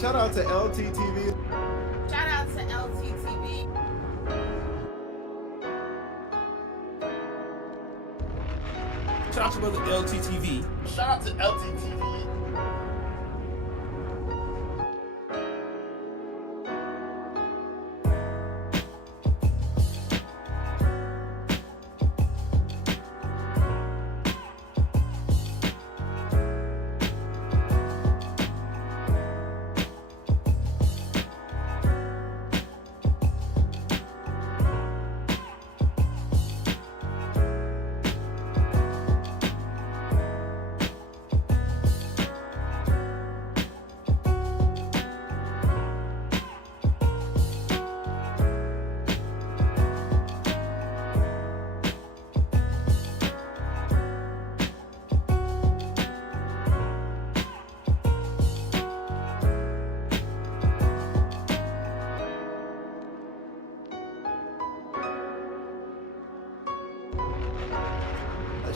Shout out to LTTV. Shout out to LTTV. Shout out to brother LTTV. Shout out to LTTV.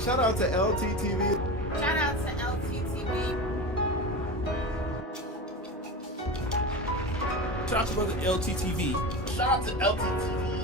Shout out to LTTV. Shout out to LTTV. Shout out to brother LTTV. Shout out to LTTV.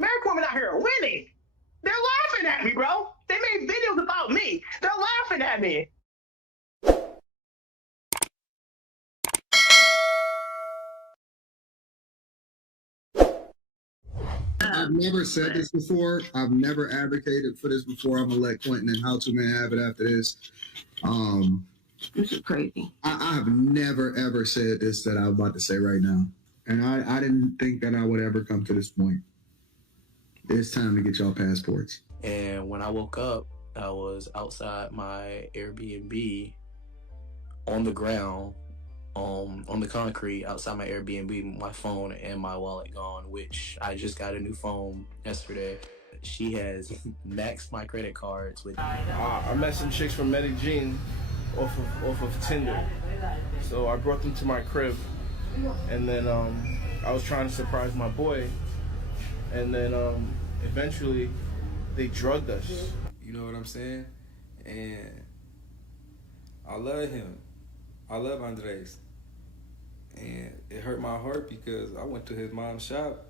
American women out here are winning. They're laughing at me, bro. They made videos about me. They're laughing at me. I've never said this before. I've never advocated for this before. I'm gonna let Quentin and How To Man have it after this. This is crazy. I have never ever said this that I'm about to say right now, and I didn't think that I would ever come to this point. It's time to get y'all passports. And when I woke up, I was outside my Airbnb on the ground, on the concrete outside my Airbnb, my phone and my wallet gone, which I just got a new phone yesterday. She has maxed my credit cards with. I met some chicks from Medellin off of Tinder. So I brought them to my crib, and then I was trying to surprise my boy, and then eventually they drugged us. You know what I'm saying? And I love him. I love Andres. And it hurt my heart because I went to his mom's shop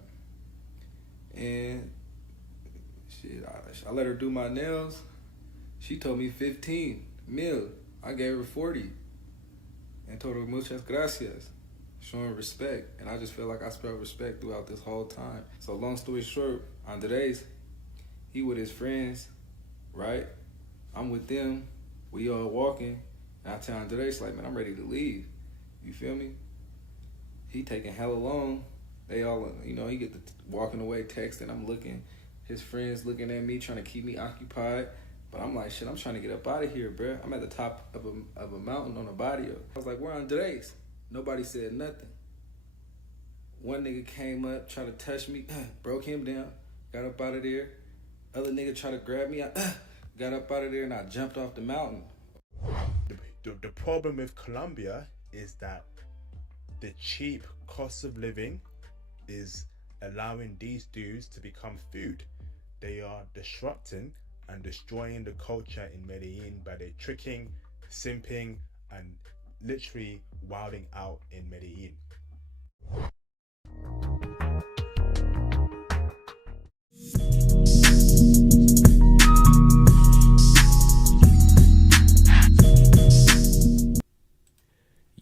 and shit, I let her do my nails. She told me 15 mil. I gave her 40 and told her muchas gracias, showing respect. And I just feel like I spelled respect throughout this whole time. So long story short, Andres, he with his friends, right? I'm with them. We all walking. And I tell Andres, like, man, I'm ready to leave. You feel me? He taking hella long. They all, you know, he get to walking away, texting. I'm looking. His friends looking at me, trying to keep me occupied. But I'm like, shit, I'm trying to get up out of here, bruh. I'm at the top of a mountain on a barrio. I was like, where Andres? Nobody said nothing. One nigga came up, tried to touch me, broke him down, got up out of there. Other nigga tried to grab me, I got up out of there, and I jumped off the mountain. The problem with Colombia is that the cheap cost of living is allowing these dudes to become food. They are disrupting and destroying the culture in Medellin by their tricking, simping, and literally wilding out in Medellin.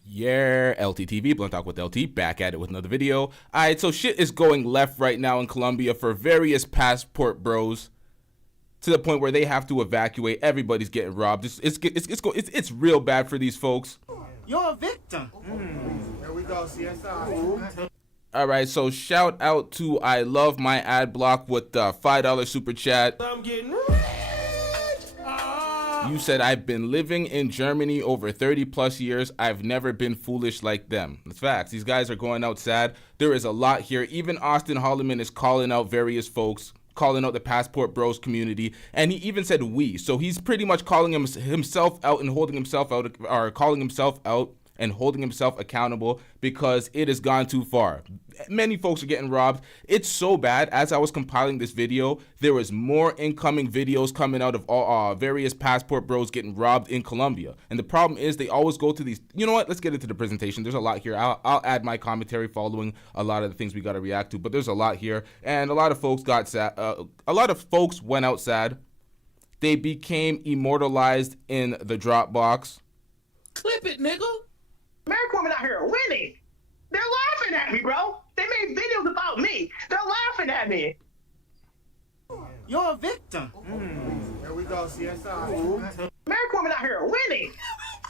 Yeah, LTTV, Blunt Talk with LT, back at it with another video. Alright, so shit is going left right now in Colombia for various passport bros, to the point where they have to evacuate. Everybody's getting robbed. It's real bad for these folks. You're a victim. Here we go, CSI. Alright, so shout out to I Love My Ad Block with the $5 super chat. I'm getting rich. You said, I've been living in Germany over 30 plus years. I've never been foolish like them. That's facts. These guys are going out sad. There is a lot here. Even Auston Holleman is calling out various folks, calling out the Passport Bros community, and he even said we. So he's pretty much calling himself out and holding himself out, or calling himself out and holding himself accountable, because it has gone too far. Many folks are getting robbed. It's so bad. As I was compiling this video, there was more incoming videos coming out of all various passport bros getting robbed in Colombia. And the problem is they always go to these, you know what, let's get into the presentation. There's a lot here. I'll add my commentary following a lot of the things we got to react to, but there's a lot here. And a lot of folks got sad. A lot of folks went out sad. They became immortalized in the Dropbox. Clip it, nigga. American women out here are winning. They're laughing at me, bro. They made videos about me. They're laughing at me. You're a victim. Here we go, CSI. American women out here are winning.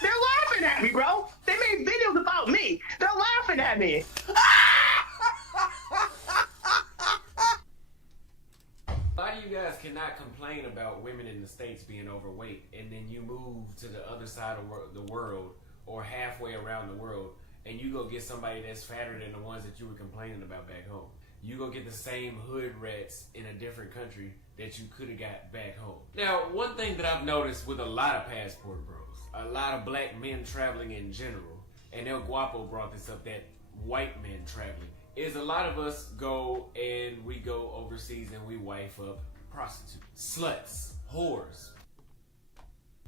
They're laughing at me, bro. They made videos about me. They're laughing at me. A lot of you guys cannot complain about women in the States being overweight, and then you move to the other side of the world, or halfway around the world, and you go get somebody that's fatter than the ones that you were complaining about back home. You go get the same hood rats in a different country that you could have got back home. Now, one thing that I've noticed with a lot of passport bros, a lot of black men traveling in general, and El Guapo brought this up, that white men traveling, is a lot of us go and we go overseas and we wife up prostitutes, sluts, whores.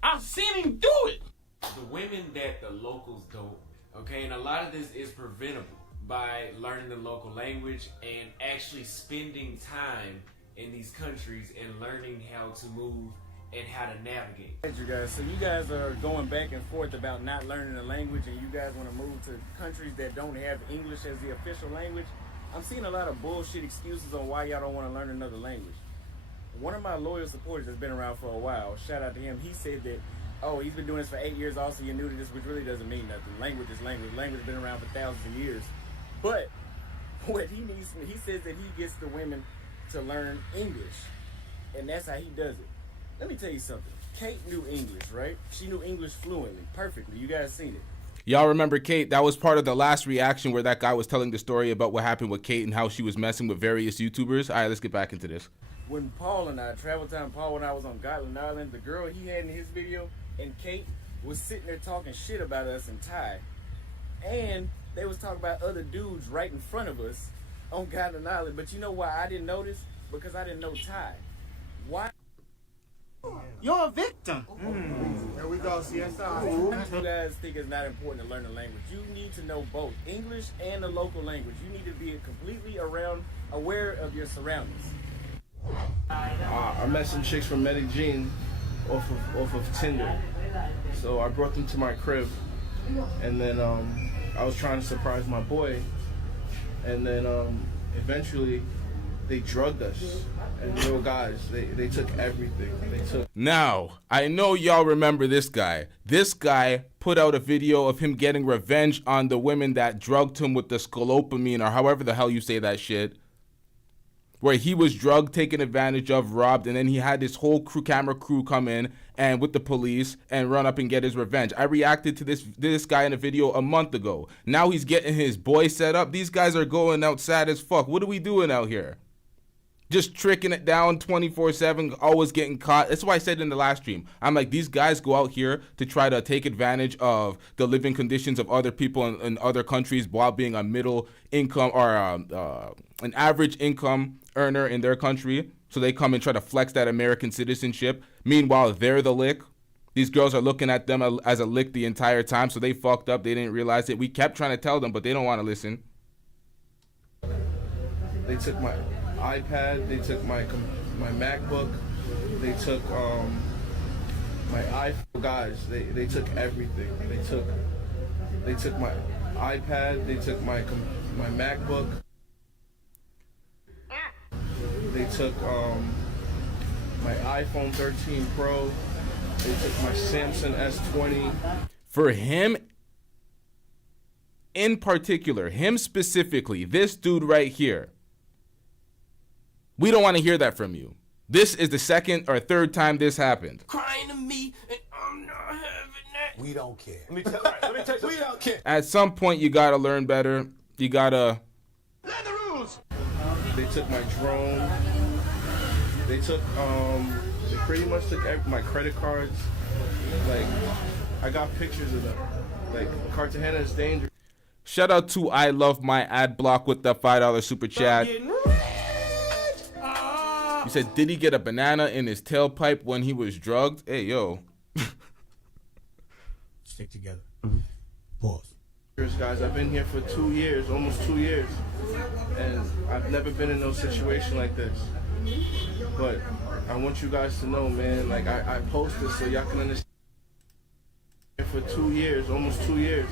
I've seen him do it. The women that the locals don't, okay, and a lot of this is preventable by learning the local language and actually spending time in these countries and learning how to move and how to navigate. You guys, so you guys are going back and forth about not learning the language, and you guys want to move to countries that don't have English as the official language. I'm seeing a lot of bullshit excuses on why y'all don't want to learn another language. One of my loyal supporters that's been around for a while, shout out to him, he said that, oh, he's been doing this for 8 years, also you're new to this, which really doesn't mean nothing. Language is language. Language has been around for thousands of years. But what he needs, he says that he gets the women to learn English, and that's how he does it. Let me tell you something. Kate knew English, right? She knew English fluently, perfectly. You guys seen it. Y'all remember Kate? That was part of the last reaction where that guy was telling the story about what happened with Kate and how she was messing with various YouTubers. All right, let's get back into this. When Paul and I, travel time Paul, when I was on Gotland Island, the girl he had in his video and Kate was sitting there talking shit about us in Thai. And they was talking about other dudes right in front of us on Gotland Island. But you know why I didn't notice? Because I didn't know Thai. Why? You're a victim. Here we go, CSI. You guys think it's not important to learn the language. You need to know both English and the local language. You need to be completely aware of your surroundings. I met some chicks from Medellin off of Tinder. So I brought them to my crib, and then I was trying to surprise my boy, and then eventually they drugged us. And little guys, they took everything. Now, I know y'all remember this guy. This guy put out a video of him getting revenge on the women that drugged him with the scolopamine, or however the hell you say that shit, where he was drugged, taken advantage of, robbed, and then he had this whole camera crew come in and with the police and run up and get his revenge. I reacted to this guy in a video a month ago. Now he's getting his boy set up. These guys are going out sad as fuck. What are we doing out here? Just tricking it down 24/7, always getting caught. That's why I said in the last stream, I'm like, these guys go out here to try to take advantage of the living conditions of other people in other countries while being a middle income or an average income earner in their country. So they come and try to flex that American citizenship. Meanwhile, they're the lick. These girls are looking at them as a lick the entire time, so they fucked up. They didn't realize it. We kept trying to tell them, but they don't want to listen. They took my iPad, they took my MacBook, they took my iPhone. Guys, they took everything. They took They took my iPad. They took my MacBook. They took my iPhone 13 Pro. They took my Samsung S20. For him in particular, him specifically, this dude right here, we don't want to hear that from you. This is the second or third time this happened. Crying to me, and I'm not having that. We don't care. Let me tell you, we don't care. At some point, you gotta learn better. You gotta. Learn the rules. They took my drone. They took they pretty much took my credit cards. Like, I got pictures of them. Like, Cartagena is dangerous. Shout out to I Love My Ad Block with the $5 super chat. You said, did he get a banana in his tailpipe when he was drugged? Hey, yo. Stick together. Pause. Guys, I've been here for 2 years, almost 2 years, and I've never been in no situation like this. But I want you guys to know, man, like, I post this so y'all can understand. For 2 years, almost 2 years,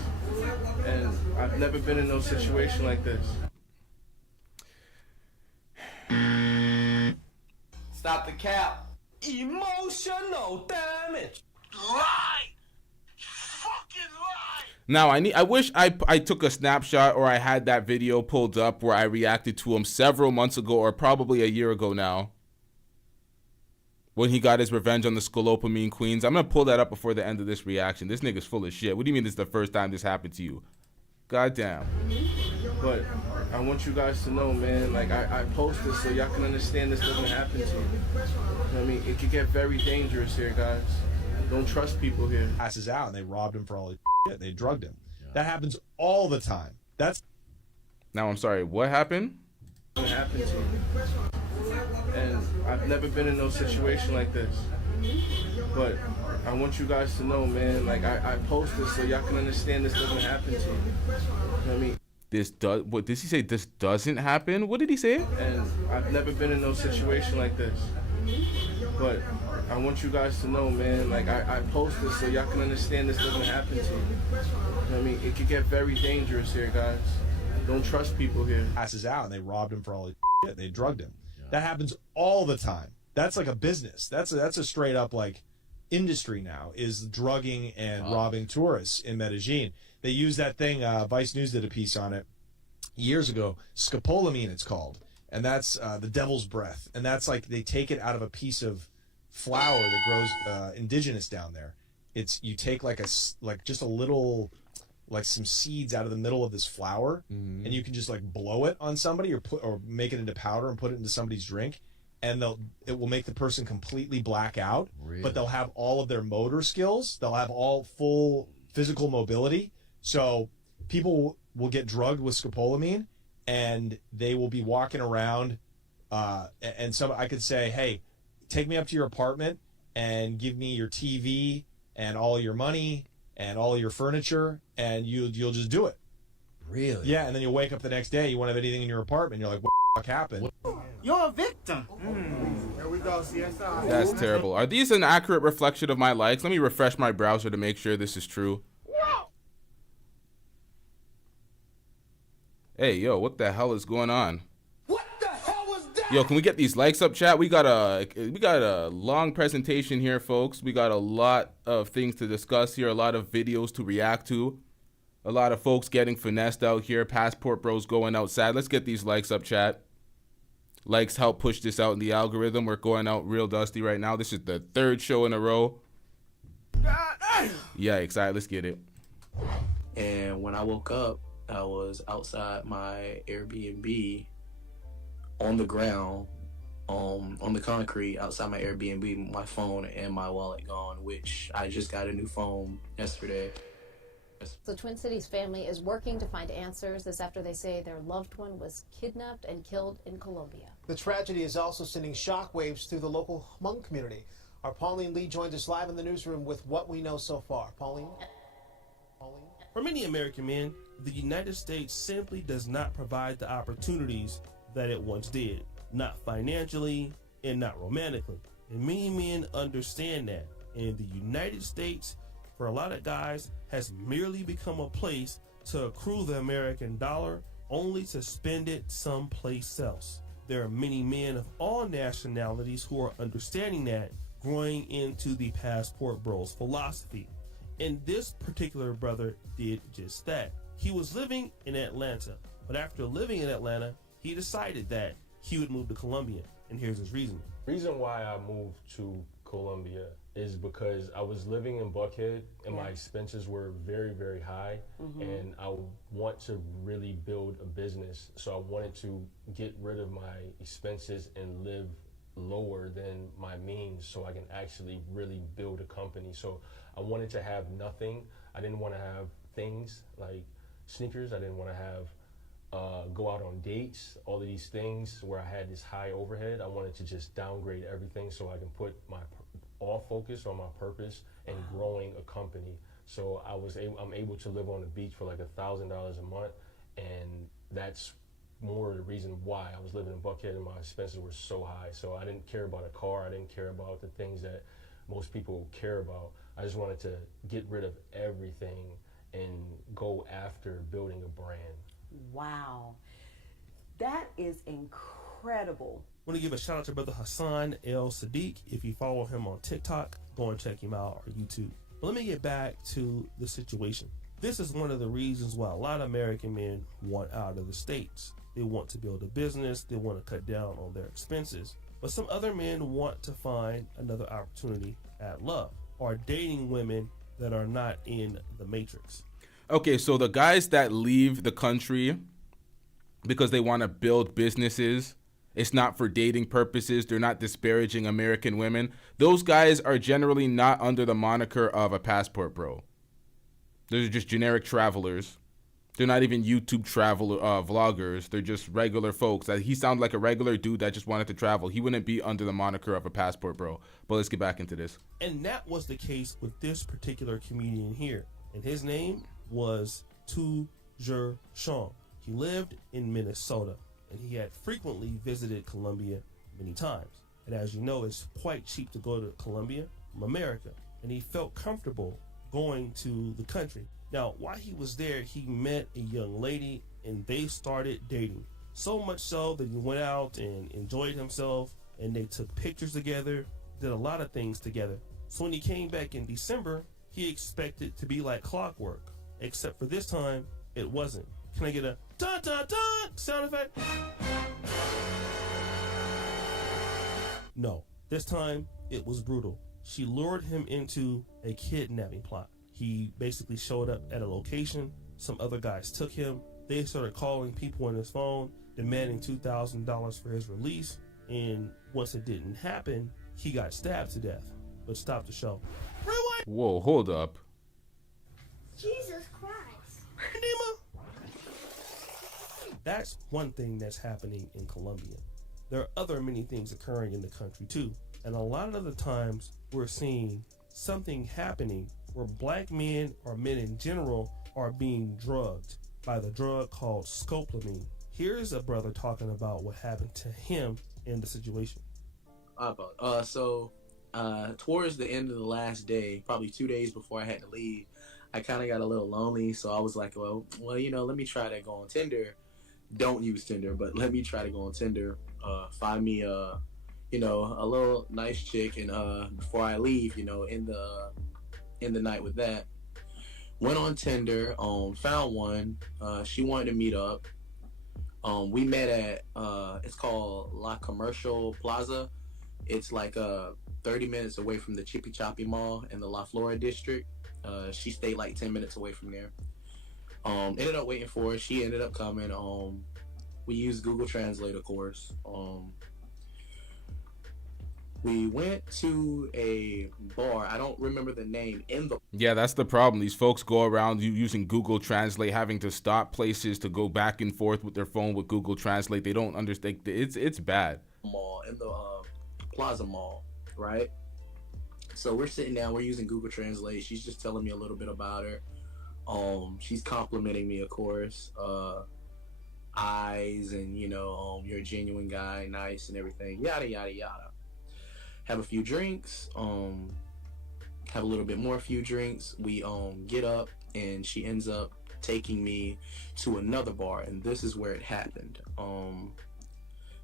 and I've never been in no situation like this. Stop the cap. Emotional damage. Lie. Fucking lie. Now, I wish I took a snapshot or I had that video pulled up where I reacted to him several months ago or probably a year ago now, when he got his revenge on the Scolopamine Queens. I'm going to pull that up before the end of this reaction. This nigga's full of shit. What do you mean this is the first time this happened to you? Goddamn. But I want you guys to know, man, like, I post this so y'all can understand this doesn't happen to you. You know what I mean? It could get very dangerous here, guys. Don't trust people here. Passes out and they robbed him for all his shit. They drugged him. That happens all the time. That's. Now, I'm sorry. What happened? What happened to you? And I've never been in no situation like this. But I want you guys to know, man, like, I post this so y'all can understand this doesn't happen to you. You know what I mean? This does. What did he say? This doesn't happen? What did he say? And I've never been in no situation like this. But I want you guys to know, man, like, I post this so y'all can understand this doesn't happen to you. You know what I mean? It could get very dangerous here, guys. Don't trust people here. Passes out and they robbed him for all his shit. They drugged him. That happens all the time. That's like a business. That's a straight up like industry now, is drugging and robbing tourists in Medellin. They use that thing. Vice News did a piece on it years ago. Scopolamine, it's called, and that's the devil's breath. And that's like they take it out of a piece of flower that grows indigenous down there. It's you take like just a little, like some seeds out of the middle of this flower, and you can just like blow it on somebody or make it into powder and put it into somebody's drink, and it will make the person completely black out. Really? But they'll have all of their motor skills. They'll have all full physical mobility. So people will get drugged with scopolamine, and they will be walking around. And so I could say, hey, take me up to your apartment and give me your TV and all your money and all your furniture, and you'll just do it. Really? Yeah, and then you'll wake up the next day, you won't have anything in your apartment. You're like, what the fuck happened? You're a victim. Here we go, CSI. That's terrible. Are these an accurate reflection of my likes? Let me refresh my browser to make sure this is true. Hey, yo, what the hell is going on? What the hell was that? Yo, can we get these likes up, chat? We got a long presentation here, folks. We got a lot of things to discuss here, a lot of videos to react to. A lot of folks getting finessed out here. Passport bros going outside. Let's get these likes up, chat. Likes help push this out in the algorithm. We're going out real dusty right now. This is the third show in a row. Yikes. All right, let's get it. And when I woke up, I was outside my Airbnb on the ground, on the concrete outside my Airbnb, my phone and my wallet gone, which I just got a new phone yesterday. The Twin Cities family is working to find answers. This after they say their loved one was kidnapped and killed in Colombia. The tragedy is also sending shockwaves through the local Hmong community. Our Pauline Lee joins us live in the newsroom with what we know so far. Pauline? For many American men, the United States simply does not provide the opportunities that it once did. Not financially and not romantically. And many men understand that. And the United States for a lot of guys has merely become a place to accrue the American dollar only to spend it someplace else. There are many men of all nationalities who are understanding that, growing into the passport bros philosophy. And this particular brother did just that. He was living in Atlanta, but after living in Atlanta, he decided that he would move to Colombia, and here's his reason. Reason why I moved to Colombia is because I was living in Buckhead and my expenses were very, very high, and I want to really build a business. So I wanted to get rid of my expenses and live lower than my means so I can actually really build a company. So I wanted to have nothing. I didn't want to have things like sneakers. I didn't want to have go out on dates, all of these things where I had this high overhead. I wanted to just downgrade everything so I can put my all focus on my purpose and growing a company. So I'm able to live on the beach for like $1,000 a month, and that's more the reason why I was living in Buckhead and my expenses were so high. So I didn't care about a car. I didn't care about the things that most people care about. I just wanted to get rid of everything and go after building a brand. Wow. That is incredible. I want to give a shout out to brother Hassan El Sadiq. If you follow him on TikTok, go and check him out, or YouTube. But let me get back to the situation. This is one of the reasons why a lot of American men want out of the States. They want to build a business. They want to cut down on their expenses. But some other men want to find another opportunity at love, or dating women that are not in the matrix. Okay, so the guys that leave the country because they want to build businesses, it's not for dating purposes, they're not disparaging American women, those guys are generally not under the moniker of a passport bro. They're just generic travelers. They're not even YouTube travel vloggers. They're just regular folks. He sounds like a regular dude that just wanted to travel. He wouldn't be under the moniker of a passport bro. But let's get back into this. And that was the case with this particular comedian here. And his name was Tu Jer Shong. He lived in Minnesota, and he had frequently visited Colombia many times. And as you know, it's quite cheap to go to Colombia from America. And he felt comfortable going to the country. Now, while he was there, he met a young lady, and they started dating. So much so that he went out and enjoyed himself, and they took pictures together, did a lot of things together. So when he came back in December, he expected to be like clockwork, except for this time, it wasn't. Can I get a dun dun dun sound effect? No, this time it was brutal. She lured him into a kidnapping plot. He basically showed up at a location. Some other guys took him. They started calling people on his phone, demanding $2,000 for his release. And once it didn't happen, he got stabbed to death. But stop the show. Whoa, hold up. Jesus Christ. That's one thing that's happening in Colombia. There are other many things occurring in the country too. And a lot of the times we're seeing something happening where black men or men in general are being drugged by the drug called scopolamine. Here's a brother talking about what happened to him in the situation. Towards the end of the last day, probably 2 days before I had to leave, I kind of got a little lonely. So I was like, well, let me try to go on Tinder. Don't use Tinder, but let me try to go on Tinder. Find me a little nice chick, and before I leave, in the night with that, went on Tinder, found one. She wanted to meet up. We met at it's called La Commercial Plaza. It's like 30 minutes away from the Chippy Choppy Mall in the La Flora district. She stayed like 10 minutes away from there. Ended up waiting for her. She ended up coming. We used Google Translate, of course. We went to a bar. I don't remember the name. Yeah, that's the problem. These folks go around using Google Translate, having to stop places to go back and forth with their phone with Google Translate. They don't understand. It's bad. Mall in the Plaza Mall, right? So we're sitting down. We're using Google Translate. She's just telling me a little bit about her. She's complimenting me, of course. Eyes and you're a genuine guy, nice and everything. Yada yada yada. Have a few drinks. have a little bit more, a few drinks. We get up, and she ends up taking me to another bar, and this is where it happened.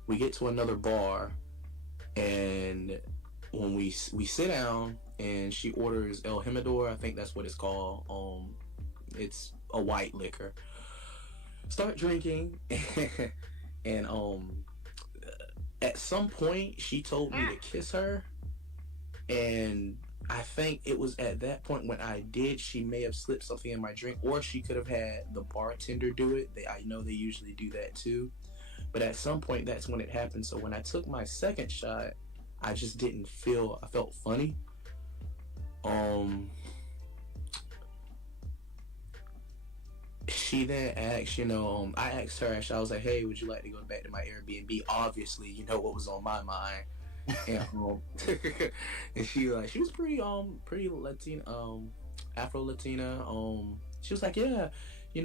We get to another bar, and when we sit down, and she orders El Jimador, I think that's what it's called. It's a white liquor. Start drinking, and at some point she told me to kiss her, and I think it was at that point when I did, she may have slipped something in my drink, or she could have had the bartender do it. I know they usually do that too, but at some point that's when it happened. So when I took my second shot, I just didn't feel, I felt funny. She then asked, I asked her, I was like, hey, would you like to go back to my Airbnb? Obviously, you know what was on my mind. And and she was pretty Latina, Afro Latina. She was like, yeah,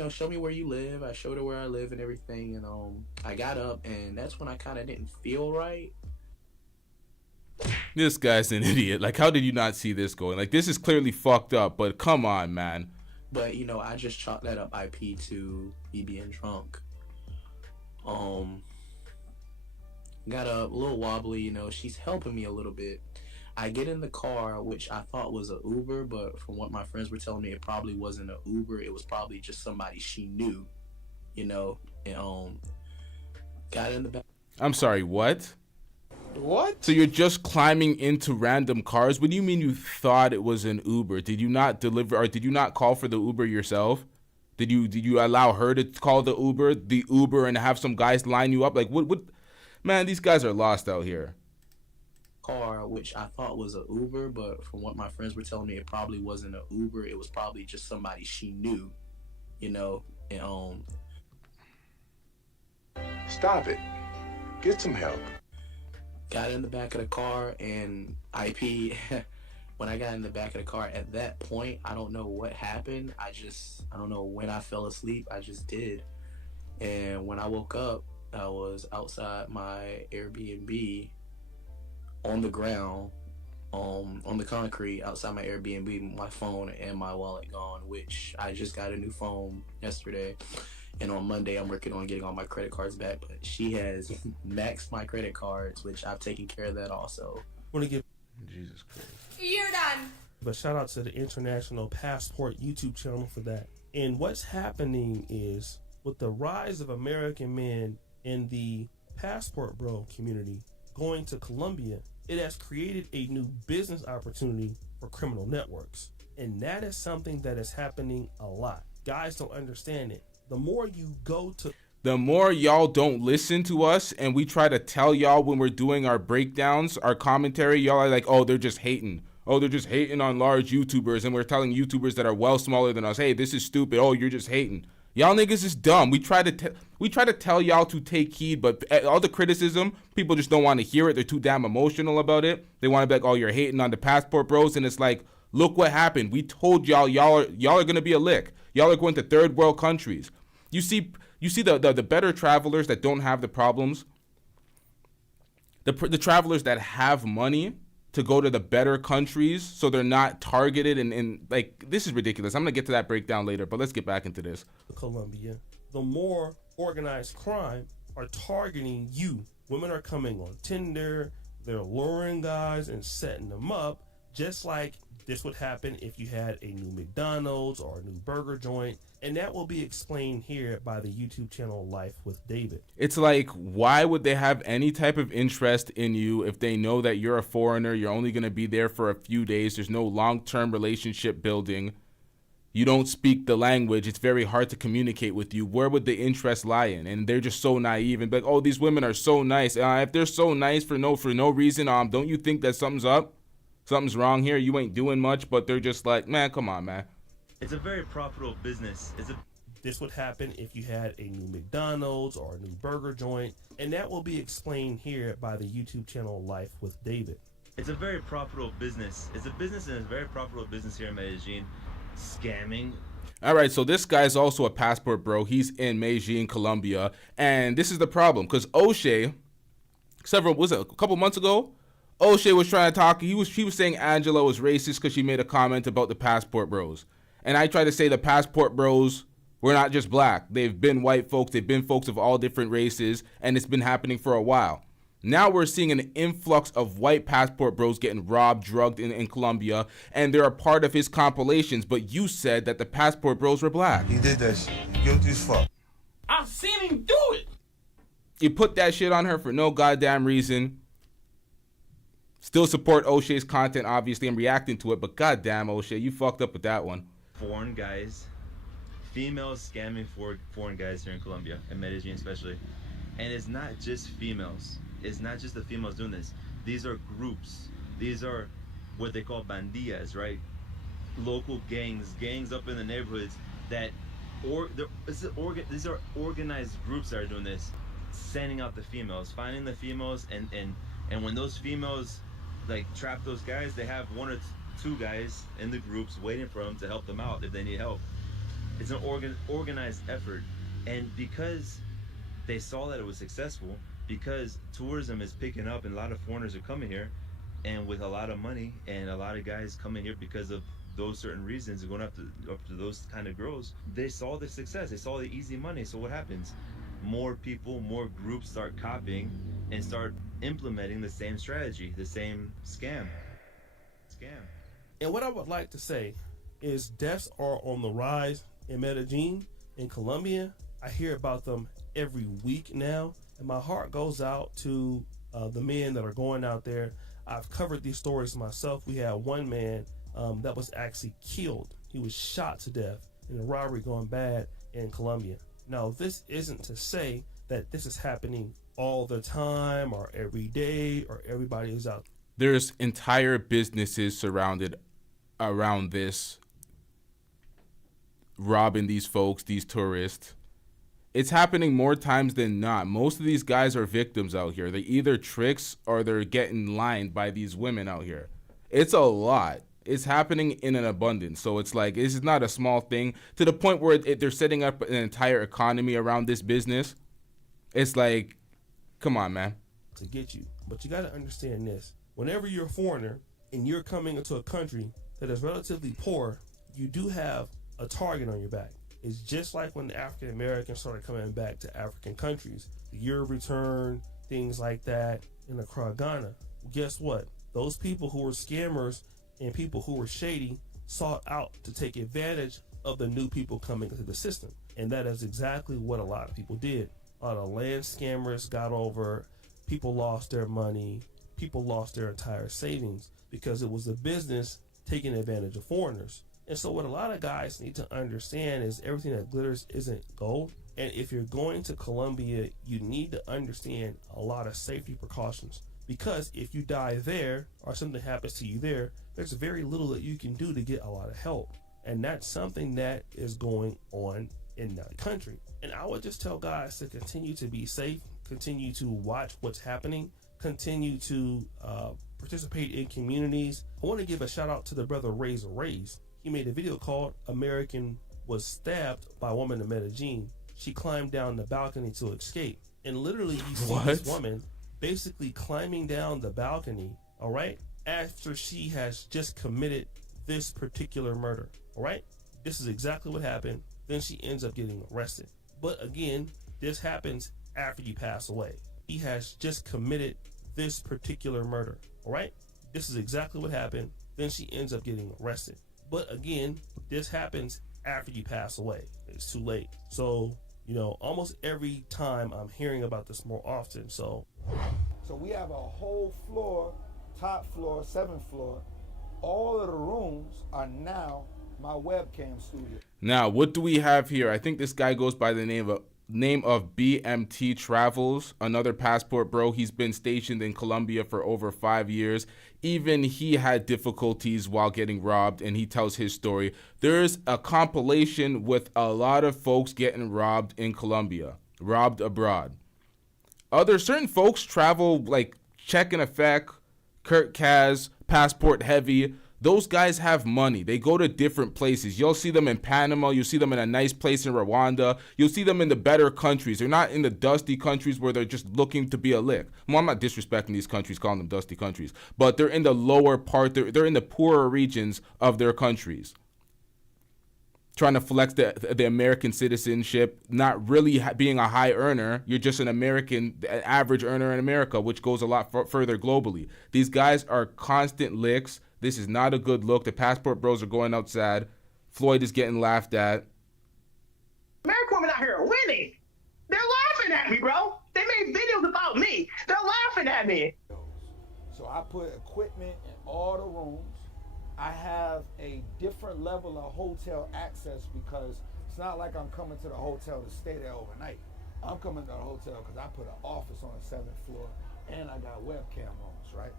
show me where you live. I showed her where I live and everything, and I got up, and that's when I kind of didn't feel right. This guy's an idiot. Like, how did you not see this going? Like, this is clearly fucked up, but come on, man. But I just chalked that up IP to me being drunk. Got a little wobbly, she's helping me a little bit. I get in the car, which I thought was an Uber, but from what my friends were telling me, it probably wasn't an Uber. It was probably just somebody she knew, and got in the back. I'm sorry, what? What? So you're just climbing into random cars? What do you mean you thought it was an Uber? Did you not deliver, or did you not call for the Uber yourself? Did you allow her to call the Uber, and have some guys line you up? Like, what? Man, these guys are lost out here. Car, which I thought was an Uber, but from what my friends were telling me, it probably wasn't an Uber. It was probably just somebody she knew, and Stop it. Get some help. Got in the back of the car, and IP, when I got in the back of the car, at that point, I don't know what happened. I don't know when I fell asleep. I just did. And when I woke up, I was outside my Airbnb on the ground, on the concrete outside my Airbnb, my phone and my wallet gone, which I just got a new phone yesterday. And on Monday, I'm working on getting all my credit cards back, but she has maxed my credit cards, which I've taken care of that also. Want to give Jesus Christ. You're done. But shout out to the International Passport YouTube channel for that. And what's happening is, with the rise of American men in the passport bro community going to Colombia, it has created a new business opportunity for criminal networks. And that is something that is happening a lot. Guys don't understand it. The more you go to... The more y'all don't listen to us, and we try to tell y'all when we're doing our breakdowns, our commentary, y'all are like, oh, they're just hating. Oh, they're just hating on large YouTubers, and we're telling YouTubers that are well smaller than us, hey, this is stupid. Oh, you're just hating. Y'all niggas is dumb. We try to tell y'all to take heed, but all the criticism, people just don't want to hear it. They're too damn emotional about it. They want to be like, oh, you're hating on the passport bros, and it's like, look what happened. We told y'all are gonna be a lick. Y'all are going to third world countries. You see the better travelers that don't have the problems. The travelers that have money to go to the better countries, so they're not targeted, and like, this is ridiculous. I'm gonna get to that breakdown later, but let's get back into this. Colombia, the more organized crime are targeting you. Women are coming on Tinder, they're luring guys and setting them up, just like this would happen if you had a new McDonald's or a new burger joint. And that will be explained here by the YouTube channel Life with David. It's like, why would they have any type of interest in you if they know that you're a foreigner, you're only going to be there for a few days, there's no long-term relationship building, you don't speak the language, it's very hard to communicate with you. Where would the interest lie in? And they're just so naive and be like, oh, these women are so nice. If they're so nice for no reason, don't you think that something's up? Something's wrong here? You ain't doing much, but they're just like, man, come on, man. It's a very profitable business. This would happen if you had a new McDonald's or a new burger joint, and that will be explained here by the YouTube channel Life with David. It's a very profitable business. It's a business, and it's a very profitable business here in Medellin. Scamming. All right, so this guy's also a passport bro. He's in Medellin, Colombia, and this is the problem because O'Shea, a couple months ago, O'Shea was trying to talk. He was saying Angela was racist because she made a comment about the passport bros. And I tried to say the passport bros were not just black. They've been white folks. They've been folks of all different races. And it's been happening for a while. Now we're seeing an influx of white passport bros getting robbed, drugged in Colombia. And they're a part of his compilations. But you said that the passport bros were black. He did that shit. Guilty as fuck. I've seen him do it. You put that shit on her for no goddamn reason. Still support O'Shea's content, obviously. I'm reacting to it, but goddamn, O'Shea, you fucked up with that one. Foreign guys, females scamming for foreign guys here in Colombia, in Medellin especially. And it's not just females. It's not just the females doing this. These are groups. These are what they call bandillas, right? Local gangs up in the neighborhoods that, these are organized groups that are doing this, sending out the females, finding the females, and when those females like trap those guys, they have one or two guys in the groups waiting for them to help them out if they need help. It's an organized effort, and because they saw that it was successful, because tourism is picking up and a lot of foreigners are coming here, and with a lot of money and a lot of guys coming here because of those certain reasons, going up to those kind of girls, they saw the success, they saw the easy money. So what happens? More people, more groups start copying and start implementing the same strategy, the same scam. And what I would like to say is deaths are on the rise in Medellin, in Colombia. I hear about them every week now, and my heart goes out to the men that are going out there. I've covered these stories myself. We had one man that was actually killed. He was shot to death in a robbery going bad in Colombia. Now, this isn't to say that this is happening all the time or every day or everybody is out. There's entire businesses surrounded around this, robbing these folks, these tourists. It's happening more times than not. Most of these guys are victims out here. They're either tricks or they're getting lined by these women out here. It's a lot. It's happening in an abundance. So it's like, this is not a small thing, to the point where they're setting up an entire economy around this business. It's like, come on, man. To get you. But you got to understand this. Whenever you're a foreigner and you're coming into a country that is relatively poor, you do have a target on your back. It's just like when the African Americans started coming back to African countries, the year of return, things like that in Accra, Ghana. Guess what? Those people who were scammers and people who were shady sought out to take advantage of the new people coming into the system. And that is exactly what a lot of people did. A lot of land scammers got over, people lost their money, people lost their entire savings because it was a business taking advantage of foreigners. And so what a lot of guys need to understand is everything that glitters isn't gold. And if you're going to Colombia, you need to understand a lot of safety precautions. Because if you die there or something happens to you there, there's very little that you can do to get a lot of help. And that's something that is going on in that country. And I would just tell guys to continue to be safe, continue to watch what's happening, continue to participate in communities. I want to give a shout out to the brother Razor Rays. He made a video called American was stabbed by a woman in Medellin. She climbed down the balcony to escape. And literally you see this woman basically climbing down the balcony, all right, after she has just committed this particular murder, all right? This is exactly what happened. Then she ends up getting arrested. But again, this happens after you pass away. He has just committed this particular murder, all right? This is exactly what happened. Then she ends up getting arrested. But again, this happens after you pass away. It's too late. So, you know, almost every time I'm hearing about this more often. So we have a whole floor, top floor, 7th floor. All of the rooms are now my webcam studio. Now, what do we have here? I think this guy goes by the name of BMT Travels, another passport bro. He's been stationed in Colombia for over 5 years. Even he had difficulties while getting robbed, and he tells his story. There's a compilation with a lot of folks getting robbed in Colombia, robbed abroad. Certain folks travel like Check in Effect, Kurt Kaz, Passport Heavy. Those guys have money. They go to different places. You'll see them in Panama. You'll see them in a nice place in Rwanda. You'll see them in the better countries. They're not in the dusty countries where they're just looking to be a lick. Well, I'm not disrespecting these countries, calling them dusty countries, but they're in the lower part. They're in the poorer regions of their countries, trying to flex the American citizenship, not really being a high earner. You're just an average earner in America, which goes a lot further globally. These guys are constant licks. This is not a good look. The passport bros are going outside. Floyd is getting laughed at. American women out here are winning. They're laughing at me, bro. They made videos about me. They're laughing at me. So I put equipment in all the rooms. I have a different level of hotel access because it's not like I'm coming to the hotel to stay there overnight. I'm coming to the hotel because I put an office on the 7th floor and I got webcam rooms, right?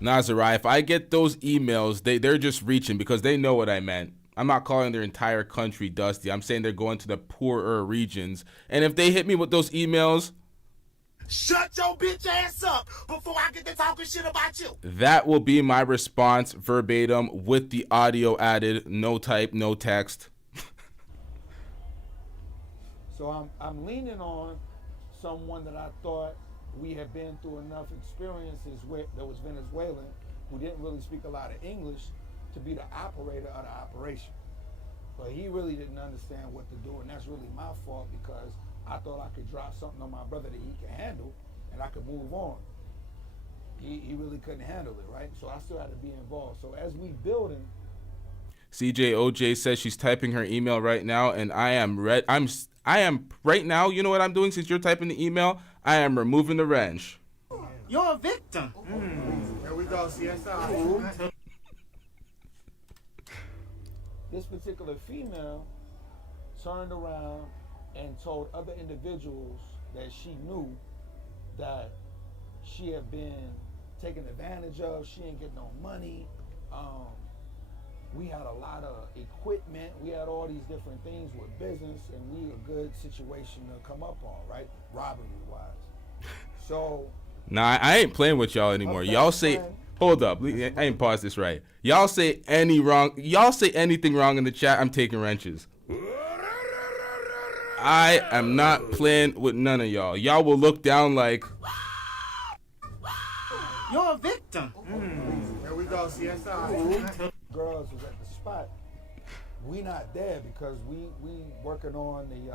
Nazarai, if I get those emails, they're just reaching because they know what I meant. I'm not calling their entire country dusty. I'm saying they're going to the poorer regions. And if they hit me with those emails, shut your bitch ass up before I get to talking shit about you. That will be my response verbatim with the audio added. No type, no text. So I'm leaning on someone that I thought we had been through enough experiences with that was Venezuelan, who didn't really speak a lot of English, to be the operator of the operation. But he really didn't understand what to do, and that's really my fault because I thought I could drop something on my brother that he could handle and I could move on. He really couldn't handle it, right? So I still had to be involved. So as we building. CJOJ says she's typing her email right now, and I am right now, you know what I'm doing since you're typing the email? I am removing the wrench. You're a victim. Here we go, CSI. This particular female turned around and told other individuals that she knew that she had been taken advantage of. She didn't get no money. We had a lot of equipment. We had all these different things with business, and we a good situation to come up on, right? Robbery-wise. So. Nah, I ain't playing with y'all anymore. Okay, y'all say, hold up, I ain't paused this right. Y'all say anything wrong in the chat, I'm taking wrenches. I am not playing with none of y'all. Y'all will look down like. You're a victim. Here we go, CSI. Girls was at the spot. We not there because we working on the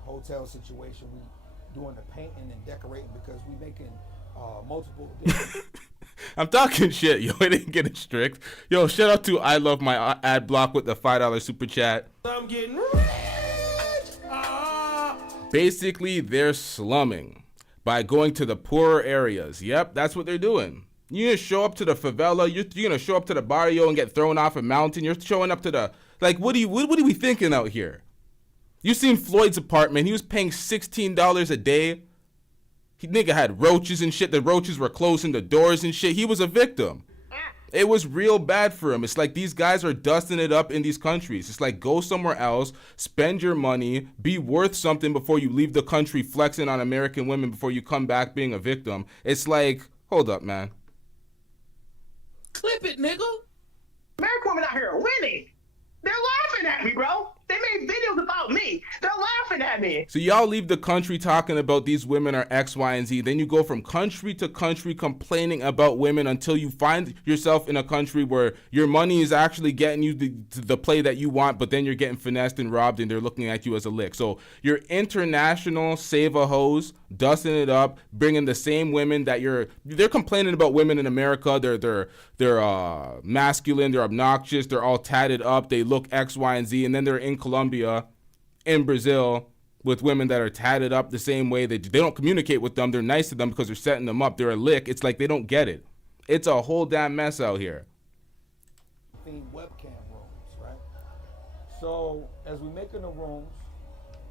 hotel situation. We doing the painting and decorating because we making multiple different. I'm talking shit, yo. It ain't getting strict. Yo, shout out to I Love My Ad Block with the $5 super chat. I'm getting rich. Basically, they're slumming by going to the poorer areas. Yep, that's what they're doing. You're going to show up to the favela. You're going to show up to the barrio and get thrown off a mountain. You're showing up to the... Like, what are we thinking out here? You seen Floyd's apartment. He was paying $16 a day. Nigga had roaches and shit. The roaches were closing the doors and shit. He was a victim. It was real bad for him. It's like these guys are dusting it up in these countries. It's like go somewhere else, spend your money, be worth something before you leave the country flexing on American women before you come back being a victim. It's like, hold up, man. Clip it, nigga. American women out here are winning. They're laughing at me, bro. They made videos about me. They're laughing at me. So y'all leave the country talking about these women are X, Y, and Z. Then you go from country to country complaining about women until you find yourself in a country where your money is actually getting you the play that you want, but then you're getting finessed and robbed and they're looking at you as a lick. So you're international save-a-hoes, dusting it up, bringing the same women that they're complaining about women in America. They're masculine, they're obnoxious, they're all tatted up, they look X, Y, and Z, and then they're in Colombia, in Brazil, with women that are tatted up the same way. They don't communicate with them. They're nice to them because they're setting them up. They're a lick. It's like they don't get it. It's a whole damn mess out here. Webcam rooms, right? So as we making the rooms,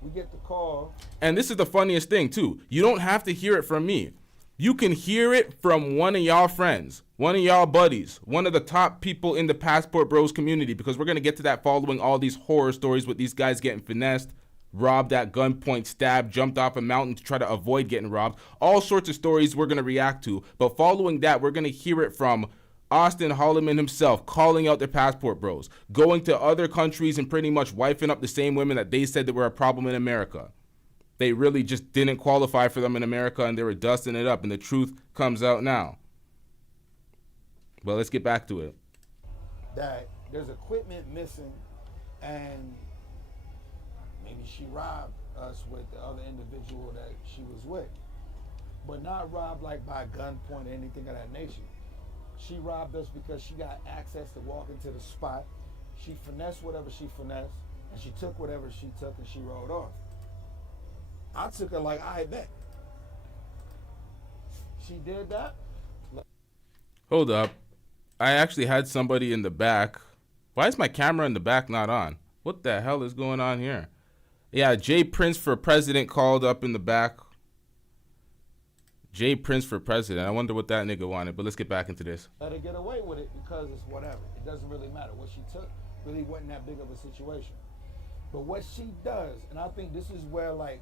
we get the call. And this is the funniest thing too. You don't have to hear it from me. You can hear it from one of y'all friends, one of y'all buddies, one of the top people in the Passport Bros community, because we're going to get to that following all these horror stories with these guys getting finessed, robbed at gunpoint, stabbed, jumped off a mountain to try to avoid getting robbed. All sorts of stories we're going to react to. But following that, we're going to hear it from Auston Holleman himself calling out their passport bros, going to other countries and pretty much wifing up the same women that they said that were a problem in America. They really just didn't qualify for them in America, and they were dusting it up, and the truth comes out now. But let's get back to it. That there's equipment missing, and maybe she robbed us with the other individual that she was with. But not robbed like by gunpoint or anything of that nature. She robbed us because she got access to walk into the spot. She finessed whatever she finessed, and she took whatever she took, and she rode off. I took her like, I bet. She did that. Hold up. I actually had somebody in the back. Why is my camera in the back not on? What the hell is going on here? Yeah, Jay Prince for president called up in the back. Jay Prince for president. I wonder what that nigga wanted, but let's get back into this. Let her get away with it because it's whatever. It doesn't really matter. What she took really wasn't that big of a situation. But what she does, and I think this is where, like,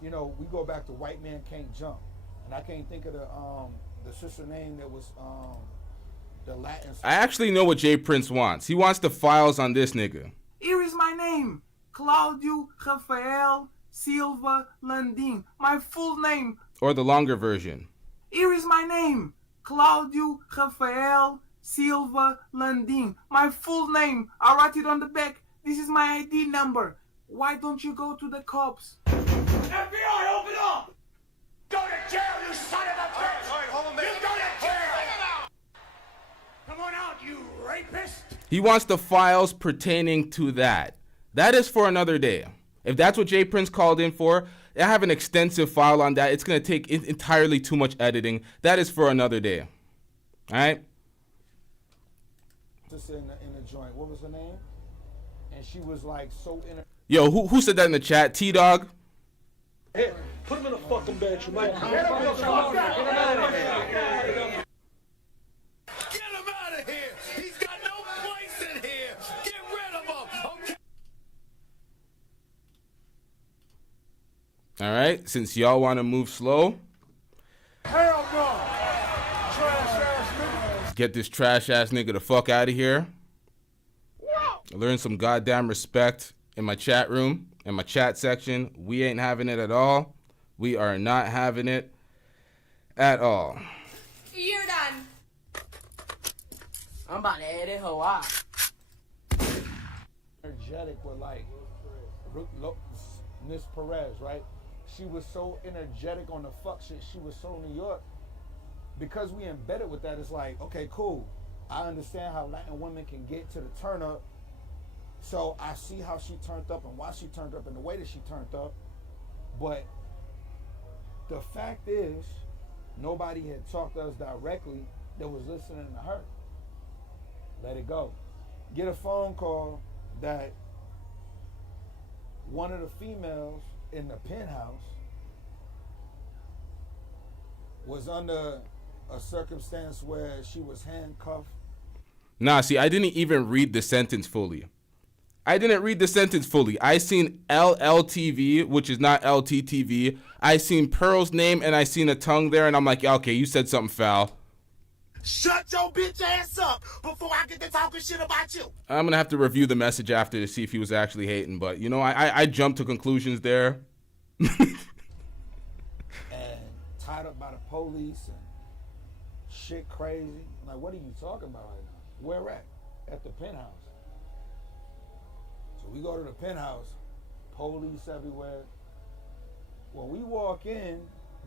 you know, we go back to White Man Can't Jump. And I can't think of the sister name that was the Latin. I actually know what Jay Prince wants. He wants the files on this nigga. Here is my name, Claudio Rafael Silva Landim. My full name. Or the longer version. Here is my name, Claudio Rafael Silva Landim. My full name. I'll write it on the back. This is my ID number. Why don't you go to the cops? FBI, open up! Go to jail, you son of a bitch! All right, hold on, man. You go to jail! Come on out, you rapist! He wants the files pertaining to that. That is for another day. If that's what Jay Prince called in for, I have an extensive file on that. It's going to take entirely too much editing. That is for another day. All right? Just in the joint. What was her name? And she was like so in. Yo, who said that in the chat? T-Dog? Hey, put him in a fucking bedroom. Get him out of here! He's got no place in here! Get rid of him! Okay? All right, since y'all want to move slow, Hell no! Trash ass nigga! let's get this trash ass nigga the fuck out of here. Learn some goddamn respect in my chat room, in my chat section. We ain't having it at all. We are not having it at all. You're done. I'm about to edit her out. Energetic with like Miss Perez, right? She was so energetic on the fuck shit. She was so New York. Because we embedded with that, it's like, okay, cool. I understand how Latin women can get to the turn up. So I see how she turned up and why she turned up and the way that she turned up. But the fact is, nobody had talked to us directly that was listening to her. Let it go. Get a phone call that one of the females in the penthouse was under a circumstance where she was handcuffed. Nah, see, I didn't even read the sentence fully. I seen LTTV, which is not LTTV. I seen Pearl's name and I seen a tongue there, and I'm like, yeah, okay, you said something foul. Shut your bitch ass up before I get to talking shit about you. I'm gonna have to review the message after to see if he was actually hating, but you know, I jumped to conclusions there. And tied up by the police and shit crazy. Like, what are you talking about right now? Where at? At the penthouse. So we go to the penthouse, police everywhere. When we walk in,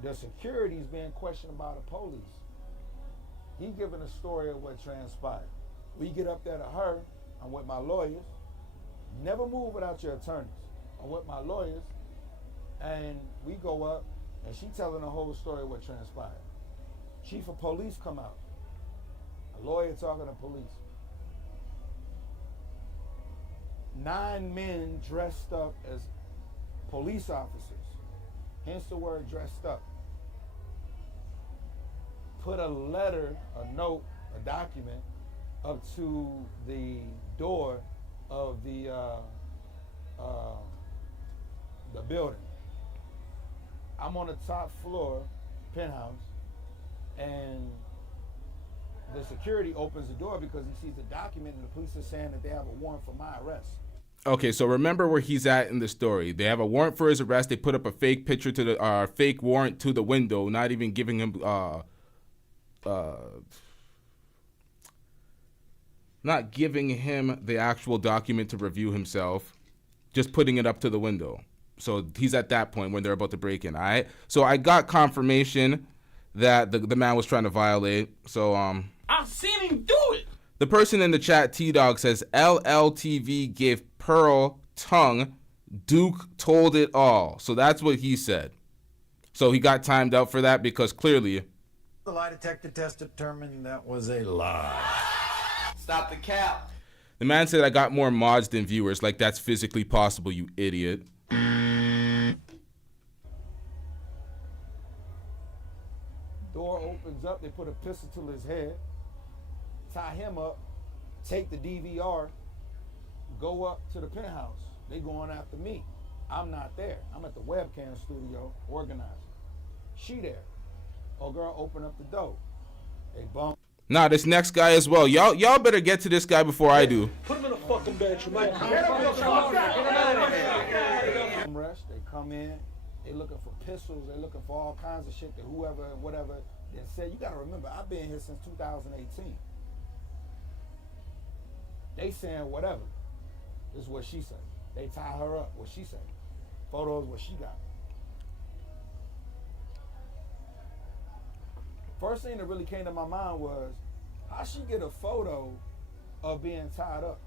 the security's being questioned by the police. He giving a story of what transpired. We get up there to her. I'm with my lawyers. Never move without your attorneys. I'm with my lawyers, and we go up, and she telling the whole story of what transpired. Chief of police come out. A lawyer talking to police. 9 men dressed up as police officers. Hence the word dressed up. Put a letter, a note, a document up to the door of the building. I'm on the top floor, penthouse, and the security opens the door because he sees the document and the police are saying that they have a warrant for my arrest. Okay, so remember where he's at in the story. They have a warrant for his arrest. They put up a fake picture to the fake warrant to the window, not even giving him not giving him the actual document to review himself, just putting it up to the window. So he's at that point when they're about to break in. All right. So I got confirmation that the man was trying to violate. So I've seen him do it. The person in the chat, T-Dog, says LLTV gave Pearl tongue. Duke told it all. So that's what he said. So he got timed out for that because clearly The lie detector test determined that was a lie. Stop the cap. the man said I got more mods than viewers. Like that's physically possible, you idiot. Door opens up, they put a pistol to his head, tie him up, take the DVR, go up to the penthouse. They going after me. I'm not there. I'm at the webcam studio organizing. She there. Oh girl, open up the door. They bump. Nah, this next guy as well. Y'all better get to this guy before I do. Put him in a fucking bed, you might. They come in, they looking for pistols, they looking for all kinds of shit that whoever and whatever then said. You gotta remember, I've been here since 2018. They saying whatever. This is what she said. They tie her up, what she said. Photos, what she got. First thing that really came to my mind was, how she get a photo of being tied up?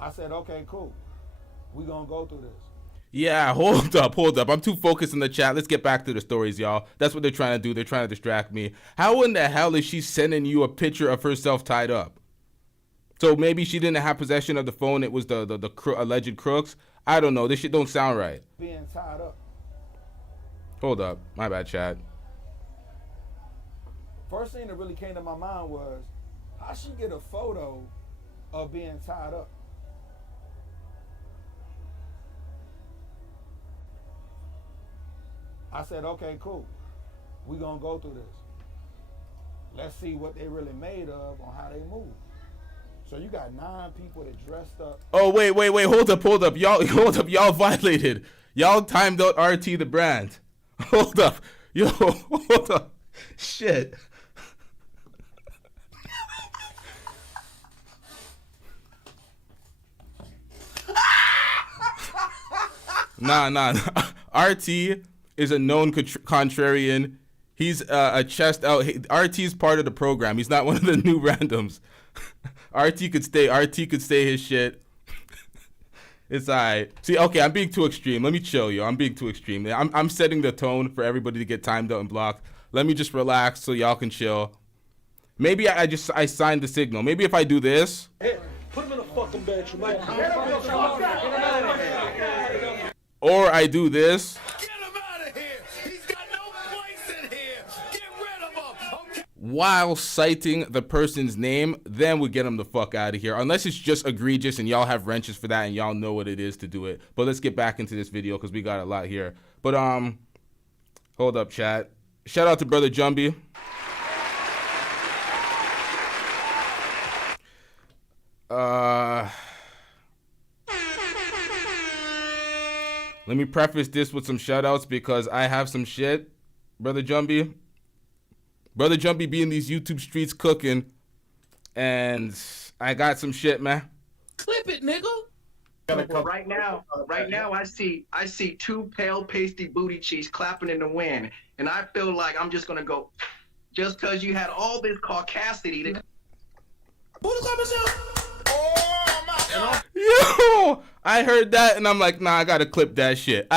I said, okay, cool. We gonna go through this. Yeah, hold up. I'm too focused in the chat. Let's get back to the stories, y'all. That's what they're trying to do. They're trying to distract me. How in the hell is she sending you a picture of herself tied up? So maybe she didn't have possession of the phone. It was the alleged crooks. I don't know. This shit don't sound right. Being tied up. Hold up. My bad, chat. First thing that really came to my mind was, how she get a photo of being tied up? I said, okay, cool. We gonna go through this. Let's see what they really made of on how they move. So you got 9 people that dressed up. Oh, wait. Hold up. Y'all violated. Y'all timed out RT the brand. Hold up. Yo, hold up. Shit. Nah. RT is a known contrarian. He's a chest out. RT's part of the program. He's not one of the new randoms. RT could stay his shit. It's alright. See, okay, I'm being too extreme. Let me chill, yo. I'm being too extreme. I'm setting the tone for everybody to get timed out and blocked. Let me just relax so y'all can chill. Maybe I signed the signal. Maybe if I do this. Hey, put him in a fucking bed, you might. Or I do this. While citing the person's name, then we get them the fuck out of here. Unless it's just egregious and y'all have wrenches for that and y'all know what it is to do it. But let's get back into this video because we got a lot here. But hold up, chat. Shout out to Brother Jumby. Let me preface this with some shout outs because I have some shit, Brother Jumby. Brother Jumpy be in these YouTube streets cooking, and I got some shit, man. Clip it, nigga. Well, right now, I see 2 pale, pasty booty cheeks clapping in the wind, and I feel like I'm just gonna go, just cause you had all this caucasity to. Yo, I heard that, and I'm like, nah, I gotta clip that shit.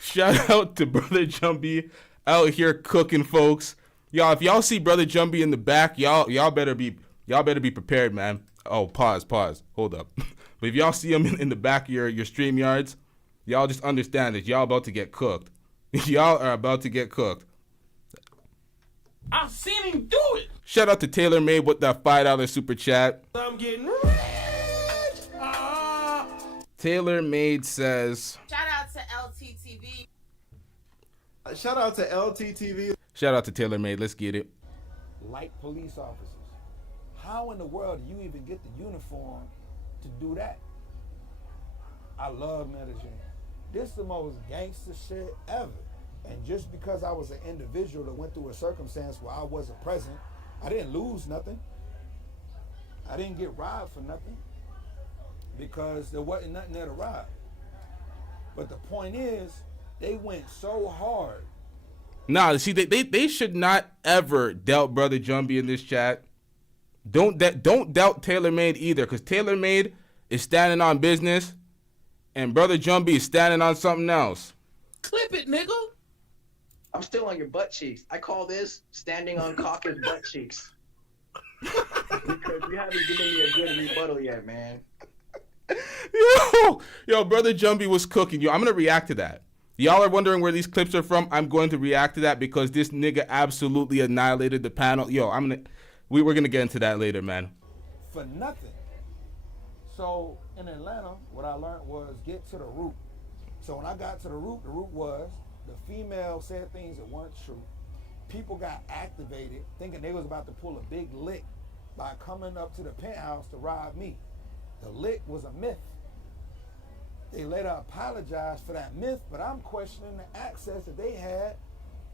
Shout out to Brother Jumpy out here cooking, folks. Y'all, if y'all see Brother Jumpy in the back, y'all better be prepared, man. Oh, pause. Hold up. But if y'all see him in the back of your stream yards, y'all just understand that y'all about to get cooked. Y'all are about to get cooked. I've seen him do it. Shout out to Taylor Made with that $5 super chat. I'm getting rich. Taylor Made says, Shout out to LTTV. Shout out to LTTV. shout out to Taylor Made. Let's get it. Like police officers. How in the world do you even get the uniform to do that? I love Medellin. This is the most gangster shit ever. And just because I was an individual that went through a circumstance where I wasn't present, I didn't lose nothing. I didn't get robbed for nothing because there wasn't nothing there to rob. But the point is, they went so hard. Nah, see, they should not ever doubt Brother Jumbie in this chat. Don't doubt Taylor Made either, because Taylor Made is standing on business, and Brother Jumbie is standing on something else. Clip it, nigga. I'm still on your butt cheeks. I call this standing on Cauca's butt cheeks. Because you haven't given me a good rebuttal yet, man. Yo, Brother Jumbie was cooking. Yo, I'm going to react to that. Y'all are wondering where these clips are from. I'm going to react to that because this nigga absolutely annihilated the panel. Yo, we're going to get into that later, man. For nothing. So in Atlanta, what I learned was get to the root. So when I got to the root was the female said things that weren't true. People got activated thinking they was about to pull a big lick by coming up to the penthouse to rob me. The lick was a myth. They later apologized for that myth, but I'm questioning the access that they had,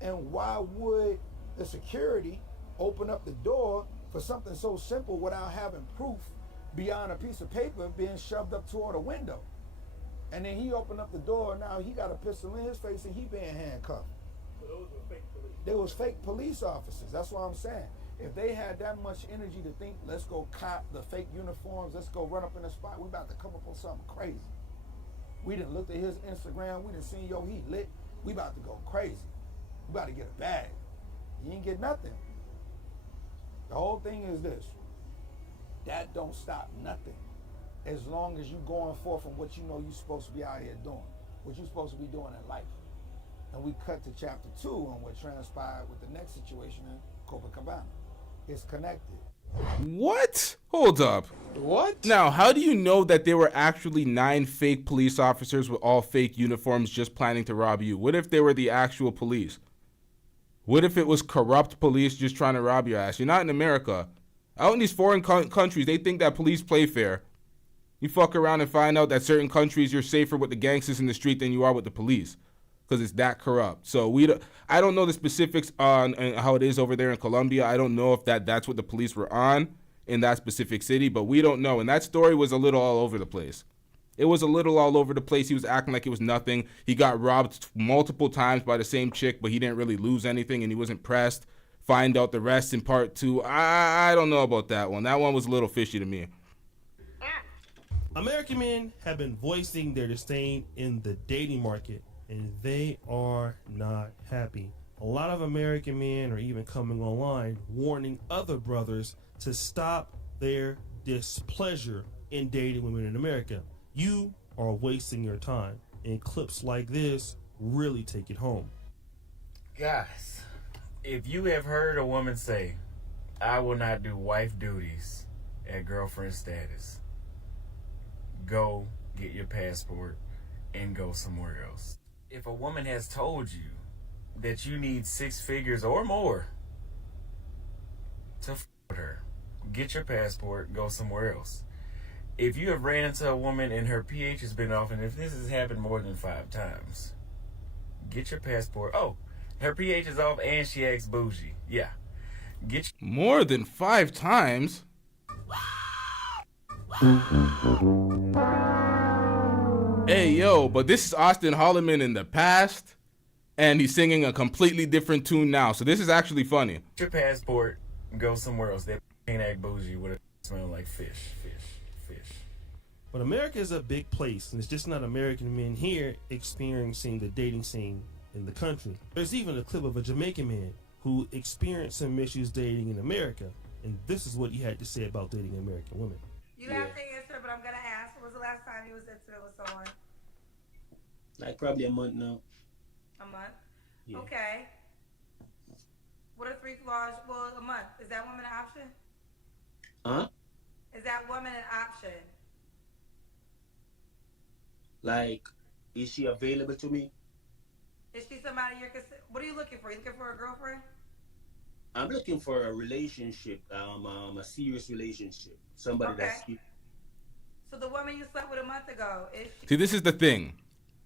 and why would the security open up the door for something so simple without having proof beyond a piece of paper being shoved up toward a window? And then he opened up the door, now he got a pistol in his face and he being handcuffed. So those were fake police. They was fake police officers, that's what I'm saying. If they had that much energy to think, let's go cop the fake uniforms, let's go run up in the spot, we about to come up on something crazy. We done looked at his Instagram, we done seen, yo, he lit, we about to go crazy. We about to get a bag. You ain't get nothing. The whole thing is this, that don't stop nothing. As long as you going forth from what you know you're supposed to be out here doing, what you're supposed to be doing in life. And we cut to chapter 2 on what transpired with the next situation in Copacabana. It's connected. What? Hold up. What? Now, how do you know that there were actually 9 fake police officers with all fake uniforms just planning to rob you? What if they were the actual police? What if it was corrupt police just trying to rob your ass? You're not in America. Out in these foreign countries, they think that police play fair. You fuck around and find out that certain countries you're safer with the gangsters in the street than you are with the police, because it's that corrupt. So I don't know the specifics on how it is over there in Colombia. I don't know if that's what the police were on in that specific city, but we don't know. And that story was a little all over the place. It was a little all over the place. He was acting like it was nothing. He got robbed multiple times by the same chick, but he didn't really lose anything, and he wasn't pressed. Find out the rest in part 2. I don't know about that one. That one was a little fishy to me. American men have been voicing their disdain in the dating market, and they are not happy. A lot of American men are even coming online warning other brothers to stop their displeasure in dating women in America. You are wasting your time, and clips like this really take it home. Guys, if you have heard a woman say, "I will not do wife duties at girlfriend status," go get your passport and go somewhere else. If a woman has told you that you need 6 figures or more to f with her, get your passport, go somewhere else. If you have ran into a woman and her pH has been off, and if this has happened more than 5 times, get your passport. Oh, her pH is off and she acts bougie. Yeah. More than 5 times? Hey, yo, but this is Auston Holleman in the past, and he's singing a completely different tune now, so this is actually funny. Get your passport, go somewhere else. That can't act bougie with it smell like fish. But America is a big place, and it's just not American men here experiencing the dating scene in the country. There's even a clip of a Jamaican man who experienced some issues dating in America, and this is what he had to say about dating American women. You have to answer, but I'm going to ask. When was the last time you was intimate with someone? Like probably a month now. A month? Yeah. Okay. What are 3 flaws? Well, a month. Is that woman an option? Huh? Is that woman an option? Like, is she available to me? Is she somebody you're what are you looking for? You looking for a girlfriend? I'm looking for a relationship, a serious relationship. Somebody Okay. that's. So the woman you slept with a month ago, is she? See, this is the thing.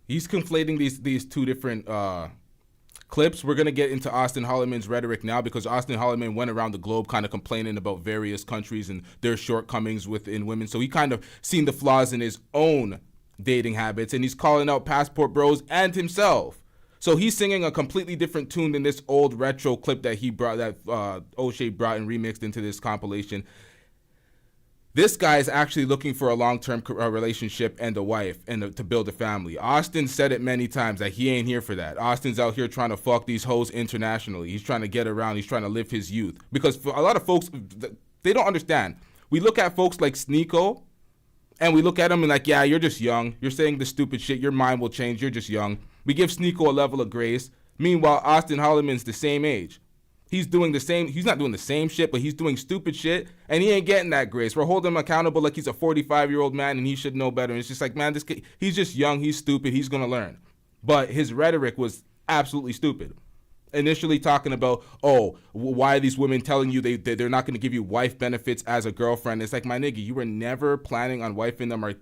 He's conflating these two different clips. We're going to get into Auston Holleman's rhetoric now because Auston Holleman went around the globe kind of complaining about various countries and their shortcomings within women. So he kind of seen the flaws in his own dating habits, and he's calling out passport bros and himself. So he's singing a completely different tune than this old retro clip that he brought, that O'Shea brought and remixed into this compilation. This guy is actually looking for a long-term relationship and a wife and to build a family. Austin said it many times that he ain't here for that. Austin's out here trying to fuck these hoes internationally. He's trying to get around. He's trying to live his youth. Because for a lot of folks, they don't understand. We look at folks like Sneeko, and we look at them and like, yeah, you're just young. You're saying the stupid shit. Your mind will change. You're just young. We give Sneeko a level of grace. Meanwhile, Auston Holleman's the same age. He's doing the same. He's not doing the same shit, but he's doing stupid shit, and he ain't getting that grace. We're holding him accountable like he's a 45-year-old man, and he should know better. And it's just like, man, this kid, he's just young. He's stupid. He's gonna learn. But his rhetoric was absolutely stupid. Initially talking about, oh, why are these women telling you they're not going to give you wife benefits as a girlfriend? It's like, my nigga, you were never planning on wifing them or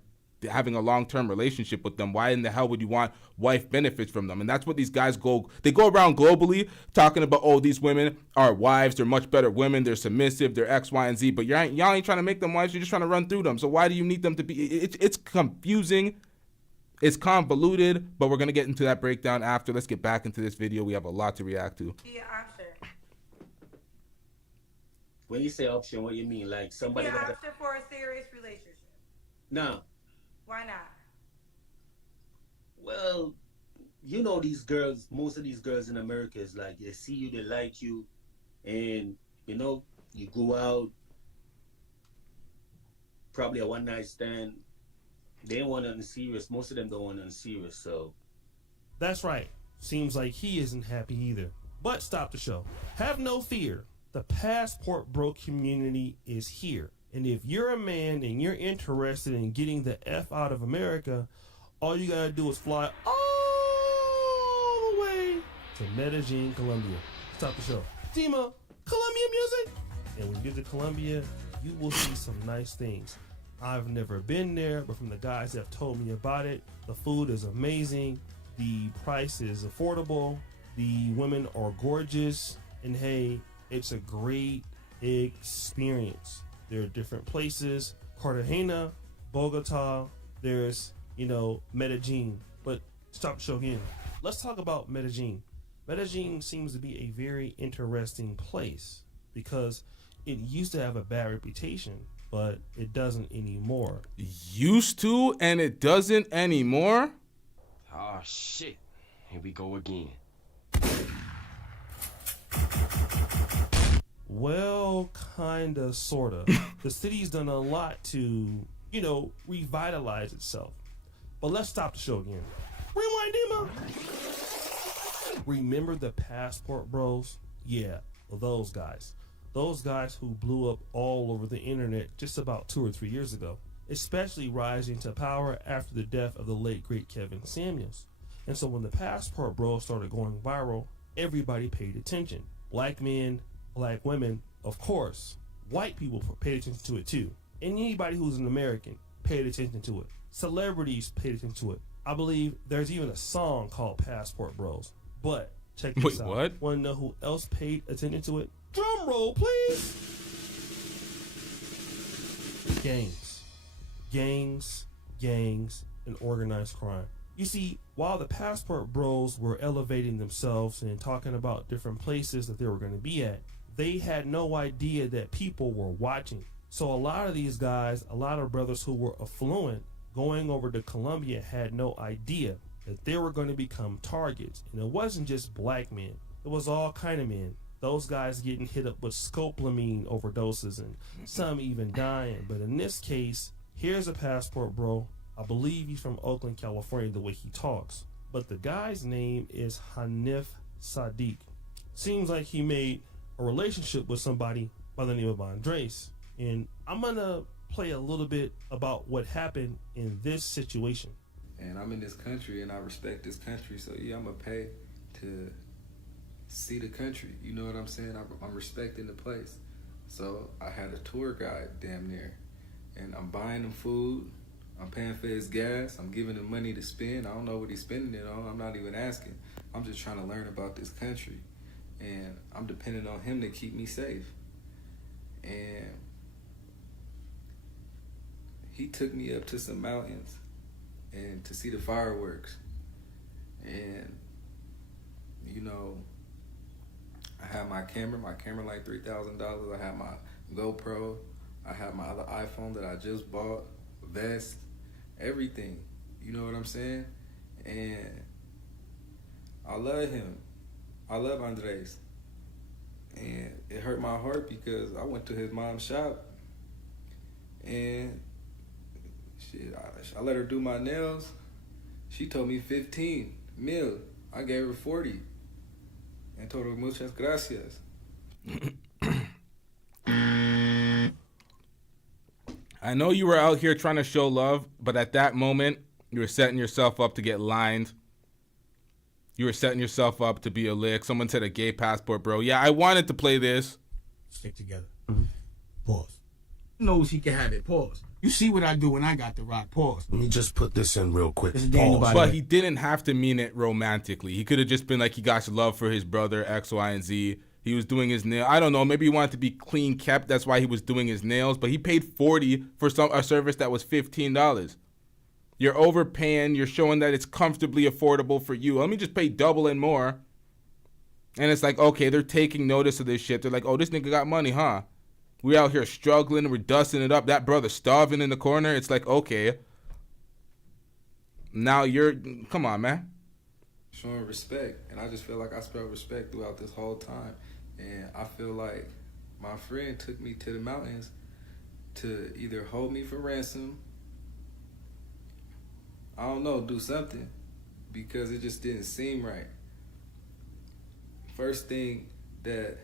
having a long-term relationship with them. Why in the hell would you want wife benefits from them? And that's what these guys they go around globally talking about, oh, these women are wives, they're much better women, they're submissive, they're X, Y, and Z, but y'all ain't trying to make them wives, you're just trying to run through them. So why do you need them to be? It's confusing, it's convoluted, but we're going to get into that breakdown after. Let's get back into this video. We have a lot to react to. Be an option. When you say option, what you mean? Like somebody Be an that... option for a serious relationship. No. Why not? Well, you know, these girls, most of these girls in America is like, they see you, they like you, and, you know, you go out, probably a one-night stand. They don't want nothing serious. Most of them don't want nothing serious, so. That's right. Seems like he isn't happy either. But stop the show. Have no fear. The Passport Bro community is here. And if you're a man and you're interested in getting the F out of America, all you gotta do is fly all the way to Medellin, Colombia. Stop the show. Dima, Colombia music? And when you get to Colombia, you will see some nice things. I've never been there, but from the guys that have told me about it, the food is amazing, the price is affordable, the women are gorgeous, and hey, it's a great experience. There are different places, Cartagena, Bogota, there's, Medellin. But stop the show again. Let's talk about Medellin. Medellin seems to be a very interesting place because it used to have a bad reputation, but it doesn't anymore. Used to, and it doesn't anymore? Oh, shit. Here we go again. Well, kinda, sorta. The city's done a lot to, revitalize itself. But let's stop the show again. Rewind, Dima! Remember the Passport Bros? Yeah, those guys. Those guys who blew up all over the internet just about 2 or 3 years ago. Especially rising to power after the death of the late great Kevin Samuels. And so when the Passport Bros started going viral, everybody paid attention. Black men, black women, of course. White people paid attention to it too. And anybody who's an American paid attention to it. Celebrities paid attention to it. I believe there's even a song called Passport Bros. But check this out. What? Want to know who else paid attention to it? Drum roll, please. Gangs, and organized crime. You see, while the Passport Bros were elevating themselves and talking about different places that they were going to be at, they had no idea that people were watching. So a lot of these guys, a lot of brothers who were affluent going over to Colombia had no idea that they were going to become targets. And it wasn't just black men. It was all kind of men. Those guys getting hit up with scopolamine overdoses and some even dying. But in this case, here's a Passport Bro. I believe he's from Oakland, California, the way he talks. But the guy's name is Hanif Sadiq. Seems like he made a relationship with somebody by the name of Andres. And I'm going to play a little bit about what happened in this situation. And I'm in this country and I respect this country, so yeah, I'm gonna pay to see the country. You know what I'm saying? I'm respecting the place. So I had a tour guide damn near, and I'm buying him food, I'm paying for his gas, I'm giving him money to spend. I don't know what he's spending it on, I'm not even asking. I'm just trying to learn about this country, and I'm depending on him to keep me safe. And he took me up to some mountains and to see the fireworks. And, you know, I had my camera like $3,000. I had my GoPro. I had my other iPhone that I just bought, vest, everything. You know what I'm saying? And I love him. I love Andres. And it hurt my heart because I went to his mom's shop and shit, I let her do my nails. She told me 15 mil. I gave her 40 and told her muchas gracias. I know you were out here trying to show love, but at that moment, you were setting yourself up to get lined. You were setting yourself up to be a lick. Someone said a gay passport, bro. Yeah, I wanted to play this. Stick together. Pause. Knows he can have it. Pause. You see what I do when I got the rock. Pause. Let me just put this in real quick. But he didn't have to mean it romantically. He could have just been like he got love for his brother, X, Y, and Z. He was doing his nail. I don't know. Maybe he wanted to be clean kept. That's why he was doing his nails. But he paid $40 for a service that was $15. You're overpaying. You're showing that it's comfortably affordable for you. Let me just pay double and more. And it's like, okay, they're taking notice of this shit. They're like, oh, this nigga got money, huh? We out here struggling. We're dusting it up. That brother starving in the corner. It's like, okay. Now come on, man. Showing respect. And I just feel like I spelled respect throughout this whole time. And I feel like my friend took me to the mountains to either hold me for ransom, I don't know, do something, because it just didn't seem right. First thing that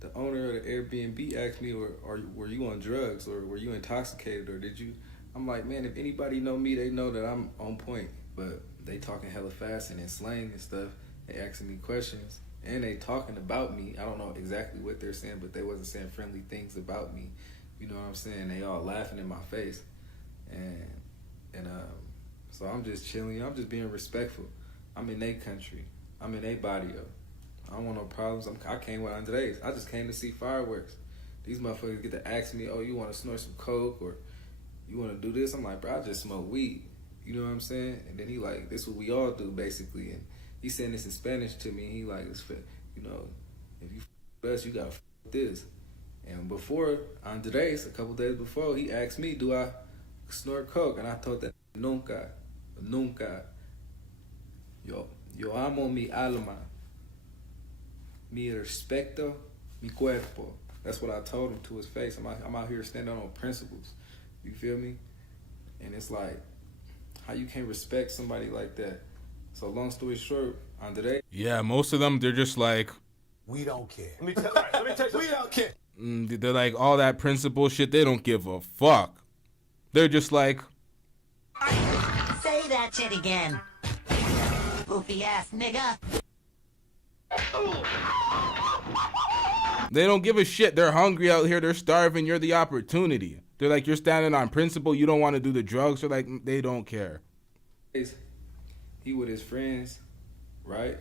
the owner of the Airbnb asked me, were you on drugs, or were you intoxicated, or did you? I'm like, man, if anybody know me, they know that I'm on point. But they talking hella fast and in slang and stuff. They asking me questions and they talking about me. I don't know exactly what they're saying, but they wasn't saying friendly things about me. You know what I'm saying? They all laughing in my face, and so I'm just chilling. I'm just being respectful. I'm in their country. I'm in their barrio. I don't want no problems. I came with Andres. I just came to see fireworks. These motherfuckers get to ask me, oh, you want to snort some coke, or you want to do this? I'm like, bro, I just smoke weed. You know what I'm saying? And then he like, this is what we all do, basically. And he saying this in Spanish to me. He like, you know, if you f us, you got to f this. And before, Andres, a couple days before, he asked me, do I snort coke? And I told that, nunca. Yo amo mi alma. Mi respeto mi cuerpo. That's what I told him to his face. I'm out here standing on principles. You feel me? And it's like, how you can't respect somebody like that? So long story short, Andre. Yeah, most of them, they're just like, we don't care. Let me tell you, we don't care. They're like, all that principle shit, they don't give a fuck. They're just like, say that shit again. Poofy ass nigga. They don't give a shit. They're hungry out here. They're starving. You're the opportunity. They're like, you're standing on principle. You don't want to do the drugs. They're like, they don't care. He with his friends, right?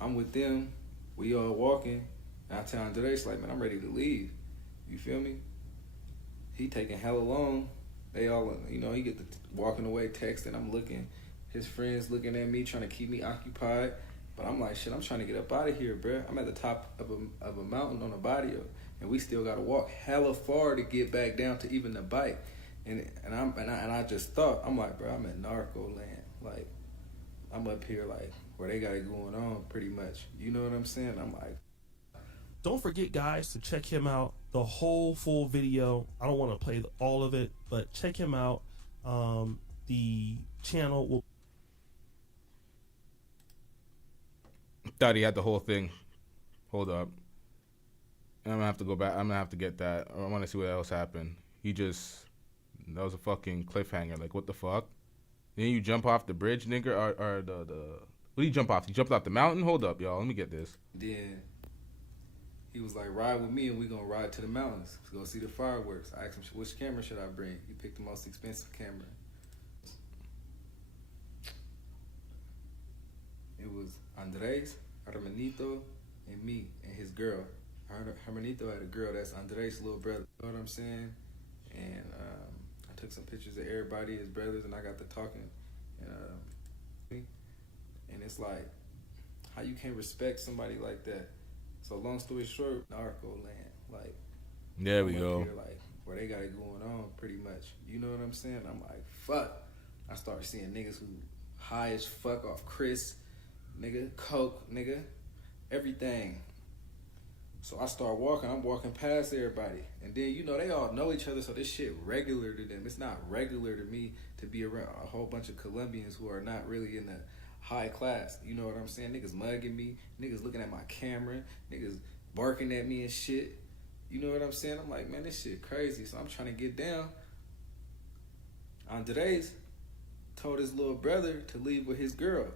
I'm with them. We all walking. And I tell Andres, like, man, I'm ready to leave. You feel me? He taking hella long. They all, you know, he get to walking away texting. I'm looking. His friends looking at me, trying to keep me occupied. But I'm like, shit, I'm trying to get up out of here, bro. I'm at the top of a mountain on a barrio, and we still gotta walk hella far to get back down to even the bike. And I just thought, I'm like, bro, I'm in narco land. Like, I'm up here like where they got it going on pretty much. You know what I'm saying? I'm like, don't forget, guys, to check him out. The whole full video. I don't want to play all of it, but check him out. The channel will. Thought he had the whole thing. Hold up. I'm gonna have to go back. I'm gonna have to get that. I want to see what else happened. That was a fucking cliffhanger. Like, what the fuck? Then you jump off the bridge, nigga, or the. What did you jump off? You jumped off the mountain? Hold up, y'all. Let me get this. Then he was like, ride with me and we gonna ride to the mountains to go see the fireworks. I asked him, which camera should I bring? He picked the most expensive camera. It was Andres, Hermanito, and me and his girl. Hermanito had a girl. That's Andres' little brother. You know what I'm saying? And I took some pictures of everybody, his brothers, and I got to talking. And it's like, how you can't respect somebody like that? So long story short, narco land, like. There we go. Here, like, where they got it going on, pretty much. You know what I'm saying? I'm like, fuck. I started seeing niggas who high as fuck off Chris, nigga, coke, nigga, everything. So I start walking. I'm walking past everybody, and then they all know each other, so this shit regular to them. It's not regular to me to be around a whole bunch of Colombians who are not really in the high class. You know what I'm saying? Niggas mugging me, niggas looking at my camera, niggas barking at me and shit. You know what I'm saying? I'm like, man, this shit crazy. So I'm trying to get down. Andres told his little brother to leave with his girl.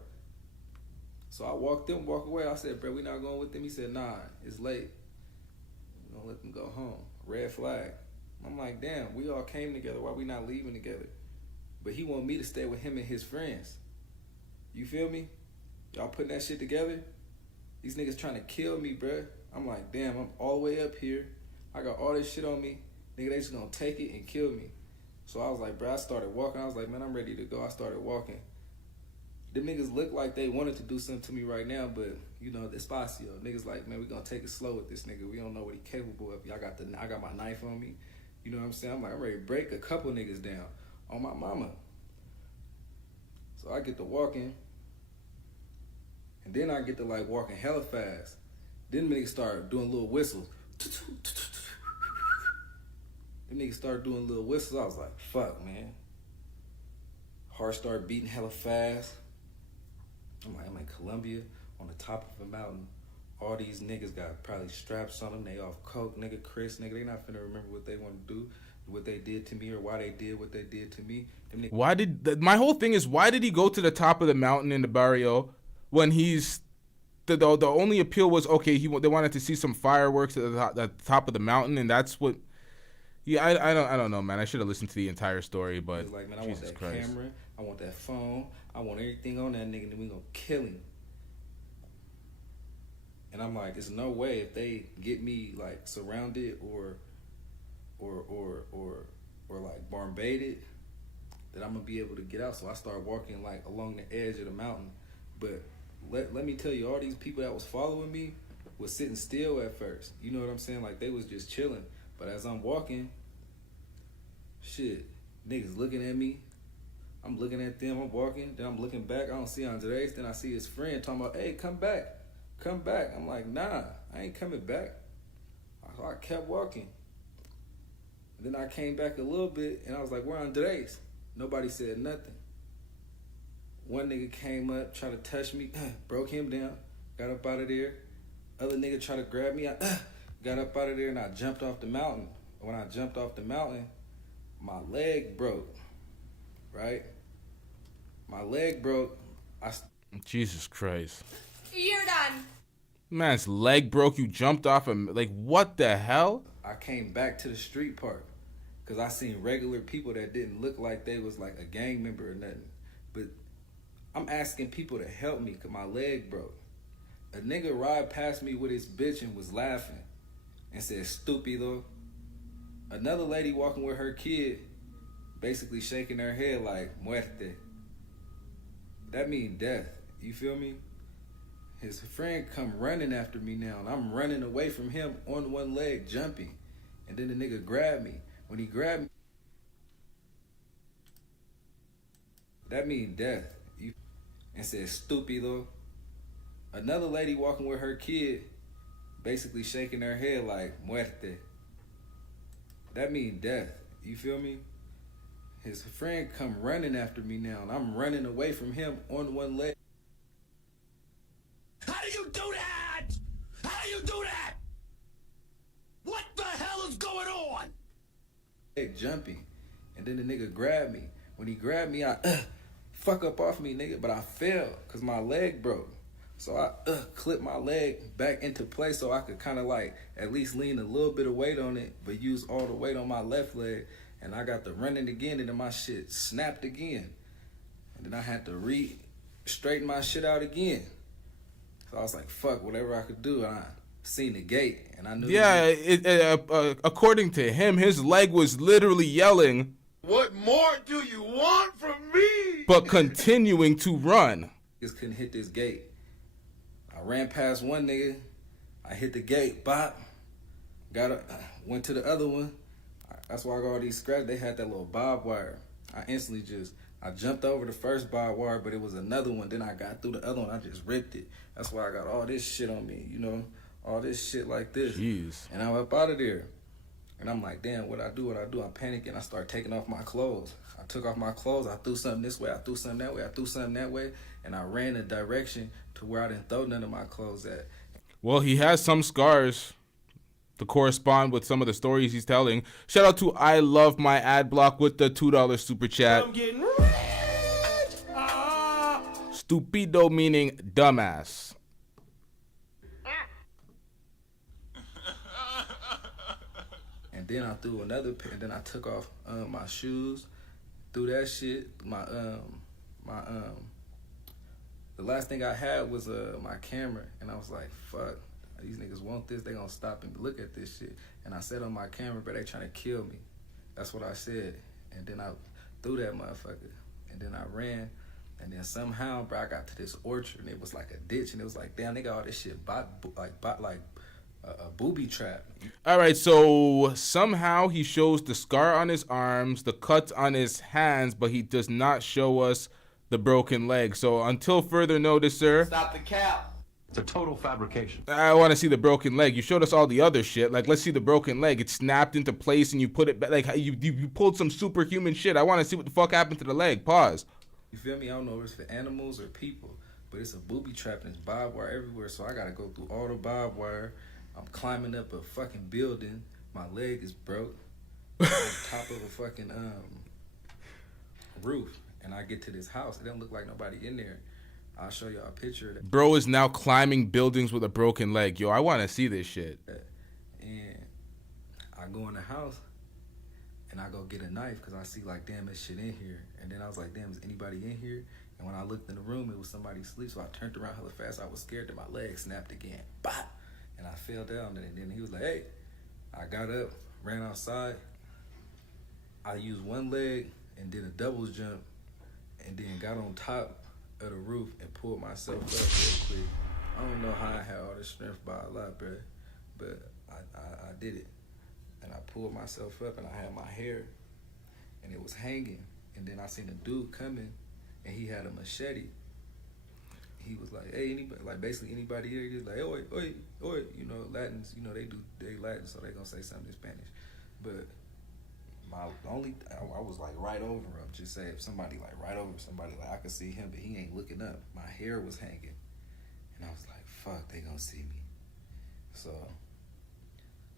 So I walk away. I said, bro, we not going with them? He said, nah, it's late. We're gonna let them go home. Red flag. I'm like, damn, we all came together. Why we not leaving together? But he want me to stay with him and his friends. You feel me? Y'all putting that shit together? These niggas trying to kill me, bruh. I'm like, damn, I'm all the way up here. I got all this shit on me. Nigga, they just gonna take it and kill me. So I was like, bruh, I started walking. I was like, man, I'm ready to go. I started walking. The niggas look like they wanted to do something to me right now, but, despacio. Niggas like, man, we gonna take it slow with this nigga. We don't know what he capable of. I got my knife on me. You know what I'm saying? I'm like, I'm ready to break a couple niggas down on my mama. So I get to walking, and then I get to like walking hella fast. Then niggas start doing little whistles. Them niggas start doing little whistles. I was like, fuck, man. Heart started beating hella fast. I'm in Colombia on the top of a mountain. All these niggas got probably straps on them. They off coke, nigga, Chris, nigga. They not finna remember what they want to do, what they did to me, or why they did what they did to me. My whole thing is, why did he go to the top of the mountain in the barrio when he's the only appeal was, okay, they wanted to see some fireworks at the top of the mountain, and that's what. Yeah, I don't know, man. I should have listened to the entire story, but it's like, man, I Jesus want that Christ. camera, I want that phone, I want everything on that nigga, and then we gonna kill him. And I'm like, there's no way if they get me like surrounded or like barn baited that I'm gonna be able to get out. So I start walking like along the edge of the mountain. But let me tell you, all these people that was following me was sitting still at first. You know what I'm saying? Like they was just chilling. But as I'm walking, shit, niggas looking at me. I'm looking at them, I'm walking, then I'm looking back, I don't see Andres, then I see his friend talking about, hey, come back. I'm like, nah, I ain't coming back. So I kept walking. And then I came back a little bit, and I was like, where Andres? Nobody said nothing. One nigga came up, tried to touch me, broke him down, got up out of there. Other nigga tried to grab me, I got up out of there, and I jumped off the mountain. When I jumped off the mountain, my leg broke, right? My leg broke. Jesus Christ. You're done. Man's leg broke. You jumped off him. Like, what the hell? I came back to the street park because I seen regular people that didn't look like they was like a gang member or nothing. But I'm asking people to help me because my leg broke. A nigga ride past me with his bitch and was laughing and said, "Stupido." Another lady walking with her kid basically shaking her head like, "Muerte." That mean death. You feel me? His friend come running after me now, and I'm running away from him on one leg, jumping. And then the nigga grabbed me. When he grabbed me, that mean death. And said, "Stupido." Another lady walking with her kid basically shaking her head like, "Muerte." That mean death. You feel me? His friend come running after me now, and I'm running away from him on one leg. How do you do that? How do you do that? leg jumping. And then the nigga grabbed me. When he grabbed me, I fuck up off me, nigga. But I fell because my leg broke. So I clipped my leg back into place so I could kind of like at least lean a little bit of weight on it, but use all the weight on my left leg. And I got to running again, and then my shit snapped again. And then I had to straighten my shit out again. So I was like, fuck, whatever I could do. I seen the gate, and I knew. Yeah, according to him, his leg was literally yelling, What more do you want from me? but continuing to run. Just couldn't hit this gate. I ran past one nigga. I hit the gate, bop. Went to the other one. That's why I got all these scratches. They had that little barbed wire. I jumped over the first barbed wire, but it was another one. Then I got through the other one. I just ripped it. That's why I got all this shit on me, you know? All this shit like this. Jeez. And I'm up out of there. And I'm like, damn, what I do? I'm panicking. I start taking off my clothes. I took off my clothes. I threw something this way. I threw something that way. I threw something that way. And I ran a direction to where I didn't throw none of my clothes at. Well, he has some scars to correspond with some of the stories he's telling. Shout out to I Love My Ad Block with the $2 super chat. I'm getting rich. Stupido meaning dumbass. And then I threw another pair. And then I took off my shoes, threw that shit. The last thing I had was my camera, and I was like, fuck, these niggas want this, they gonna stop and look at this shit. And I said on my camera, but they trying to kill me. That's what I said. And then I threw that motherfucker, and then I ran, and then somehow, bro, I got to this orchard, and it was like a ditch, and it was like, damn, they got all this shit like a booby trap. All right, so somehow he shows the scar on his arms, the cuts on his hands, but he does not show us the broken leg. So until further notice, sir. Stop the cap. It's a total fabrication. I want to see the broken leg. You showed us all the other shit. Like, let's see the broken leg. It snapped into place and you put it back. Like, you pulled some superhuman shit. I want to see what the fuck happened to the leg. Pause. You feel me? I don't know if it's for animals or people, but it's a booby trap and it's barbed wire everywhere. So I got to go through all the barbed wire. I'm climbing up a fucking building. My leg is broke. On top of a fucking roof. And I get to this house. It don't look like nobody in there. I'll show y'all a picture of that. Bro is now climbing buildings with a broken leg. Yo, I want to see this shit. And I go in the house, and I go get a knife because I see, like, damn, there's shit in here. And then I was like, damn, is anybody in here? And when I looked in the room, it was somebody asleep. So I turned around hella fast. I was scared that my leg snapped again. Bah! And I fell down. And then he was like, hey. I got up, ran outside. I used one leg and did a doubles jump. And then got on top of the roof and pulled myself up real quick. I don't know how I had all this strength by a lot, bro, but I did it. And I pulled myself up and I had my hair and it was hanging. And then I seen a dude coming and he had a machete. He was like, hey, anybody, like basically anybody here, he was like, oi, oi, oi, you know, Latins, you know, they Latin, so they gonna say something in Spanish. But I was like right over him. Just say if somebody like right over somebody, like I could see him, but he ain't looking up. My hair was hanging, and I was like, "Fuck, they gonna see me." So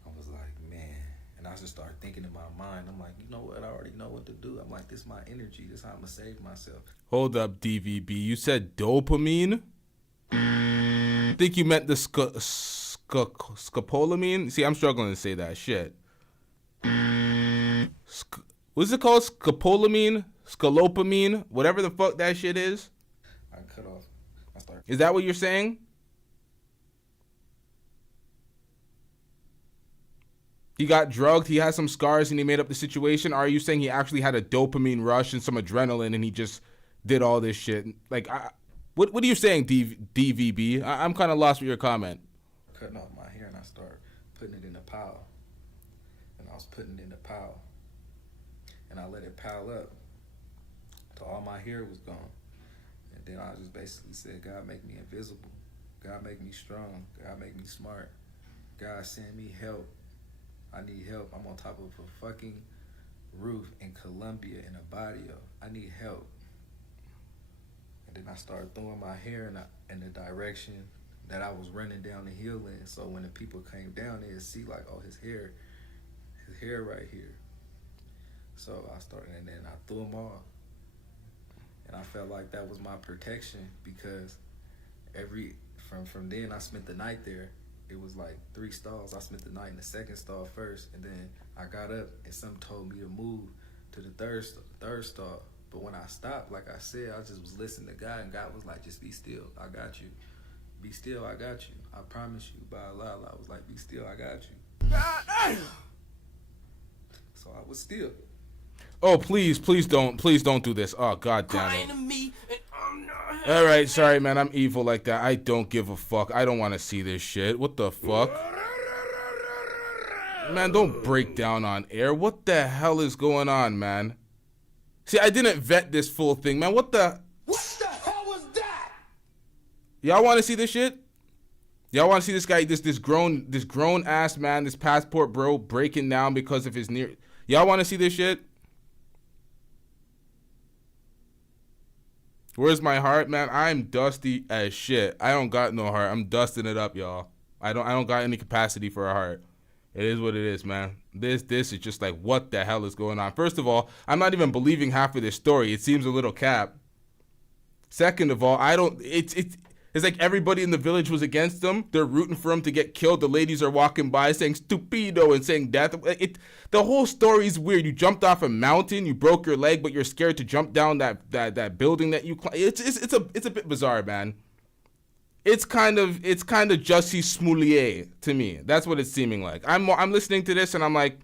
I was like, "Man," and I just started thinking in my mind. I'm like, you know what? I already know what to do. I'm like, this is my energy. This is how I'm gonna save myself. Hold up, DVB. You said dopamine? I think you meant the scopolamine. See, I'm struggling to say that shit. What's it called? Scopolamine? Scalopamine? Whatever the fuck that shit is? I cut off. Is that what you're saying? He got drugged, he had some scars, and he made up the situation? Or are you saying he actually had a dopamine rush and some adrenaline and he just did all this shit? Like, what are you saying, DVB? I'm kind of lost with your comment. Cutting off my hair and I started putting it in a pile. And I was putting it in a pile. And I let it pile up till all my hair was gone. And then I just basically said, God make me invisible. God make me strong. God make me smart. God send me help. I need help. I'm on top of a fucking roof in Colombia in a barrio. I need help. And then I started throwing my hair in the direction that I was running down the hill in. So when the people came down, they'd see like, oh, his hair right here. So I started, and then I threw them all. And I felt like that was my protection because from then I spent the night there. It was like 3 stalls. I spent the night in the 2nd stall first, and then I got up and some told me to move to the third stall. But when I stopped, like I said, I just was listening to God, and God was like, just be still, I got you. Be still, I got you. I promise you, by Allah, I was like, be still, I got you. So I was still. Oh, please don't do this. Oh, God damn it. All right, sorry, man. I'm evil like that. I don't give a fuck. I don't want to see this shit. What the fuck? Man, don't break down on air. What the hell is going on, man? See, I didn't vet this full thing, man. What the hell was that? Y'all want to see this shit? Y'all want to see this guy, this grown ass man, this passport bro breaking down because of his near? Y'all want to see this shit? Where's my heart, man? I'm dusty as shit. I don't got no heart. I'm dusting it up, y'all. I don't got any capacity for a heart. It is what it is, man. This is just like, what the hell is going on? First of all, I'm not even believing half of this story. It seems a little cap. Second of all, it's like everybody in the village was against him. They're rooting for him to get killed. The ladies are walking by saying stupido and saying death. The whole story is weird. You jumped off a mountain, you broke your leg, but you're scared to jump down that building that you climbed. It's a bit bizarre, man. It's kind of Jussie Smollett to me. That's what it's seeming like. I'm listening to this and I'm like,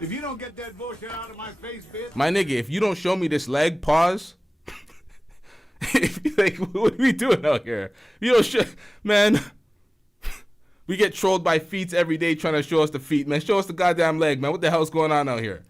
If you don't get that bullshit out of my face, bitch. My nigga, if you don't show me this leg, pause. Like, what are we doing out here? You know, man. We get trolled by feet every day trying to show us the feet, man. Show us the goddamn leg, man. What the hell's going on out here?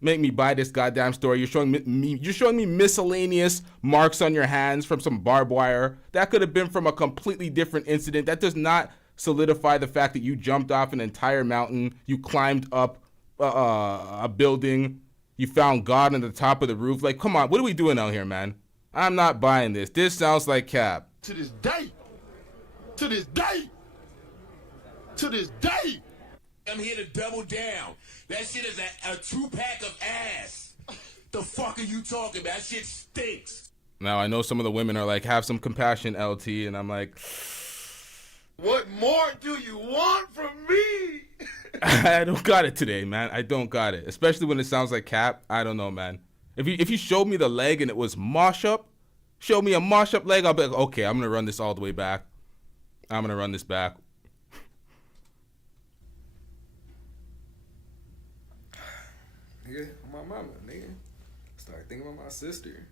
Make me buy this goddamn story. You're showing me miscellaneous marks on your hands from some barbed wire. That could have been from a completely different incident. That does not solidify the fact that you jumped off an entire mountain. You climbed up a building. You found God on the top of the roof. Like, come on. What are we doing out here, man? I'm not buying this. This sounds like cap. To this day. To this day. To this day. I'm here to double down. That shit is a 2-pack of ass. The fuck are you talking about? That shit stinks. Now, I know some of the women are like, have some compassion, LT. And I'm like, what more do you want from me? I don't got it today, man. I don't got it. Especially when it sounds like cap. I don't know, man. If you showed me the leg and it was mosh up, show me a mosh up leg, I'll be like, okay, I'm going to run this all the way back. I'm going to run this back. Nigga, my mama, nigga. Start thinking about my sister.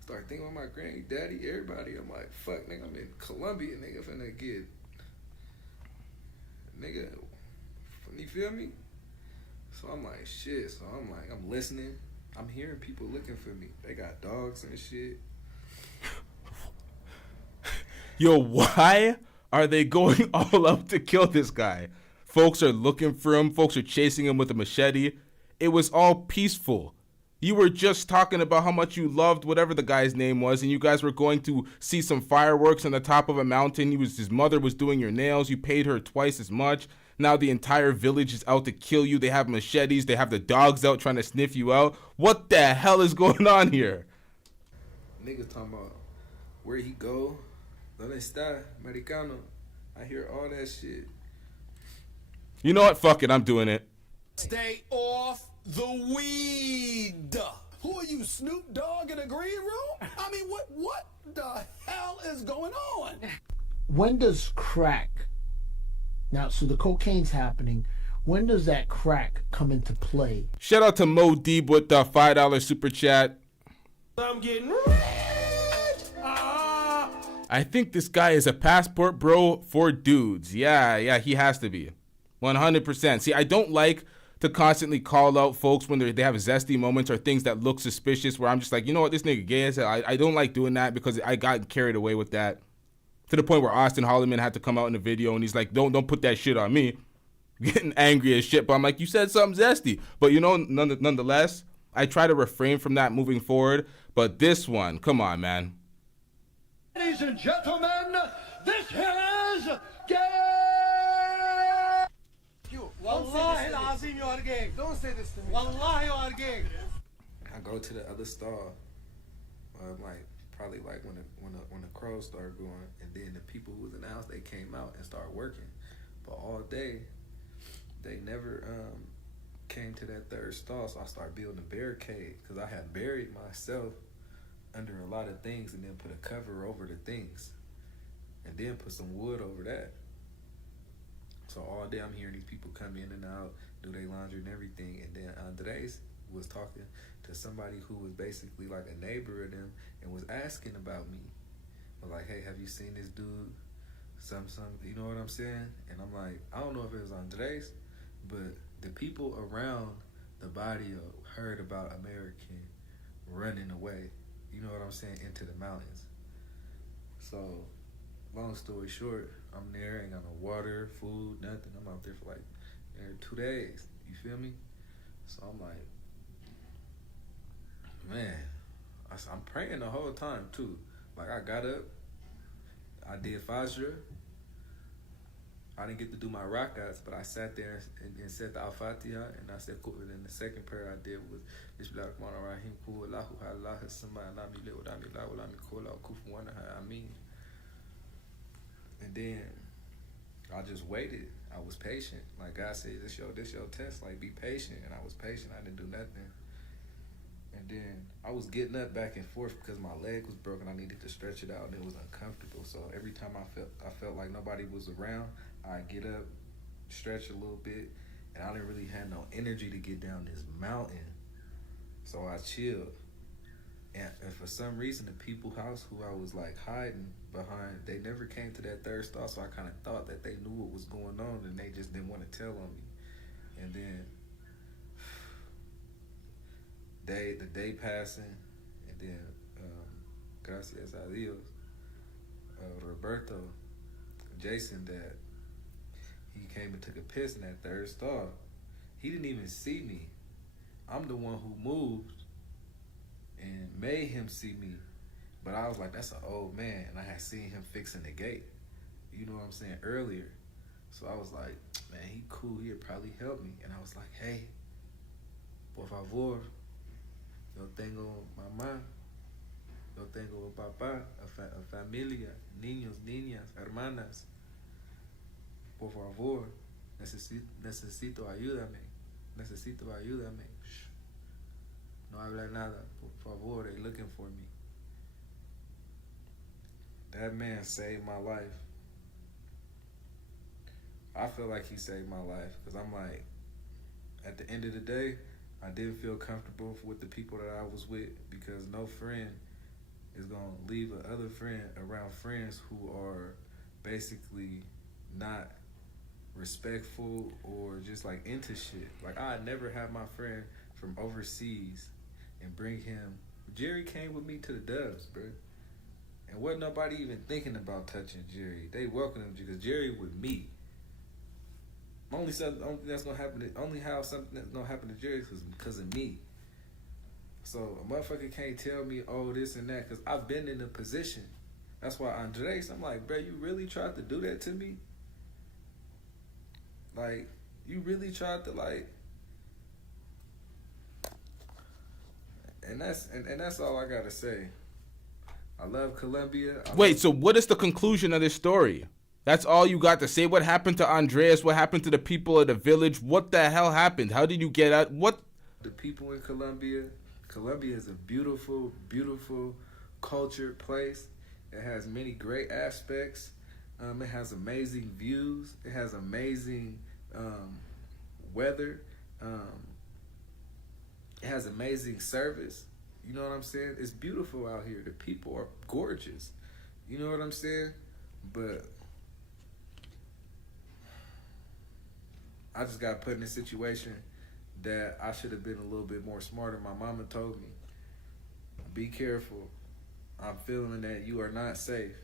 Start thinking about my granny, daddy, everybody. I'm like, fuck, nigga, I'm in Colombia, nigga, finna get. Nigga, you feel me? So I'm like, shit. So I'm like, I'm listening. I'm hearing people looking for me. They got dogs and shit. Yo, why are they going all up to kill this guy? Folks are looking for him. Folks are chasing him with a machete. It was all peaceful. You were just talking about how much you loved whatever the guy's name was, and you guys were going to see some fireworks on the top of a mountain. His mother was doing your nails. You paid her twice as much. Now the entire village is out to kill you. They have machetes. They have the dogs out trying to sniff you out. What the hell is going on here? Niggas talking about where he go. ¿Dónde está Americano? I hear all that shit. You know what? Fuck it. I'm doing it. Stay off the weed. Who are you, Snoop Dogg in a green room? I mean, what the hell is going on? When does crack, now, so the cocaine's happening, when does that crack come into play? Shout out to Mo Deeb with the $5 super chat. I'm getting rich. I think this guy is a passport bro for dudes. Yeah, he has to be. 100%. See, I don't like to constantly call out folks when they have zesty moments or things that look suspicious where I'm just like, you know what, this nigga gay as hell. I don't like doing that because I got carried away with that. To the point where Auston Holleman had to come out in the video and he's like, don't put that shit on me. Getting angry as shit. But I'm like, you said something zesty. But you know, nonetheless, I try to refrain from that moving forward. But this one, come on, man. Ladies and gentlemen, this here is gay. والله العظيم Orgeg. Don't say this to me. Wallahi Orgeg. I go to the other stall, like probably like when the crows started going, and then the people who was in the house, they came out and started working, but all day they never came to that third stall. So I started building a barricade because I had buried myself under a lot of things, and then put a cover over the things, and then put some wood over that. So all day I'm hearing these people come in and out, do their laundry and everything, and then Andres was talking to somebody who was basically like a neighbor of them and was asking about me. But like, hey, have you seen this dude? Some, you know what I'm saying? And I'm like, I don't know if it was Andres, but the people around the barrio heard about American running away, you know what I'm saying, into the mountains. So, long story short, I'm there, ain't got no water, food, nothing. I'm out there for like 2 days, you feel me? So I'm like, man, I'm praying the whole time too. Like I got up, I did Fajr. I didn't get to do my rakats, but I sat there and said the Al-Fatiha, and I said, and then the second prayer I did was, Bismillahirrahmanirrahim, Allahu Allah, Sama, Nami, Leodami, Lawalami, Kola, Kufuana, Amin. And then I just waited. I was patient. Like God said, this your test. Like be patient. And I was patient. I didn't do nothing. And then I was getting up back and forth because my leg was broken. I needed to stretch it out, and it was uncomfortable. So every time I felt like nobody was around, I'd get up, stretch a little bit, and I didn't really have no energy to get down this mountain. So I chilled. And for some reason, the people house who I was like hiding behind, they never came to that third stall. So I kind of thought that they knew what was going on, and they just didn't want to tell on me. And then the day passing, and then gracias a Dios, Roberto, Jason, that he came and took a piss in that third stall. He didn't even see me. I'm the one who moved and made him see me. But I was like, that's an old man, and I had seen him fixing the gate, you know what I'm saying, earlier. So I was like, man, he cool, he'll probably help me. And I was like, hey, por favor, yo tengo mamá, yo tengo papá, a familia, niños, niñas, hermanas. Por favor, necesito ayúdame. No habla nada, por favor, they looking for me. That man saved my life. I feel like he saved my life, because I'm like, at the end of the day, I didn't feel comfortable with the people that I was with, because no friend is going to leave another friend around friends who are basically not respectful or just like into shit. Like I never had my friend from overseas and bring him. Jerry came with me to the Dubs, bro, and wasn't nobody even thinking about touching Jerry. They welcomed him because Jerry with me. Only how something that's gonna happen to Jerry is because of me. So a motherfucker can't tell me, oh, this and that, because I've been in a position. That's why Andres, I'm like, bro, you really tried to do that to me? Like, you really tried to, like, and that's all I gotta say. I love Colombia. Wait, so what is the conclusion of this story? That's all you got to say? What happened to Andreas? What happened to the people of the village? What the hell happened? How did you get out? What? The people in Colombia is a beautiful, beautiful cultured place. It has many great aspects. It has amazing views. It has amazing weather. It has amazing service. You know what I'm saying? It's beautiful out here. The people are gorgeous. You know what I'm saying? But I just got put in a situation that I should have been a little bit more smarter. My mama told me, be careful. I'm feeling that you are not safe,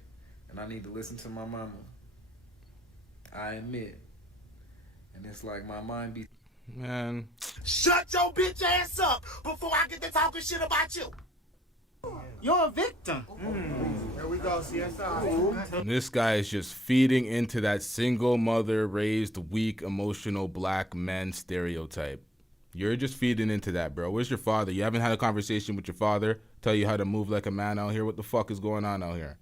and I need to listen to my mama. I admit. And it's like my mind be... Man. Shut your bitch ass up before I get to talking shit about you. You're a victim. Here we go, CSI. This guy is just feeding into that single mother raised weak emotional black men stereotype. You're just feeding into that, bro. Where's your father? You haven't had a conversation with your father, tell you how to move like a man out here? What the fuck is going on out here?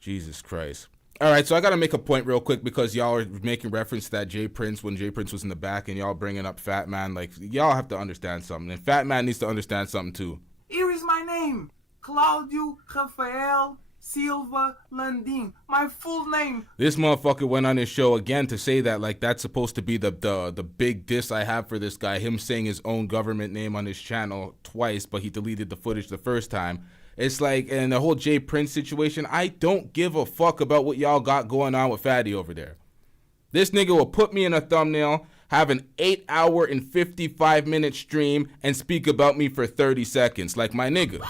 Jesus Christ. All right, so I got to make a point real quick because y'all are making reference to that Jay Prince when Jay Prince was in the back and y'all bringing up Fat Man. Like, y'all have to understand something. And Fat Man needs to understand something too. Here is my name. Claudio Rafael Silva Landim. My full name. This motherfucker went on his show again to say that like that's supposed to be the big diss I have for this guy. Him saying his own government name on his channel twice, but he deleted the footage the first time. It's like, and the whole Jay Prince situation, I don't give a fuck about what y'all got going on with Fatty over there. This nigga will put me in a thumbnail, have an 8-hour and 55-minute stream, and speak about me for 30 seconds, like my nigga.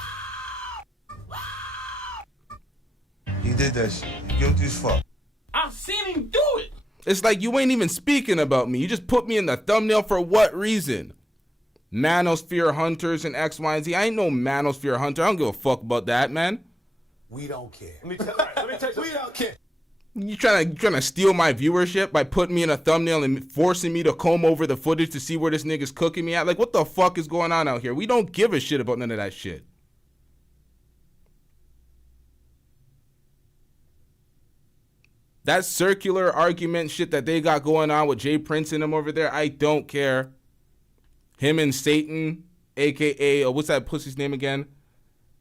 He did that shit. Guilty as fuck. I've seen him do it. It's like you ain't even speaking about me. You just put me in the thumbnail for what reason? Manosphere hunters and X, Y, and Z. I ain't no manosphere hunter. I don't give a fuck about that, man. We don't care. Let me tell you, we don't care. You trying to steal my viewership by putting me in a thumbnail and forcing me to comb over the footage to see where this nigga's cooking me at? Like, what the fuck is going on out here? We don't give a shit about none of that shit. That circular argument shit that they got going on with Jay Prince and him over there, I don't care. Him and Satan, a.k.a. What's that pussy's name again?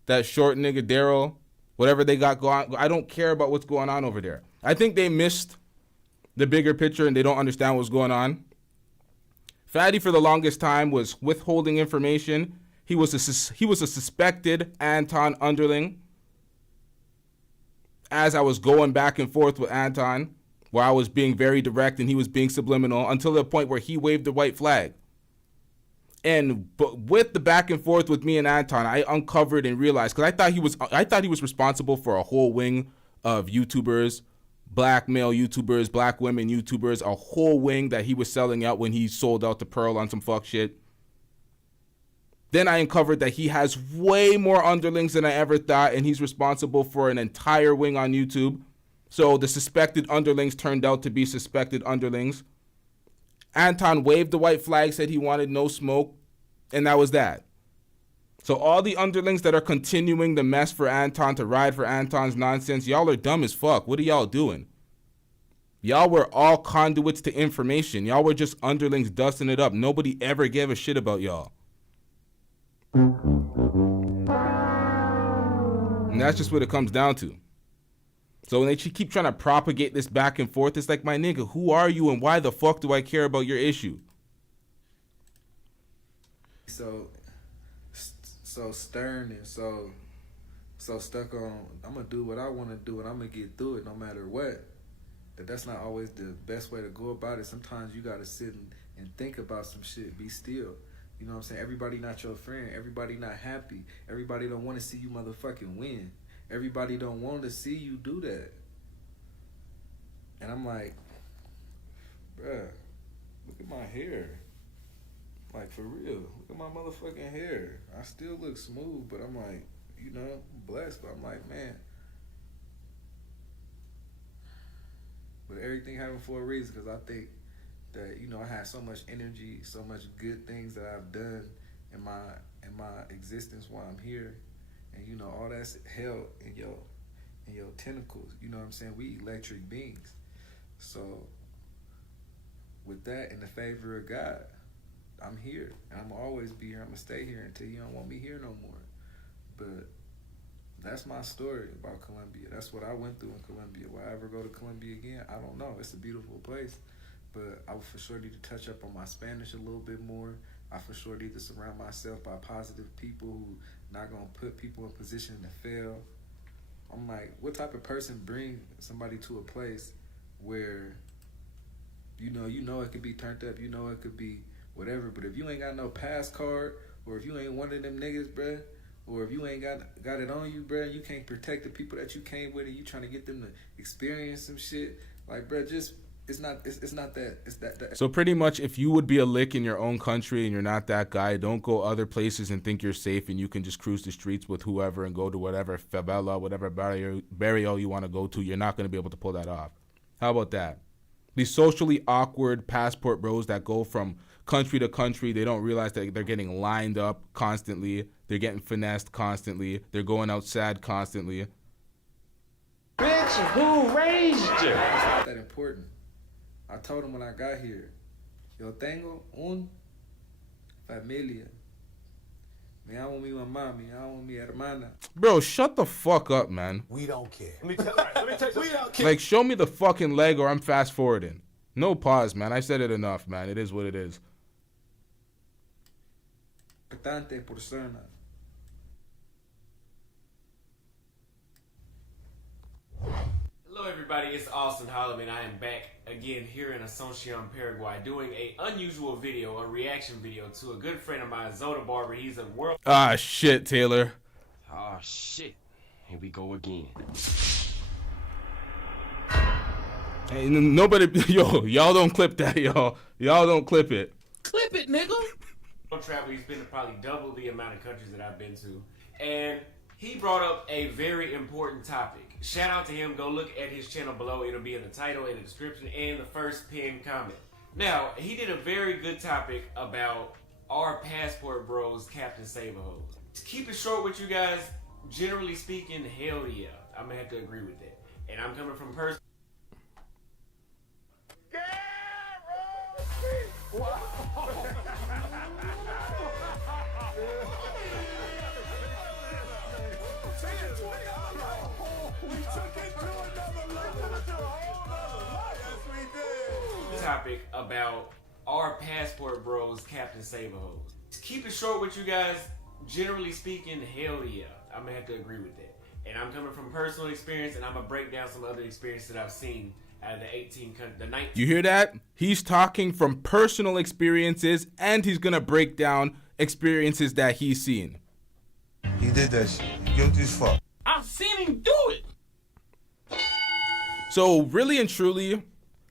That short nigga, Daryl. Whatever they got going on. I don't care about what's going on over there. I think they missed the bigger picture and they don't understand what's going on. Fatty, for the longest time, was withholding information. He was a suspected Anton underling. As I was going back and forth with Anton, where I was being very direct and he was being subliminal, until the point where he waved the white flag. But with the back and forth with me and Anton, I uncovered and realized, because I thought he was responsible for a whole wing of YouTubers, black male YouTubers, black women YouTubers, a whole wing that he was selling out when he sold out to Pearl on some fuck shit. Then I uncovered that he has way more underlings than I ever thought, and he's responsible for an entire wing on YouTube. So the suspected underlings turned out to be suspected underlings. Anton waved the white flag, said he wanted no smoke, and that was that. So all the underlings that are continuing the mess for Anton, to ride for Anton's nonsense, y'all are dumb as fuck. What are y'all doing? Y'all were all conduits to information. Y'all were just underlings dusting it up. Nobody ever gave a shit about y'all. And that's just what it comes down to. So when they keep trying to propagate this back and forth, it's like, my nigga, who are you and why the fuck do I care about your issue? So stern and so stuck on, I'm going to do what I want to do and I'm going to get through it no matter what. That's not always the best way to go about it. Sometimes you got to sit and think about some shit. Be still. You know what I'm saying? Everybody not your friend. Everybody not happy. Everybody don't want to see you motherfucking win. Everybody don't want to see you do that. And I'm like, bruh, look at my hair. Like, for real. Look at my motherfucking hair. I still look smooth, but I'm like, you know, blessed. But I'm like, man. But everything happened for a reason, because I think that, you know, I had so much energy, so much good things that I've done in my existence while I'm here. And, you know, all that's held in your tentacles. You know what I'm saying? We electric beings. So with that and the favor of God, I'm here. And I'm going to always be here. I'm going to stay here until you don't want me here no more. But that's my story about Colombia. That's what I went through in Colombia. Will I ever go to Colombia again? I don't know. It's a beautiful place. But I for sure need to touch up on my Spanish a little bit more. I for sure need to surround myself by positive people who not going to put people in position to fail. I'm like, what type of person bring somebody to a place where, you know it could be turned up, you know it could be whatever, but if you ain't got no pass card, or if you ain't one of them niggas, bruh, or if you ain't got it on you, bruh, you can't protect the people that you came with and you trying to get them to experience some shit, like, bruh, just It's not that. It's that. So pretty much, if you would be a lick in your own country and you're not that guy, don't go other places and think you're safe and you can just cruise the streets with whoever and go to whatever favela, whatever barrio you want to go to. You're not going to be able to pull that off. How about that? These socially awkward passport bros that go from country to country, they don't realize that they're getting lined up constantly. They're getting finessed constantly. They're going out sad constantly. Bitch, who raised you? It's not that important. I told him when I got here, yo tengo un familia. Me amo mi mamá, me amo mi hermana. Bro, shut the fuck up, man. We don't care. Let me tell you, we don't care. Like, show me the fucking leg or I'm fast forwarding. No pause, man. I said it enough, man. It is what it is. Importante persona. Hello everybody, it's Auston Holleman. I am back again here in Asuncion, Paraguay, doing a unusual video, a reaction video to a good friend of mine, Zoda Barber. He's a world... Ah, shit, Taylor. Oh, shit. Here we go again. Hey, nobody... Yo, y'all don't clip that, y'all. Y'all don't clip it. Clip it, nigga! Travel, he's been to probably double the amount of countries that I've been to. And he brought up a very important topic. Shout out to him. Go look at his channel below. It'll be in the title, in the description, and the first pinned comment. Now, he did a very good topic about our passport bros, Captain Saberhoes. To keep it short with you guys, generally speaking, hell yeah. I'm gonna have to agree with that. And I'm coming from person. Topic about our passport bros, Captain Saberhoes. To keep it short with you guys, generally speaking, hell yeah. I'm gonna have to agree with that. And I'm coming from personal experience, and I'm gonna break down some other experiences that I've seen out of the 18 countries, the 19. You hear that? He's talking from personal experiences, and he's gonna break down experiences that he's seen. He did that shit. Guilty as fuck. I've seen him do it. So really and truly,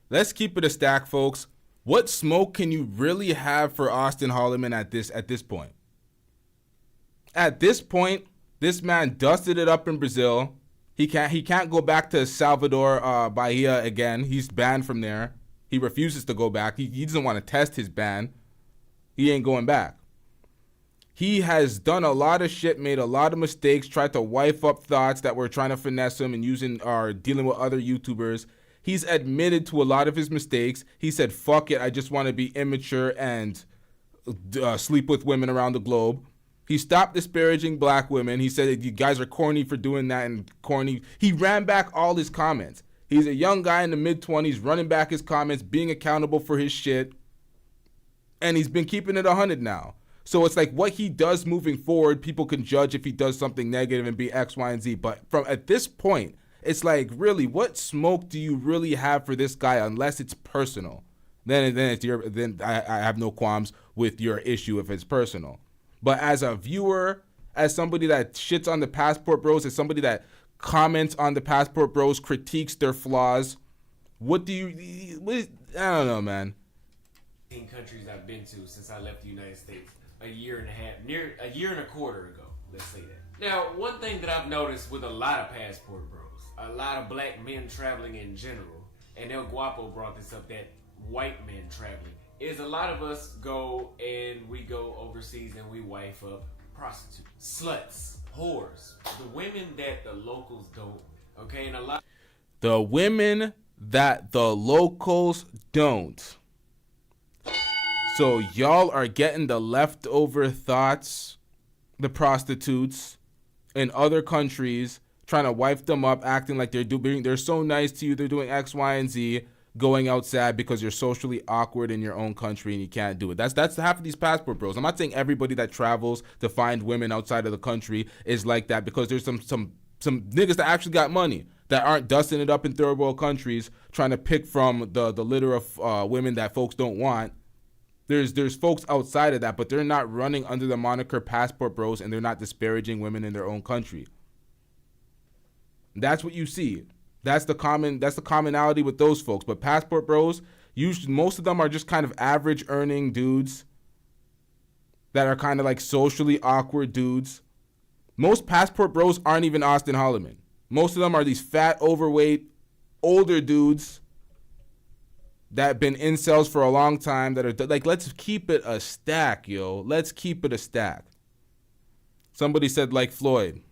let's keep it a stack, folks. What smoke can you really have for Auston Holleman at this point? At this point, this man dusted it up in Brazil. He can't go back to Salvador Bahia again. He's banned from there. He refuses to go back. He doesn't want to test his ban. He ain't going back. He has done a lot of shit, made a lot of mistakes, tried to wife up thoughts that were trying to finesse him and using or dealing with other YouTubers. He's admitted to a lot of his mistakes. He said, fuck it, I just want to be immature and sleep with women around the globe. He stopped disparaging black women. He said, you guys are corny for doing that and corny. He ran back all his comments. He's a young guy in the mid-20s running back his comments, being accountable for his shit. And he's been keeping it 100 now. So it's like what he does moving forward, people can judge if he does something negative and be X, Y, and Z. But from at this point, it's like, really, what smoke do you really have for this guy unless it's personal? Then I have no qualms with your issue if it's personal. But as a viewer, as somebody that shits on the passport bros, as somebody that comments on the passport bros, critiques their flaws, I don't know, man. Countries I've been to since I left the United States a year and a quarter ago, let's say that. Now, one thing that I've noticed with a lot of passport bros, a lot of black men traveling in general, and El Guapo brought this up, that white men traveling, is a lot of us go overseas and we wife up prostitutes, sluts, whores, the women that the locals don't, okay? And the women that the locals don't. So y'all are getting the leftover thoughts, the prostitutes in other countries, trying to wife them up, acting like they're so nice to you, they're doing X, Y, and Z, going outside because you're socially awkward in your own country and you can't do it. That's half of these passport bros. I'm not saying everybody that travels to find women outside of the country is like that, because there's some niggas that actually got money that aren't dusting it up in third world countries trying to pick from the litter of women that folks don't want. There's folks outside of that, but they're not running under the moniker passport bros, and they're not disparaging women in their own country. That's what you see. That's the commonality with those folks. But passport bros, usually most of them are just kind of average earning dudes that are kind of like socially awkward dudes. Most passport bros aren't even Auston Holleman. Most of them are these fat, overweight, older dudes that have been incels for a long time that are like, let's keep it a stack, yo. Let's keep it a stack. Somebody said like Floyd.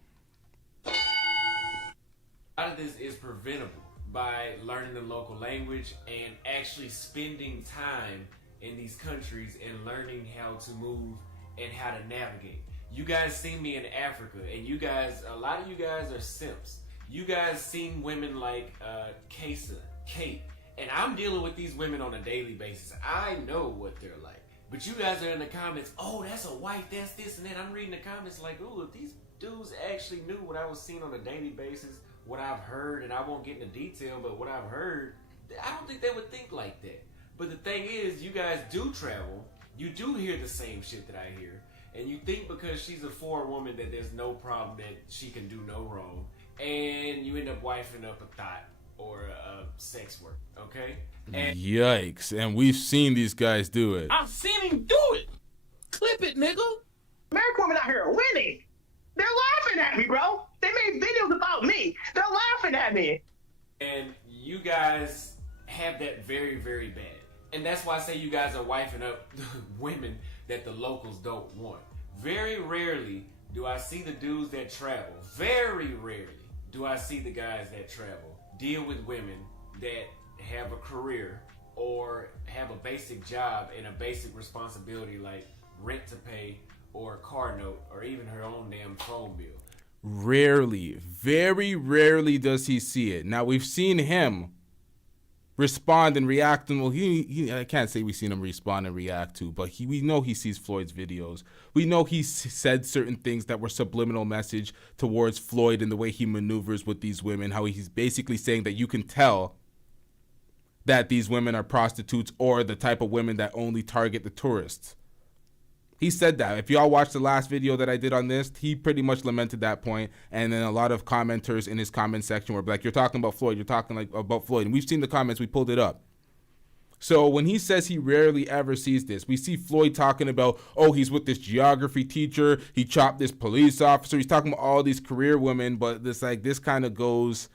A lot of this is preventable by learning the local language and actually spending time in these countries and learning how to move and how to navigate. You guys seen me in Africa, and you guys, a lot of you guys are simps. You guys seen women like Kate, and I'm dealing with these women on a daily basis. I know what they're like. But you guys are in the comments, oh, that's a wife, that's this and that. I'm reading the comments like, ooh, if these dudes actually knew what I was seeing on a daily basis, what I've heard, and I won't get into detail, but what I've heard, I don't think they would think like that. But the thing is, you guys do travel. You do hear the same shit that I hear. And you think because she's a foreign woman that there's no problem that she can do no wrong. And you end up wifing up a thought or a sex work, okay? And Yikes. And we've seen these guys do it. I've seen him do it. Clip it, nigga. American women out here are winning. They're laughing at me, bro. They made videos about me. They're laughing at me. And you guys have that very, very bad. And that's why I say you guys are wifing up women that the locals don't want. Very rarely do I see the dudes that travel. Very rarely do I see the guys that travel deal with women that have a career or have a basic job and a basic responsibility like rent to pay or a car note or even her own damn phone bill. Rarely, very rarely does he see it. Now, we've seen him respond and react, and well, I can't say we've seen him respond and react to, but we know he sees Floyd's videos. We know he said certain things that were subliminal message towards Floyd and the way he maneuvers with these women, how he's basically saying that you can tell that these women are prostitutes or the type of women that only target the tourists. He said that. If y'all watched the last video that I did on this, he pretty much lamented that point. And then a lot of commenters in his comment section were like, you're talking about Floyd. You're talking like about Floyd. And we've seen the comments. We pulled it up. So when he says he rarely ever sees this, we see Floyd talking about, oh, he's with this geography teacher. He chopped this police officer. He's talking about all these career women. But this kind of goes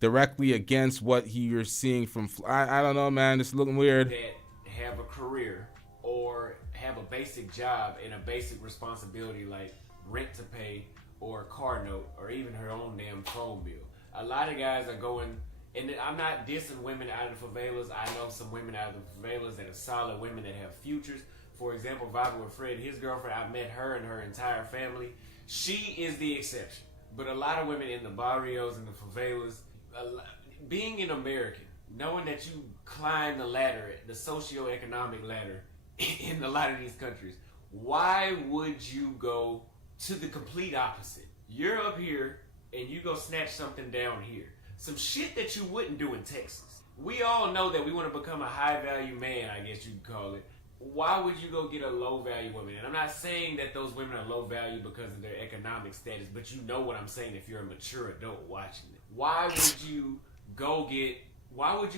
directly against what you're seeing from I don't know, man. It's looking weird. That have a career or have a basic job and a basic responsibility like rent to pay or a car note or even her own damn phone bill. A lot of guys are going, and I'm not dissing women out of the favelas. I know some women out of the favelas that are solid women that have futures. For example, Vibe with Fred, his girlfriend, I met her and her entire family. She is the exception. But a lot of women in the barrios and the favelas, being an American, knowing that you climb the ladder, the socioeconomic ladder, in a lot of these countries, why would you go to the complete opposite? You're up here and you go snatch something down here. Some shit that you wouldn't do in Texas. We all know that we want to become a high value man, I guess you could call it. Why would you go get a low value woman? And I'm not saying that those women are low value because of their economic status, but you know what I'm saying if you're a mature adult watching it. Why would you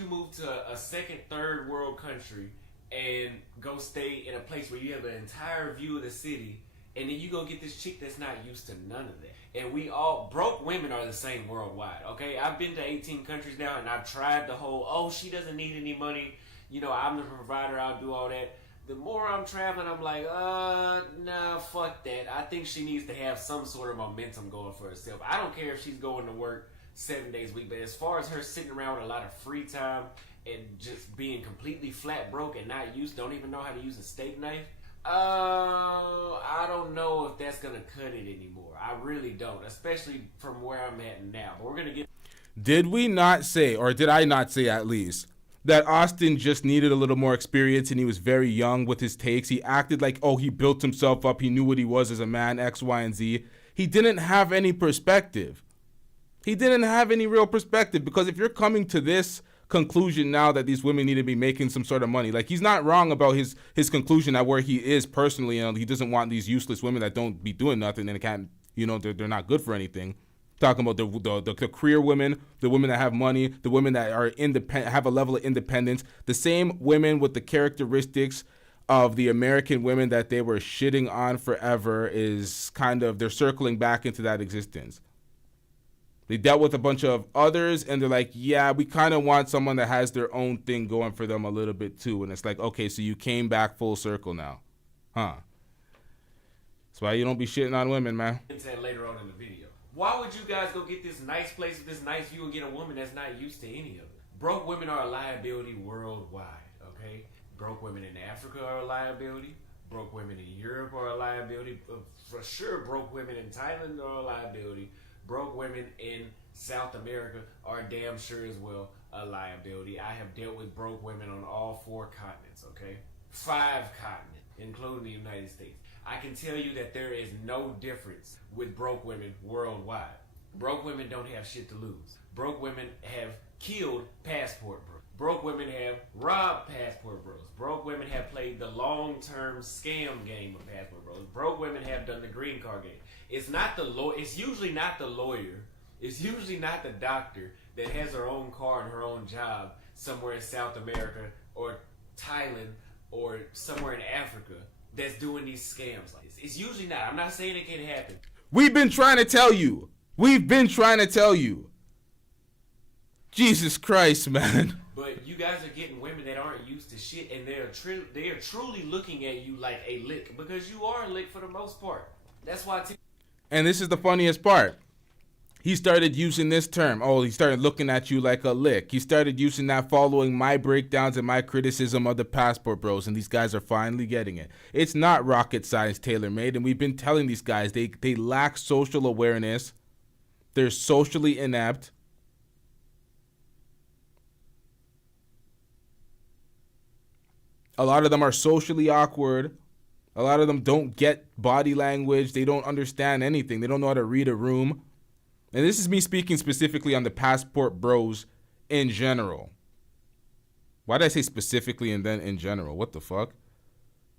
move to a second, third world country and go stay in a place where you have an entire view of the city, and then you go get this chick that's not used to none of that? And we all, broke women are the same worldwide, okay? I've been to 18 countries now, and I've tried the whole, oh, she doesn't need any money, you know, I'm the provider, I'll do all that. The more I'm traveling, I'm like, nah, fuck that. I think she needs to have some sort of momentum going for herself. I don't care if she's going to work 7 days a week, but as far as her sitting around with a lot of free time and just being completely flat broke and don't even know how to use a steak knife, I don't know if that's gonna cut it anymore. I really don't, especially from where I'm at now. But we're gonna get. Did we not say, or did I not say at least, that Austin just needed a little more experience and he was very young with his takes? He acted like, oh, he built himself up. He knew what he was as a man, X, Y, and Z. He didn't have any perspective. He didn't have any real perspective, because if you're coming to this conclusion now that these women need to be making some sort of money, like, he's not wrong about his conclusion at where he is personally, and he doesn't want these useless women that don't be doing nothing and can't, you know, they're not good for anything. Talking about the career women, the women that have money, the women that are independent, have a level of independence. The same women with the characteristics of the American women that they were shitting on forever is kind of, they're circling back into that existence. They dealt with a bunch of others, and they're like, yeah, we kind of want someone that has their own thing going for them a little bit too. And it's like, okay, so you came back full circle now. Huh. That's why you don't be shitting on women, man. Said later on in the video. Why would you guys go get this nice place with this nice view and get a woman that's not used to any of it? Broke women are a liability worldwide, okay? Broke women in Africa are a liability. Broke women in Europe are a liability. For sure, broke women in Thailand are a liability. Broke women in South America are damn sure as well a liability. I have dealt with broke women on all 4 continents, okay? 5 continents, including the United States. I can tell you that there is no difference with broke women worldwide. Broke women don't have shit to lose. Broke women have killed passport bros. Broke women have robbed passport bros. Broke women have played the long-term scam game of passport bros. Broke women have done the green card game. It's not the it's usually not the lawyer. It's usually not the doctor that has her own car and her own job somewhere in South America or Thailand or somewhere in Africa that's doing these scams like this. It's usually not. I'm not saying it can't happen. We've been trying to tell you. We've been trying to tell you. Jesus Christ, man. But you guys are getting women that aren't used to shit, and they are truly looking at you like a lick, because you are a lick for the most part. That's why. And this is the funniest part. He started using this term. Oh, he started looking at you like a lick. He started using that following my breakdowns and my criticism of the passport bros, and these guys are finally getting it. It's not rocket science tailor-made, and we've been telling these guys they lack social awareness. They're socially inept. A lot of them are socially awkward. A lot of them don't get body language. They don't understand anything. They don't know how to read a room. And this is me speaking specifically on the passport bros in general. Why did I say specifically and then in general? What the fuck?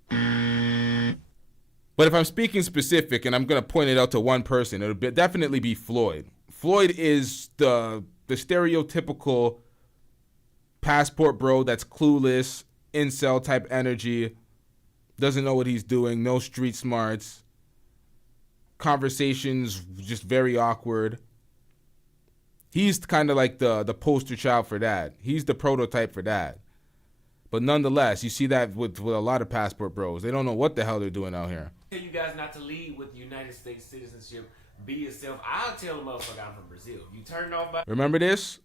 But if I'm speaking specific and I'm going to point it out to one person, it'll definitely be Floyd. Floyd is the stereotypical passport bro that's clueless, incel type energy, doesn't know what he's doing, no street smarts, conversations just very awkward. He's kind of like the poster child for that. He's the prototype for that. But nonetheless, you see that with a lot of passport bros. They don't know what the hell they're doing out here. I tell you guys not to lead with United States citizenship. Be yourself. I'll tell a motherfucker I'm from Brazil. You turned off by Remember this?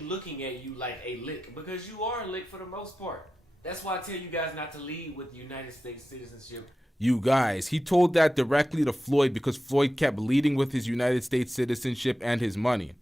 Looking at you like a lick, because you are a lick for the most part. That's why I tell you guys not to lead with United States citizenship. You guys, he told that directly to Floyd because Floyd kept leading with his United States citizenship and his money.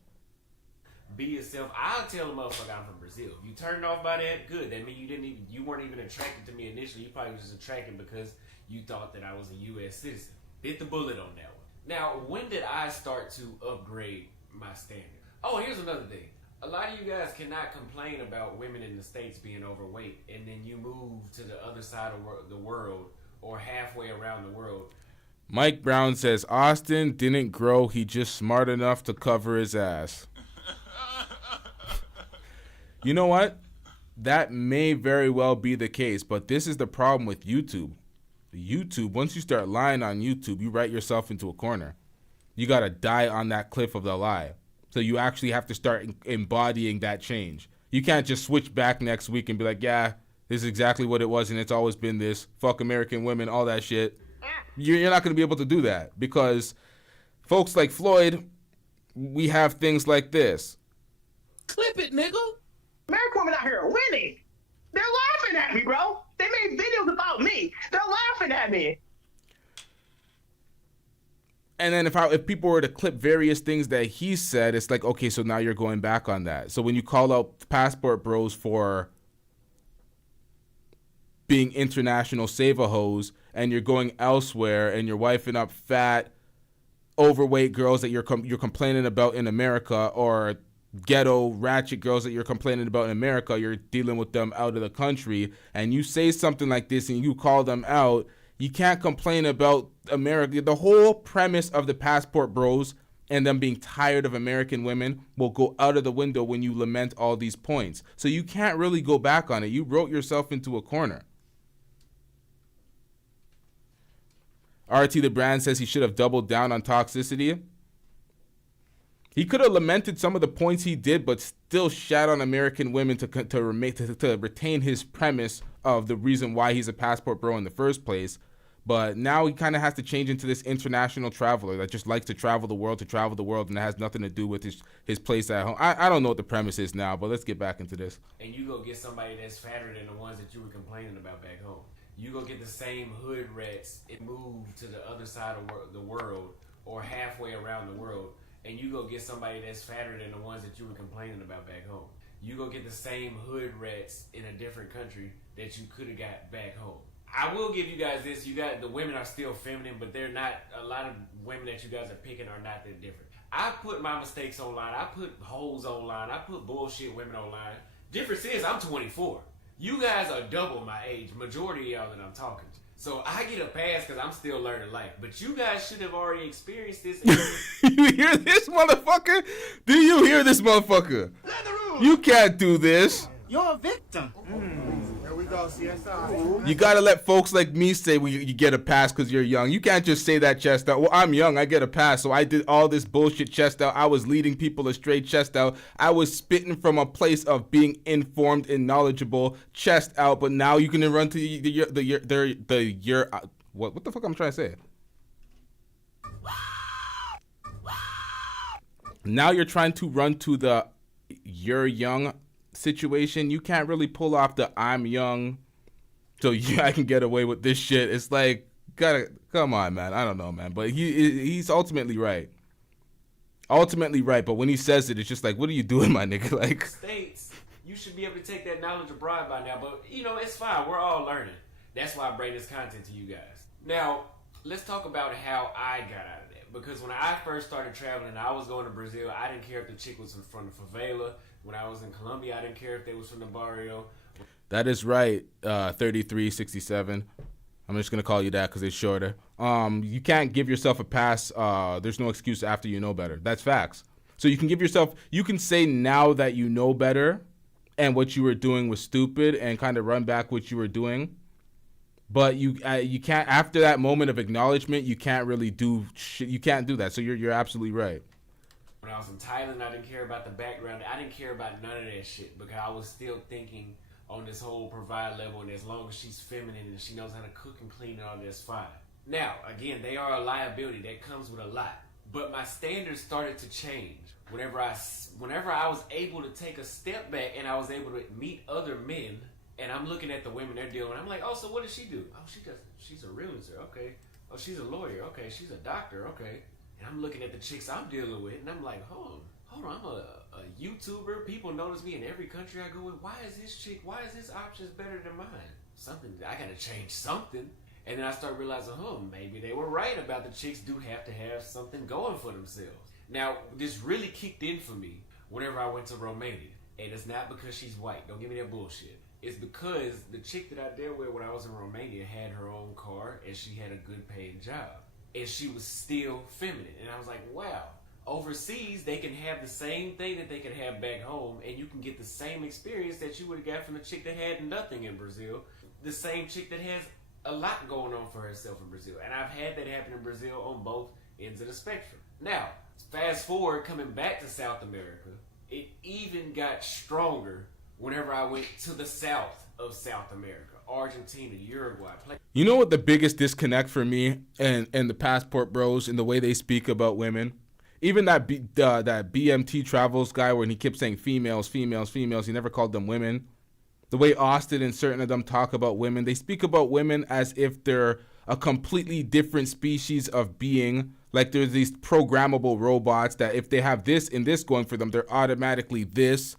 Be yourself. I'll tell a motherfucker I'm from Brazil. You turned off by that, good. That means you weren't even attracted to me initially. You probably was just attracted because you thought that I was a U.S. citizen. Bit the bullet on that one. Now, when did I start to upgrade my standard? Oh, here's another thing. A lot of you guys cannot complain about women in the States being overweight, and then you move to the other side of the world or halfway around the world. Mike Brown says, Austin didn't grow. He just smart enough to cover his ass. You know what? That may very well be the case, but this is the problem with YouTube. YouTube, once you start lying on YouTube, you write yourself into a corner. You got to die on that cliff of the lie. So you actually have to start embodying that change. You can't just switch back next week and be like, yeah, this is exactly what it was and it's always been this. Fuck American women, all that shit. You're not going to be able to do that because folks like Floyd, we have things like this. Clip it, nigga. American women out here are winning. They're laughing at me, bro. They made videos about me. They're laughing at me. And then if people were to clip various things that he said, it's like, okay, so now you're going back on that. So when you call out passport bros for being international save-a-hoes and you're going elsewhere and you're wifing up fat, overweight girls that you're complaining about in America, or ghetto ratchet girls that you're complaining about in America, you're dealing with them out of the country, and you say something like this and you call them out, you can't complain about America. The whole premise of the passport bros and them being tired of American women will go out of the window when you lament all these points. So you can't really go back on it. You wrote yourself into a corner. RT the Brand says he should have doubled down on toxicity. He could have lamented some of the points he did, but still shat on American women to retain his premise of the reason why he's a passport bro in the first place. But now he kind of has to change into this international traveler that just likes to travel the world, and it has nothing to do with his place at home. I don't know what the premise is now, but let's get back into this. And you go get somebody that's fatter than the ones that you were complaining about back home. You go get the same hood rats and move to the other side of the world or halfway around the world, and you go get somebody that's fatter than the ones that you were complaining about back home. You go get the same hood rats in a different country that you could have got back home. I will give you guys this. The women are still feminine, but they're not. A lot of women that you guys are picking are not that different. I put my mistakes online. I put hoes online. I put bullshit women online. Difference is I'm 24. You guys are double my age. Majority of y'all that I'm talking to. So I get a pass because I'm still learning life. But you guys should have already experienced this. You hear this, motherfucker? Do you hear this, motherfucker? You can't do this. You're a victim. There we go, CSI. You gotta let folks like me say you get a pass because you're young. You can't just say that chest out. Well, I'm young, I get a pass. So I did all this bullshit chest out. I was leading people astray chest out. I was spitting from a place of being informed and knowledgeable chest out. But now you can run to what the fuck I'm trying to say? Now you're trying to run to the you're young situation. You can't really pull off the I'm young, so I can get away with this shit. It's like, come on, man. I don't know, man. But he's ultimately right. But when he says it, it's just like, what are you doing, my nigga? Like, States, you should be able to take that knowledge abroad by now. But it's fine. We're all learning. That's why I bring this content to you guys. Now, let's talk about how I got out of that. Because when I first started traveling, I was going to Brazil. I didn't care if the chick was from the favela. When I was in Colombia, I didn't care if they was from the barrio. that is right, 3367. I'm just going to call you that because it's shorter. You can't give yourself a pass. There's no excuse after you know better. That's facts. So you can say now that you know better and what you were doing was stupid and kind of run back what you were doing. But you can't, after that moment of acknowledgement, you can't really do shit. You can't do that. So you're absolutely right. When I was in Thailand, I didn't care about the background. I didn't care about none of that shit because I was still thinking on this whole provide level, and as long as she's feminine and she knows how to cook and clean and all that's fine. Now, again, they are a liability. That comes with a lot. But my standards started to change whenever I was able to take a step back and I was able to meet other men, and I'm looking at the women they're dealing with. I'm like, oh, so what does she do? Oh, she's a realtor. Okay. Oh, she's a lawyer. Okay. She's a doctor. Okay. And I'm looking at the chicks I'm dealing with, and I'm like, hold on, I'm a YouTuber. People notice me in every country I go with. Why is this options better than mine? I gotta change something. And then I start realizing, maybe they were right about the chicks do have to have something going for themselves. Now, this really kicked in for me whenever I went to Romania. And it's not because she's white. Don't give me that bullshit. It's because the chick that I dealt with when I was in Romania had her own car, and she had a good paying job. And she was still feminine. And I was like, wow, overseas, they can have the same thing that they can have back home, and you can get the same experience that you would have got from the chick that had nothing in Brazil. The same chick that has a lot going on for herself in Brazil. And I've had that happen in Brazil on both ends of the spectrum. Now, fast forward, coming back to South America, it even got stronger whenever I went to the south of South America. Argentina, Uruguay. You know what the biggest disconnect for me and the passport bros and the way they speak about women? Even that BMT Travels guy when he kept saying females, he never called them women. The way Auston and certain of them talk about women, they speak about women as if they're a completely different species of being. Like there's these programmable robots that if they have this and this going for them, they're automatically this.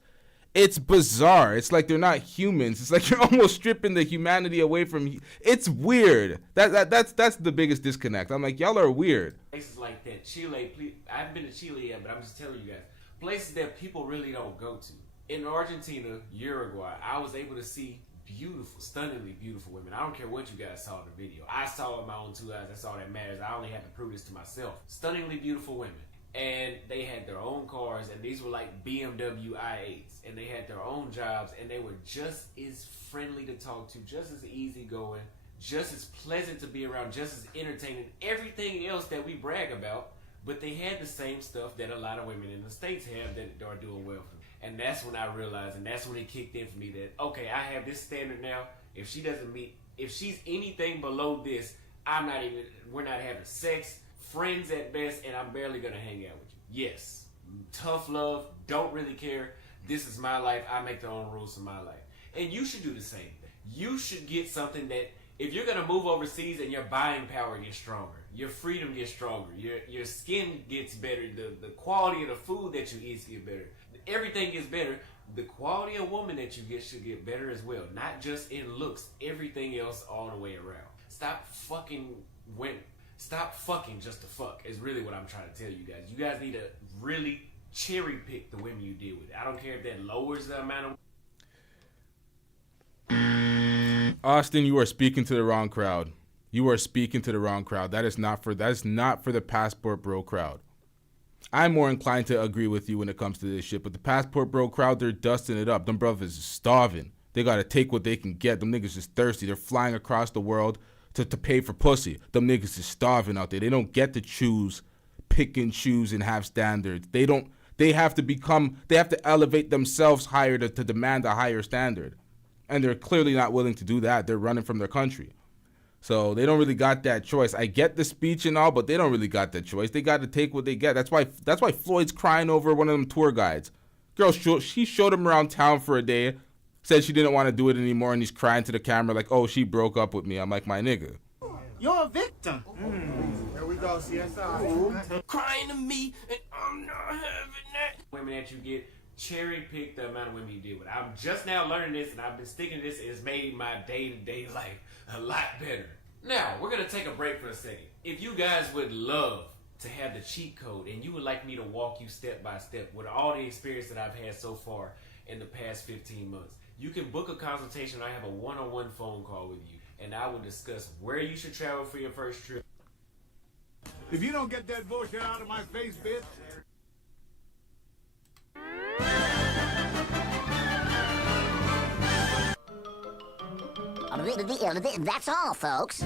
It's bizarre. It's like they're not humans. It's like you're almost stripping the humanity away from. It's weird. That's the biggest disconnect. I'm like, y'all are weird. Places like that, Chile. I haven't been to Chile yet, but I'm just telling you guys, places that people really don't go to. In Argentina, Uruguay, I was able to see beautiful, stunningly beautiful women. I don't care what you guys saw in the video. I saw it with my own two eyes. That's all that matters. I only have to prove this to myself. Stunningly beautiful women. and they had their own cars, and these were like BMW i8s, and they had their own jobs, and they were just as friendly to talk to, just as easygoing, just as pleasant to be around, just as entertaining, everything else that we brag about, but they had the same stuff that a lot of women in the States have that are doing well for them. And that's when I realized, and that's when it kicked in for me that, okay, I have this standard now. If she doesn't meet, if she's anything below this, we're not having sex, friends at best, and I'm barely gonna hang out with you. Yes, tough love, don't really care. This is my life. I make the own rules of my life. And you should do the same thing. You should get something that, if you're gonna move overseas and your buying power gets stronger, your freedom gets stronger, your skin gets better, the quality of the food that you eat gets better, everything gets better. The quality of woman that you get should get better as well. Not just in looks, everything else all the way around. Stop fucking just to fuck is really what I'm trying to tell you guys. You guys need to really cherry pick the women you deal with. I don't care if that lowers the amount of... Austin, you are speaking to the wrong crowd. You are speaking to the wrong crowd. That is not for the passport bro crowd. I'm more inclined to agree with you when it comes to this shit, but the passport bro crowd, they're dusting it up. Them brothers is starving. They gotta take what they can get. Them niggas is thirsty. They're flying across the world to pay for pussy. Them niggas is starving out there. They don't get to choose, pick and choose and have standards. They have to elevate themselves higher to demand a higher standard. And they're clearly not willing to do that. They're running from their country. So they don't really got that choice. I get the speech and all, but they don't really got that choice. They got to take what they get. That's why Floyd's crying over one of them tour guides. Girl, she showed him around town for a day, said she didn't want to do it anymore, and he's crying to the camera like, oh, she broke up with me. I'm like, my nigga. You're a victim. There we go, CSI. Crying to me, and I'm not having that. Women that you get, cherry pick the amount of women you deal with. I'm just now learning this, and I've been sticking to this, and it's made my day-to-day life a lot better. Now, we're going to take a break for a second. If you guys would love to have the cheat code, and you would like me to walk you step by step with all the experience that I've had so far in the past 15 months, you can book a consultation. I have a one-on-one phone call with you, and I will discuss where you should travel for your first trip. If you don't get that bullshit out of my face, bitch. That's all, folks.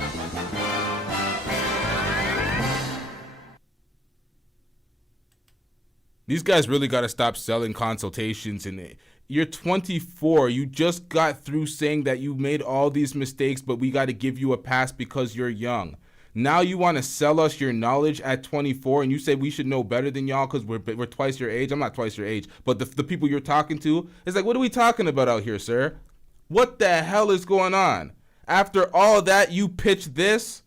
These guys really got to stop selling consultations. And you're 24. You just got through saying that you made all these mistakes, but we got to give you a pass because you're young. Now you want to sell us your knowledge at 24, and you say we should know better than y'all because we're twice your age. I'm not twice your age, but the people you're talking to, it's like, what are we talking about out here, sir? What the hell is going on? After all that, you pitch this?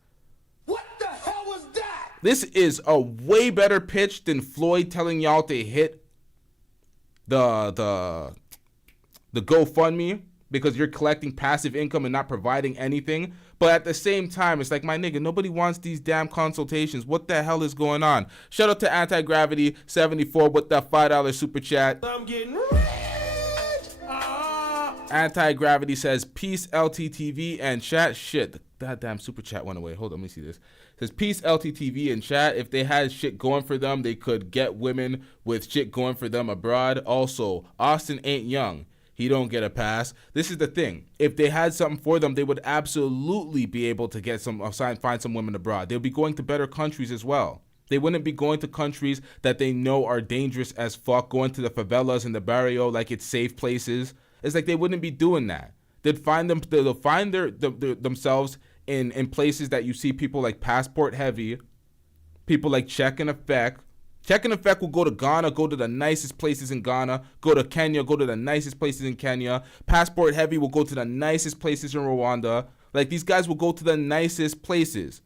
What the hell was that? This is a way better pitch than Floyd telling y'all to hit the GoFundMe because you're collecting passive income and not providing anything. But at the same time, it's like, my nigga, nobody wants these damn consultations. What the hell is going on? Shout out to Anti-Gravity 74 with that $5 super chat. I'm getting rich. Anti-Gravity says, peace LTTV and chat. Shit, that damn super chat went away. Hold on, let me see this. It says, peace LTTV and chat. If they had shit going for them, they could get women with shit going for them abroad. Also, Austin ain't young. He don't get a pass. This is the thing. If they had something for them, they would absolutely be able to get find some women abroad. They'll be going to better countries as well. They wouldn't be going to countries that they know are dangerous as fuck, going to the favelas and the barrio like it's safe places. It's like they wouldn't be doing that. They'll find themselves in places that you see people like Passport Heavy, people like Check and Effect. Check and Effect will go to Ghana, go to the nicest places in Ghana, go to Kenya, go to the nicest places in Kenya. Passport Heavy will go to the nicest places in Rwanda. Like, these guys will go to the nicest places.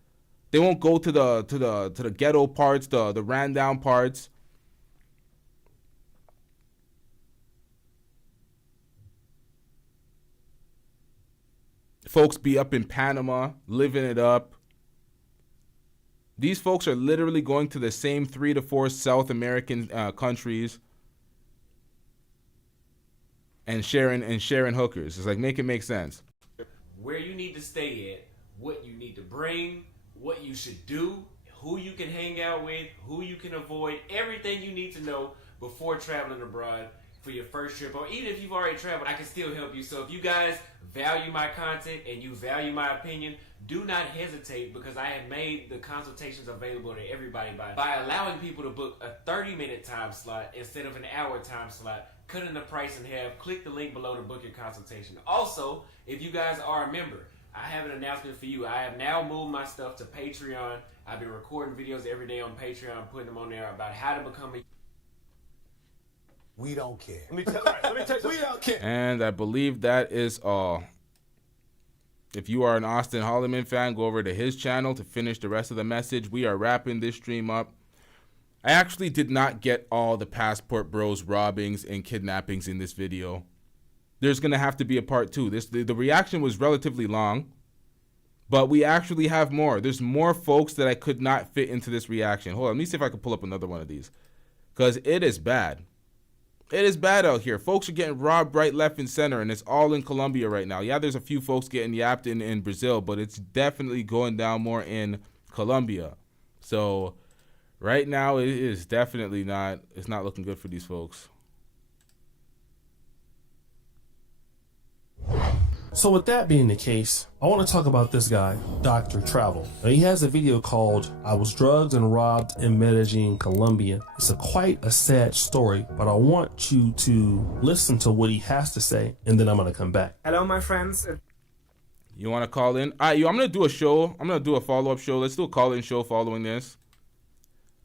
They won't go to the ghetto parts, the ran down parts. Folks be up in Panama, living it up. These folks are literally going to the same 3 to 4 South American countries and sharing hookers. It's like, make it make sense. Where you need to stay at, what you need to bring, what you should do, who you can hang out with, who you can avoid, everything you need to know before traveling abroad for your first trip, or even if you've already traveled, I can still help you. So if you guys value my content and you value my opinion, do not hesitate, because I have made the consultations available to everybody by allowing people to book a 30-minute time slot instead of an hour time slot, cutting the price in half. Click the link below to book your consultation. Also, if you guys are a member, I have an announcement for you. I have now moved my stuff to Patreon. I've been recording videos every day on Patreon, putting them on there about how to become a... We don't care. Let me tell you, we don't care. And I believe that is all. If you are an Auston Holleman fan, go over to his channel to finish the rest of the message. We are wrapping this stream up. I actually did not get all the Passport Bros robbings and kidnappings in this video. There's going to have to be a part 2. The reaction was relatively long, but we actually have more. There's more folks that I could not fit into this reaction. Hold on, let me see if I can pull up another one of these, because it is bad. It is bad out here. Folks are getting robbed right, left, and center, and it's all in Colombia right now. Yeah, there's a few folks getting yapped in Brazil, but it's definitely going down more in Colombia. So right now it is definitely not, it's not looking good for these folks. So with that being the case, I want to talk about this guy, Dr. Travel. Now, he has a video called I Was Drugged and Robbed in Medellin, Colombia. It's quite a sad story, but I want you to listen to what he has to say, and then I'm going to come back. Hello, my friends. You want to call in? All right, yo, I'm going to do a show. I'm going to do a follow-up show. Let's do a call-in show following this.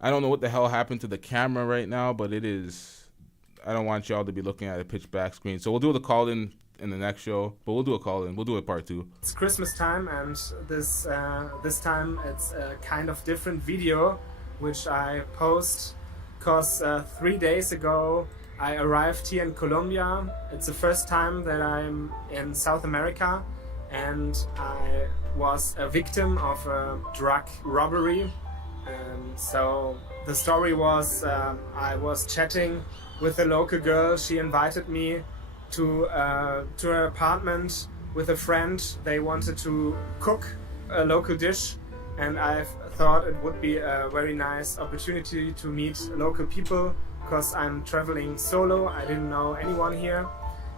I don't know what the hell happened to the camera right now, but it is... I don't want y'all to be looking at a pitch black screen. So we'll do the call-in in the next show, but we'll do a call-in. We'll do a part 2. It's Christmas time, and this time it's a kind of different video, which I post because 3 days ago I arrived here in Colombia. It's the first time that I'm in South America, and I was a victim of a drug robbery. So the story was I was chatting with a local girl. She invited me to her apartment with a friend. They wanted to cook a local dish, and I thought it would be a very nice opportunity to meet local people, because I'm traveling solo. I didn't know anyone here,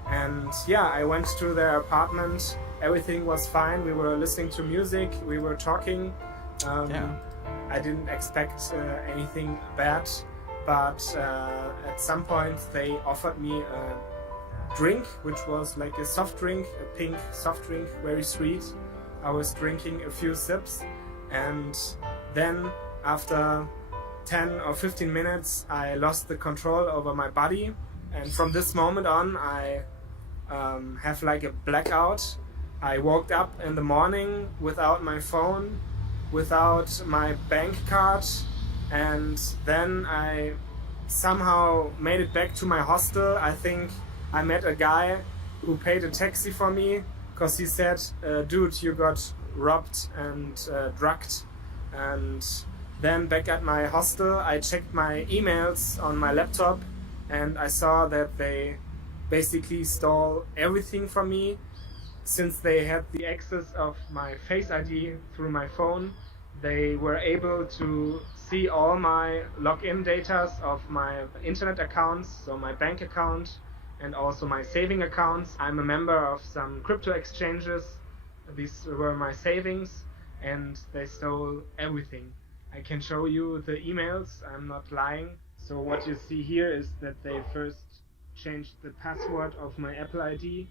and yeah, I went to their apartment. Everything was fine. We were listening to music, we were talking. I didn't expect anything bad, but at some point they offered me a drink, which was like a soft drink, a pink soft drink, very sweet. I was drinking a few sips, and then after 10 or 15 minutes I lost the control over my body, and from this moment on I have like a blackout. I woke up in the morning without my phone, without my bank card, and then I somehow made it back to my hostel. I think I met a guy who paid a taxi for me, because he said, dude, you got robbed and drugged. And then back at my hostel, I checked my emails on my laptop, and I saw that they basically stole everything from me. Since they had the access of my Face ID through my phone, they were able to see all my login data of my internet accounts, so my bank account, and also my saving accounts. I'm a member of some crypto exchanges. These were my savings, and they stole everything. I can show you the emails, I'm not lying. So what you see here is that they first changed the password of my Apple ID,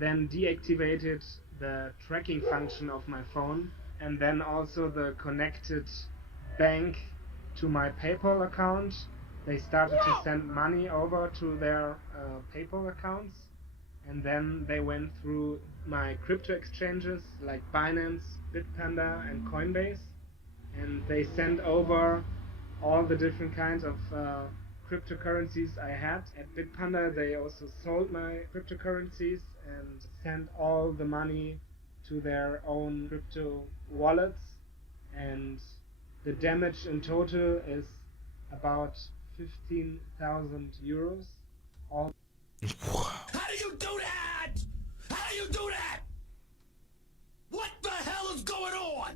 then deactivated the tracking function of my phone, and then also the connected bank to my PayPal account. They started to send money over to their PayPal accounts, and then they went through my crypto exchanges like Binance, Bitpanda, and Coinbase, and they sent over all the different kinds of cryptocurrencies I had. At Bitpanda they also sold my cryptocurrencies and sent all the money to their own crypto wallets, and the damage in total is about 15,000 euros. All How do you do that? How do you do that? What the hell is going on?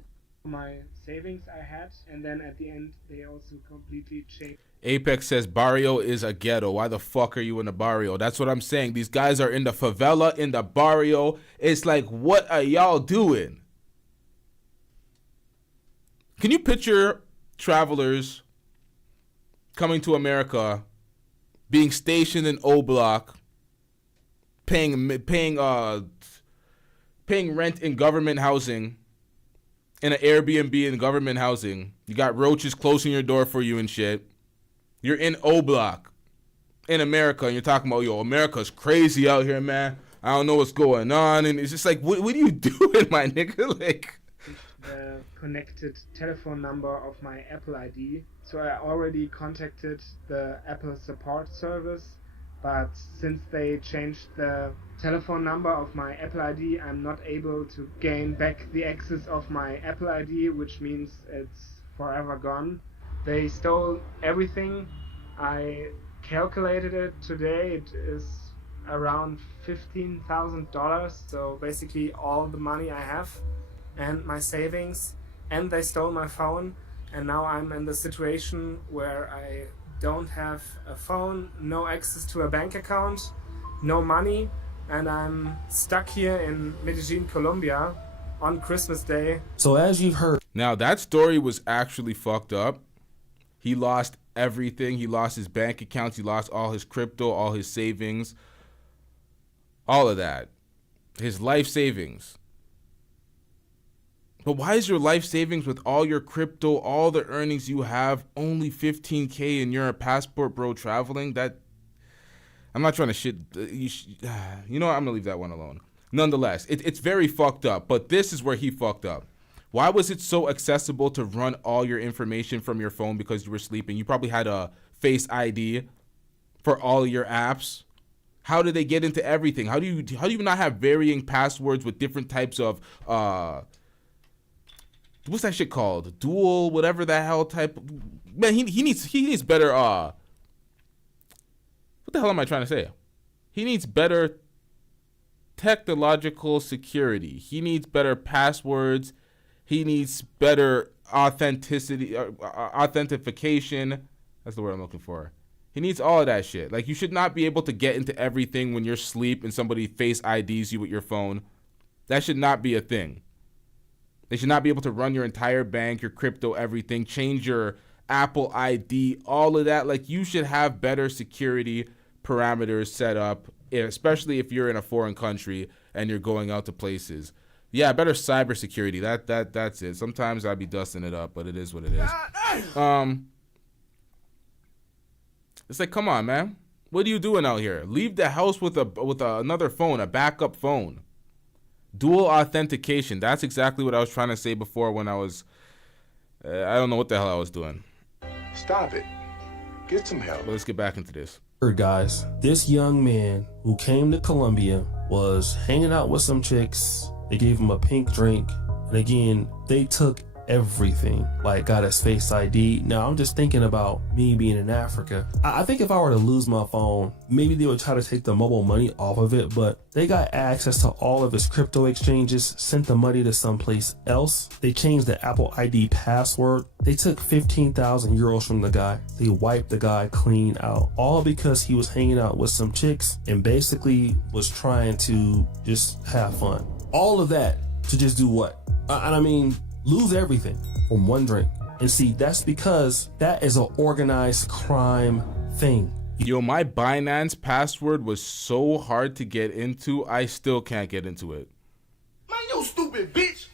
my savings I had, and then at the end they also completely changed. Apex says barrio is a ghetto. Why the fuck are you in the barrio? That's what I'm saying. These guys are in the favela, in the barrio. It's like, what are y'all doing? Can you picture travelers coming to America, being stationed in O Block, paying rent in government housing, in an Airbnb in government housing? You got roaches closing your door for you and shit. You're in O Block in America, and you're talking about, yo, America's crazy out here, man. I don't know what's going on. And it's just like, what are you doing, my nigga? Like, the connected telephone number of my Apple ID. So I already contacted the Apple support service, but since they changed the telephone number of my Apple ID, I'm not able to gain back the access of my Apple ID, which means it's forever gone. They stole everything. I calculated it today. It is around $15,000. So basically all the money I have and my savings. And they stole my phone. And now I'm in the situation where I don't have a phone, no access to a bank account, no money. And I'm stuck here in Medellin, Colombia on Christmas Day. So as you've heard. Now that story was actually fucked up. He lost everything. He lost his bank accounts. He lost all his crypto, all his savings, all of that. His life savings. But why is your life savings with all your crypto, all the earnings you have, only $15K and you're a passport bro traveling? That, I'm not trying to shit. You know what? I'm going to leave that one alone. Nonetheless, it's very fucked up. But this is where he fucked up. Why was it so accessible to run all your information from your phone because you were sleeping? You probably had a Face ID for all your apps. How did they get into everything? How do you not have varying passwords with different types of what's that shit called? Dual, whatever the hell type. Man, he needs better. What the hell am I trying to say? He needs better technological security. He needs better passwords. He needs better authentication. That's the word I'm looking for. He needs all of that shit. Like, you should not be able to get into everything when you're asleep and somebody Face IDs you with your phone. That should not be a thing. They should not be able to run your entire bank, your crypto, everything, change your Apple ID, all of that. Like, you should have better security parameters set up, especially if you're in a foreign country and you're going out to places. Yeah, better cybersecurity. That's it. Sometimes I'd be dusting it up, but it is what it is. It's like, come on, man. What are you doing out here? Leave the house with another phone, a backup phone. Dual authentication. That's exactly what I was trying to say before when I was, I don't know what the hell I was doing. Stop it. Get some help. But let's get back into this. Guys, this young man who came to Colombia was hanging out with some chicks. They gave him a pink drink. And again, they took everything. Like, got his Face ID. Now, I'm just thinking about me being in Africa. I think if I were to lose my phone, maybe they would try to take the mobile money off of it, but they got access to all of his crypto exchanges, sent the money to someplace else. They changed the Apple ID password. They took 15,000 euros from the guy. They wiped the guy clean out, all because he was hanging out with some chicks and basically was trying to just have fun. All of that to just do what? And I mean, lose everything from one drink. And see, that's because that is an organized crime thing. Yo, my Binance password was so hard to get into, I still can't get into it. Man, you stupid bitch.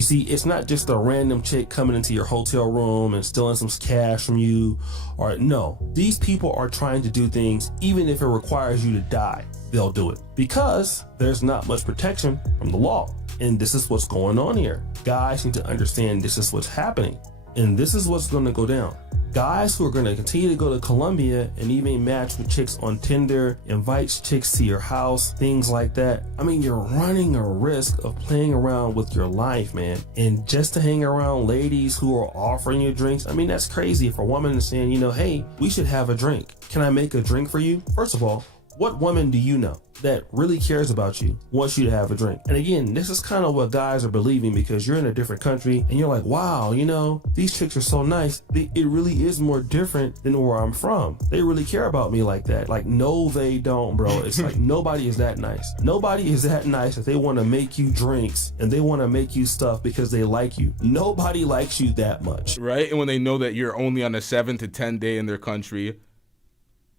You see, it's not just a random chick coming into your hotel room and stealing some cash from you. Or no, these people are trying to do things even if it requires you to die. They'll do it because there's not much protection from the law. And this is what's going on here. Guys need to understand this is what's happening. And this is what's going to go down. Guys who are going to continue to go to Colombia and even match with chicks on Tinder, invites chicks to your house, things like that. I mean, you're running a risk of playing around with your life, man. And just to hang around ladies who are offering you drinks, I mean, that's crazy. If a woman is saying, you know, hey, we should have a drink. Can I make a drink for you? First of all, What woman do you know that really cares about you, wants you to have a drink? And again, this is kind of what guys are believing because you're in a different country and you're like, wow, you know, these chicks are so nice. It really is more different than where I'm from. They really care about me like that. Like, no, they don't, bro. It's like nobody is that nice. Nobody is that nice that they want to make you drinks and they want to make you stuff because they like you. Nobody likes you that much. Right? And when they know that you're only on a 7 to 10 day in their country,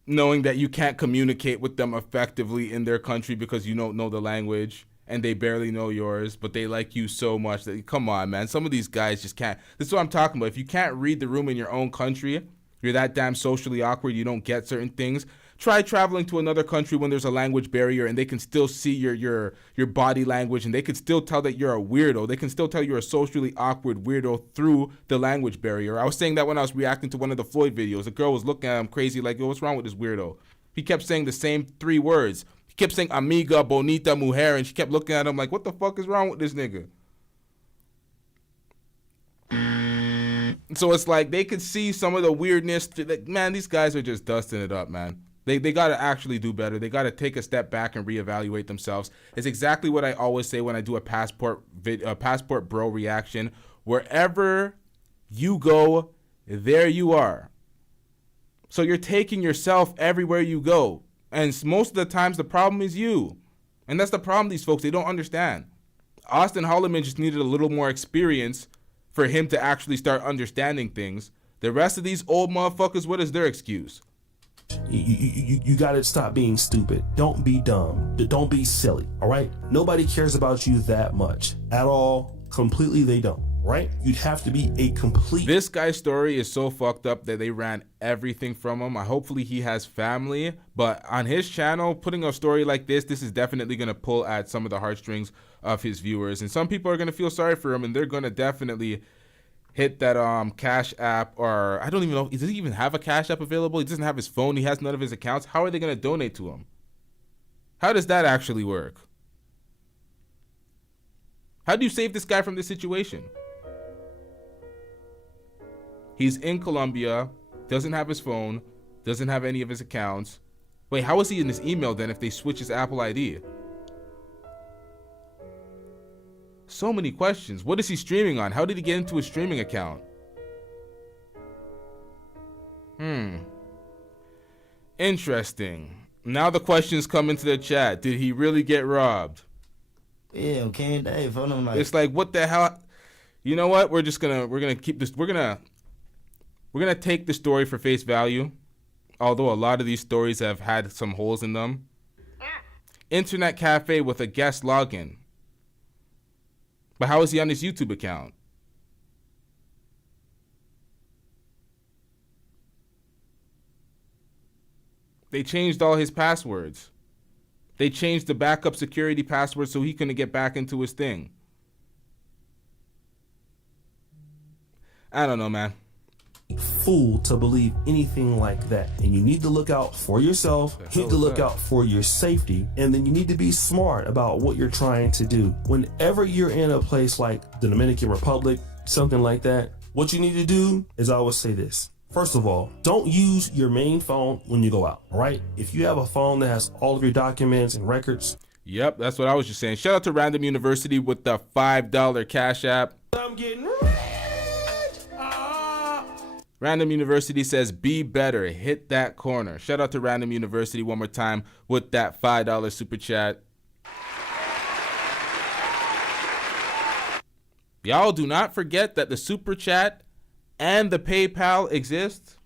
knowing that you can't communicate with them effectively in their country because you don't know the language and they barely know yours, but they like you so much that, come on, man, some of these guys just can't. This is what I'm talking about. If you can't read the room in your own country, you're that damn socially awkward, you don't get certain things, try traveling to another country when there's a language barrier and they can still see your body language and they can still tell that you're a weirdo. They can still tell you're a socially awkward weirdo through the language barrier. I was saying that when I was reacting to one of the Floyd videos. A girl was looking at him crazy like, yo, what's wrong with this weirdo? He kept saying the same 3 words. He kept saying amiga, bonita, mujer, and she kept looking at him like, what the fuck is wrong with this nigga? So it's like they could see some of the weirdness. Like, man, these guys are just dusting it up, man. They got to actually do better. They got to take a step back and reevaluate themselves. It's exactly what I always say when I do a passport bro reaction. Wherever you go, there you are. So you're taking yourself everywhere you go. And most of the times the problem is you. And that's the problem these folks, they don't understand. Auston Holleman just needed a little more experience for him to actually start understanding things. The rest of these old motherfuckers, what is their excuse? You gotta stop being stupid. Don't be dumb. Don't be silly, all right? Nobody cares about you that much at all. Completely, they don't, right? You'd have to be a complete... This guy's story is so fucked up that they ran everything from him. Hopefully he has family, but on his channel, putting a story like this is definitely gonna pull at some of the heartstrings of his viewers. And some people are gonna feel sorry for him and they're gonna definitely hit that Cash App, or I don't even know, does he even have a Cash App available? He doesn't have his phone, he has none of his accounts. How are they going to donate to him? How does that actually work? How do you save this guy from this situation? He's in Colombia, doesn't have his phone, doesn't have any of his accounts. Wait, how is he in his email then if they switch his Apple ID? So many questions. What is he streaming on? How did he get into his streaming account? Interesting. Now the questions come into the chat. Did he really get robbed? Yeah, okay, Dave. It's like, what the hell? You know what? We're gonna keep this. We're gonna take the story for face value. Although a lot of these stories have had some holes in them. Internet cafe with a guest login. But how is he on his YouTube account? They changed all his passwords. They changed the backup security password so he couldn't get back into his thing. I don't know, man. Fool to believe anything like that, and you need to look out for yourself. You need to look out for your safety, and then you need to be smart about what you're trying to do. Whenever you're in a place like the Dominican Republic, something like that, what you need to do is, I always say this. First of all, don't use your main phone when you go out, all right? If you have a phone that has all of your documents and records. Yep, that's what I was just saying. Shout out to Random University with the $5 Cash App. I'm getting rich. Random University says, be better, hit that corner. Shout out to Random University one more time with that $5 super chat. Y'all do not forget that the super chat and the PayPal exist.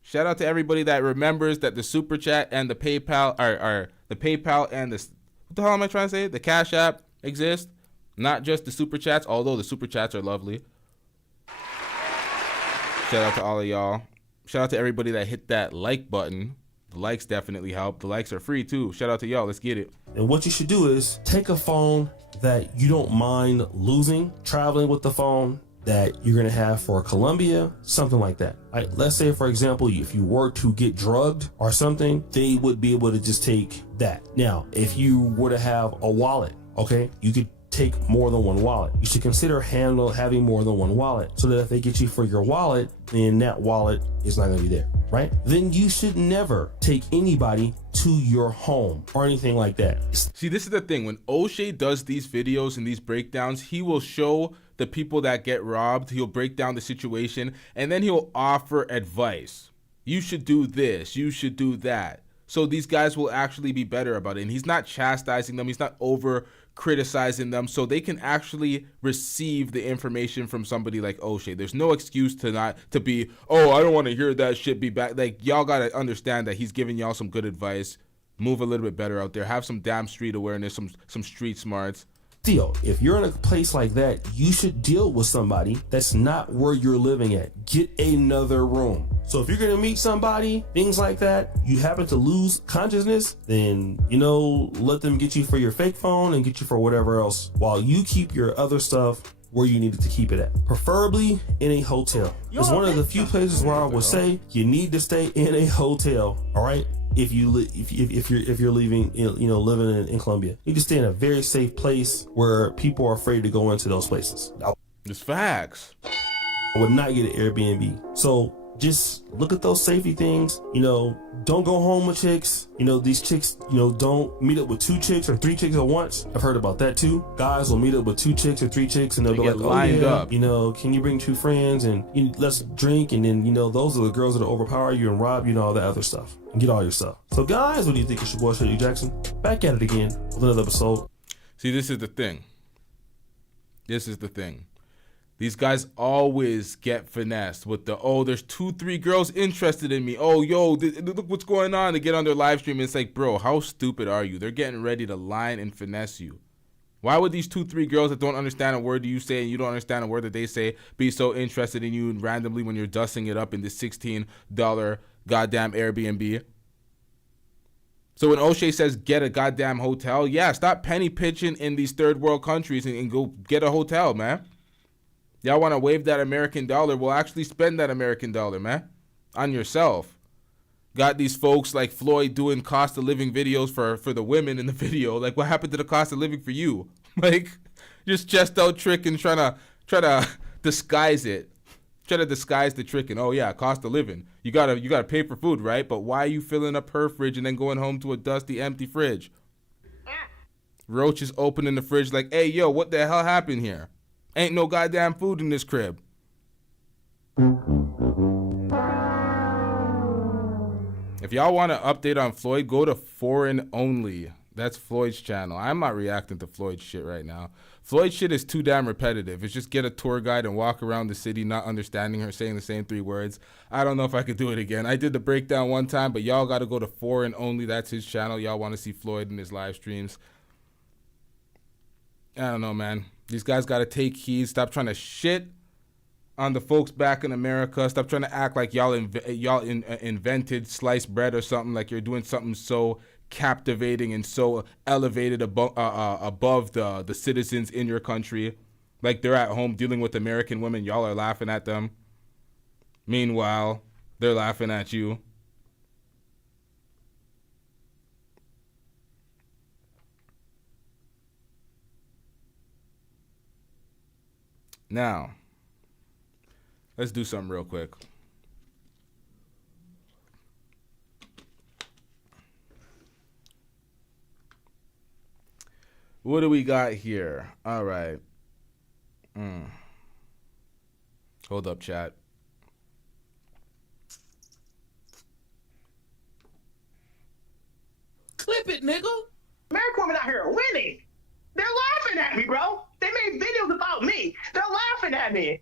Shout out to everybody that remembers that the super chat and the PayPal are the PayPal and the, what the hell am I trying to say? The Cash App exist, not just the super chats, although the super chats are lovely. Shout out to all of y'all. Shout out to everybody that hit that like button. The likes definitely help. The likes are free too. Shout out to y'all. Let's get it. And what you should do is take a phone that you don't mind losing, traveling with the phone that you're going to have for Colombia, something like that. Right? Let's say, for example, if you were to get drugged or something, they would be able to just take that. Now, if you were to have a wallet, okay, you could take more than one wallet. You should consider having more than one wallet so that if they get you for your wallet, then that wallet is not going to be there, right? Then you should never take anybody to your home or anything like that. See, this is the thing. When O'Shea does these videos and these breakdowns, he will show the people that get robbed. He'll break down the situation, and then he'll offer advice. You should do this. You should do that. So these guys will actually be better about it. And he's not chastising them. He's not over criticizing them. So they can actually receive the information from somebody like O'Shea. There's no excuse to be, oh, I don't want to hear that shit, be back. Like, y'all got to understand that he's giving y'all some good advice. Move a little bit better out there. Have some damn street awareness, some street smarts. Deal. If you're in a place like that, you should deal with somebody that's not where you're living at. Get another room. So if you're going to meet somebody, things like that, you happen to lose consciousness, then, let them get you for your fake phone and get you for whatever else while you keep your other stuff where you needed to keep it at. Preferably in a hotel. It's one of the few places where I would say you need to stay in a hotel, all right? If you're leaving, living in Colombia, you can stay in a very safe place where people are afraid to go into those places. It's facts. I would not get an Airbnb. So just look at those safety things. Don't go home with chicks. These chicks, don't meet up with 2 chicks or 3 chicks at once. I've heard about that too. Guys will meet up with 2 chicks or 3 chicks and they'll be like, lined up. Can you bring 2 friends and let's drink? And then, those are the girls that overpower you and rob you and all that other stuff and get all your stuff. So guys, what do you think? It's your boy, Shady Jackson. Back at it again with another episode. See, this is the thing. These guys always get finessed with there's 2-3 girls interested in me. Oh, yo, look what's going on. They get on their live stream and it's like, bro, how stupid are you? They're getting ready to line and finesse you. Why would these 2-3 girls that don't understand a word you say and you don't understand a word that they say be so interested in you randomly when you're dusting it up in this $16 goddamn Airbnb? So when O'Shea says get a goddamn hotel, yeah, stop penny pitching in these third world countries and go get a hotel, man. Y'all want to wave that American dollar? Well, actually spend that American dollar, man, on yourself. Got these folks like Floyd doing cost of living videos for the women in the video. Like, what happened to the cost of living for you? Like, just chest out trick and try to disguise it. Try to disguise the trick and, oh yeah, cost of living. You gotta pay for food, right? But why are you filling up her fridge and then going home to a dusty, empty fridge? Roach is opening the fridge like, hey, yo, what the hell happened here? Ain't no goddamn food in this crib. If y'all want an update on Floyd, go to Foreign Only. That's Floyd's channel. I'm not reacting to Floyd's shit right now. Floyd's shit is too damn repetitive. It's just get a tour guide and walk around the city not understanding her saying the same 3 words. I don't know if I could do it again. I did the breakdown one time, but y'all got to go to Foreign Only. That's his channel. Y'all want to see Floyd in his live streams. I don't know, man. These guys got to take heed. Stop trying to shit on the folks back in America. Stop trying to act like y'all invented sliced bread or something, like you're doing something so captivating and so elevated above the citizens in your country. Like they're at home dealing with American women. Y'all are laughing at them. Meanwhile, they're laughing at you. Now, let's do something real quick. What do we got here? All right. Hold up, chat. Clip it, nigga. American women out here are winning. They're laughing at me, bro. They made videos about me. They're laughing at me.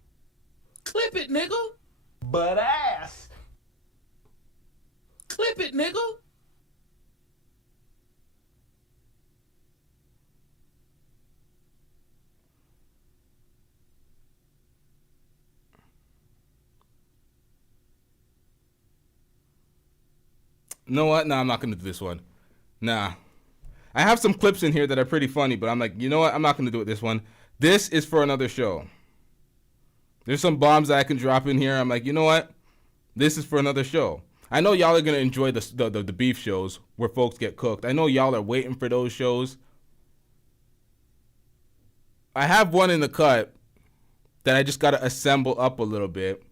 Clip it, nigga. Butt ass. Clip it, nigga. You know what? Nah, I'm not going to do this one. Nah. I have some clips in here that are pretty funny, but I'm like, you know what? I'm not going to do it this one. This is for another show. There's some bombs that I can drop in here. I'm like, you know what? This is for another show. I know y'all are going to enjoy the beef shows where folks get cooked. I know y'all are waiting for those shows. I have one in the cut that I just got to assemble up a little bit.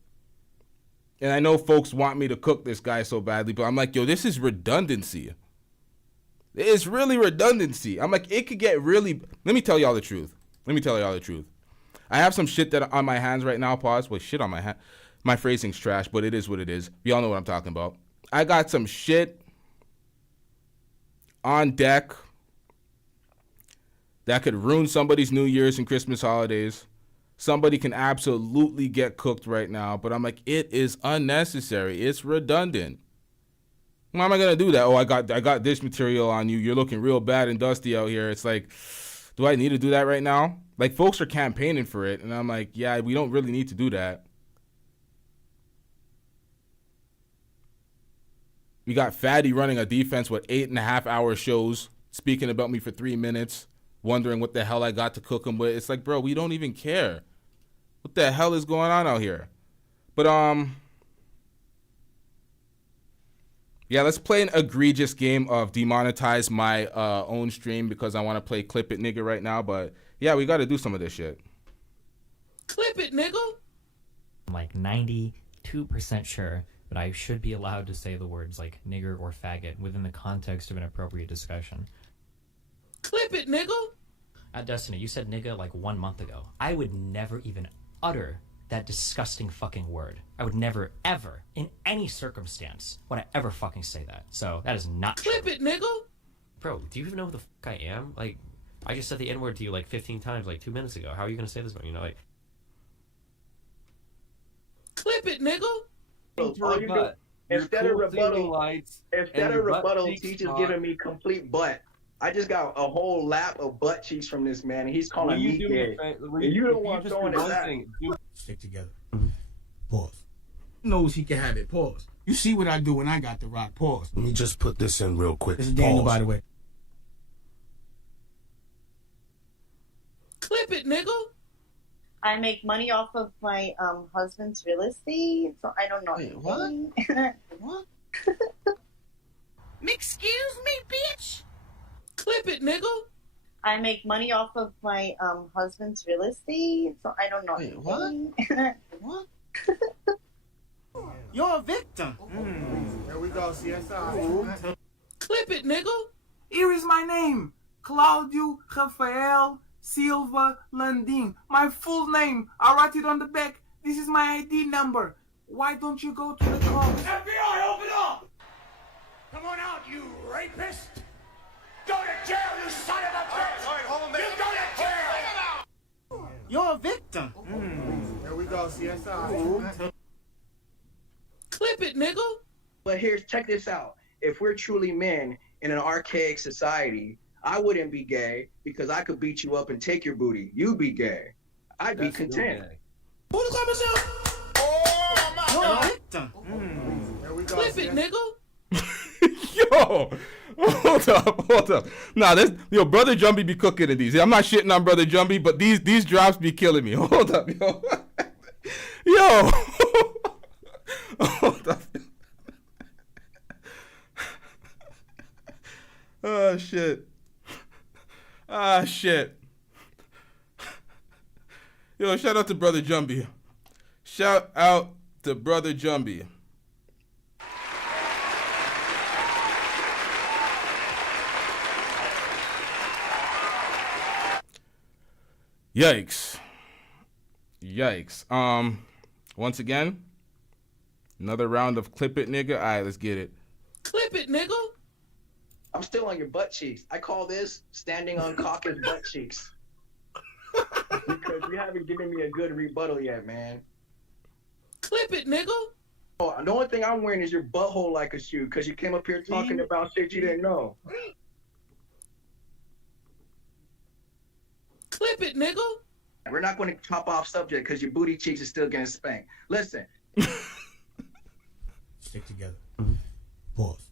And I know folks want me to cook this guy so badly, but I'm like, yo, this is redundancy. It's really redundancy. I'm like, it could get really... Let me tell y'all the truth. I have some shit that on my hands right now. Pause. Wait, shit on my hand. My phrasing's trash, but it is what it is. Y'all know what I'm talking about. I got some shit on deck that could ruin somebody's New Year's and Christmas holidays. Somebody can absolutely get cooked right now, but I'm like, it is unnecessary. It's redundant. Why am I gonna do that? Oh, I got this material on you. You're looking real bad and dusty out here. It's like, do I need to do that right now? Like, folks are campaigning for it, and I'm like, yeah, we don't really need to do that. We got Fatty running a defense with 8.5-hour shows, speaking about me for 3 minutes, wondering what the hell I got to cook him with. It's like, bro, we don't even care. What the hell is going on out here? But, yeah, let's play an egregious game of demonetize my own stream because I want to play Clip It Nigga right now. But, yeah, we got to do some of this shit. Clip it, nigga! I'm like 92% sure, but I should be allowed to say the words like nigger or faggot within the context of an appropriate discussion. Clip it, nigga! Destiny, you said nigga like 1 month ago. I would never even utter that disgusting fucking word. I would never, ever, in any circumstance, would I ever fucking say that. So, that is not true. Clip it, nigga! Bro, do you even know who the fuck I am? Like, I just said the N-word to you like 15 times like 2 minutes ago. How are you gonna say this one? You know, like... Clip it, nigga! Instead of rebuttal, he's just giving me complete butt. I just got a whole lap of butt cheeks from this man, and he's calling me gay. And you don't want throwing it back. Stick together. Pause. He knows he can have it. Pause. You see what I do when I got the rock. Pause. Let me just put this in real quick. This is Daniel, by the way. Clip it, nigga! I make money off of my husband's real estate, so I don't know. Wait, what? What? Excuse me, bitch? Clip it, nigga! I make money off of my husband's real estate, so I don't know. Wait, what? What? You're a victim. Here we go, CSI. Clip it, nigga! Here is my name. Claudio Rafael Silva Landim. My full name. I write it on the back. This is my ID number. Why don't you go to the cops? FBI, open up! Come on out, you rapist! Go to jail, you son of a bitch! All right, hold him back. You go to jail! You're a victim. Here we go, CSI. Clip it, nigga! But check this out. If we're truly men in an archaic society, I wouldn't be gay because I could beat you up and take your booty. You'd be gay. I'd be content. Who the club is You're a victim. Here we go, Clip it, nigga! Yo, hold up. Nah, Brother Jumbie be cooking in these. I'm not shitting on Brother Jumbie, but these drops be killing me. Hold up, yo. Yo. Hold up. Oh, shit. Ah, shit. Yo, shout out to Brother Jumbie. Shout out to Brother Jumbie. Yikes. Once again, another round of Clip It Nigga. All right, let's get it. Clip it, nigga! I'm still on your butt cheeks. I call this standing on Caucus butt cheeks. Because you haven't given me a good rebuttal yet, man. Clip it, nigga! Oh, the only thing I'm wearing is your butthole like a shoe because you came up here talking about shit you didn't know. Clip it, nigga! We're not going to chop off subject because your booty cheeks is still getting spanked. Listen. Stick together. Pause.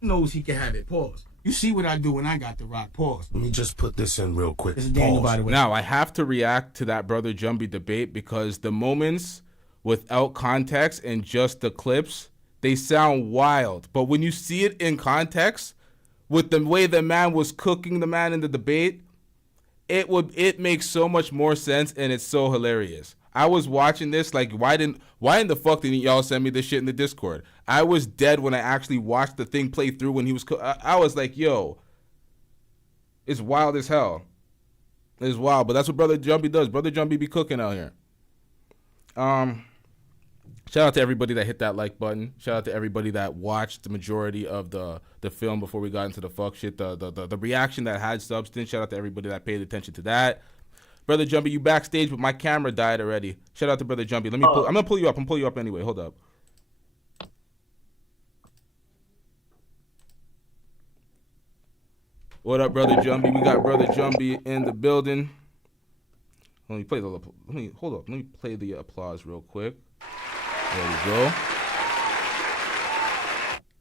He knows he can have it. Pause. You see what I do when I got the rock. Pause. Let me just put this in real quick. This is Daniel, by the way. Now, I have to react to that Brother Jumbie debate because the moments without context and just the clips, they sound wild. But when you see it in context, with the way the man was cooking the man in the debate, it makes so much more sense, and it's so hilarious. I was watching this like, why in the fuck didn't y'all send me this shit in the Discord? I was dead when I actually watched the thing play through when he was. I was like, yo, it's wild as hell. It's wild, but that's what Brother Jumpy does. Brother Jumpy be cooking out here. Shout out to everybody that hit that like button. Shout out to everybody that watched the majority of the film before we got into the fuck shit. The reaction that had substance. Shout out to everybody that paid attention to that. Brother Jumpy, you backstage, but my camera died already. Shout out to Brother Jumpy. I'm gonna pull you up. I'm pull you up anyway. Hold up. What up, Brother Jumpy? We got Brother Jumpy in the building. Let me play the applause real quick. There we go.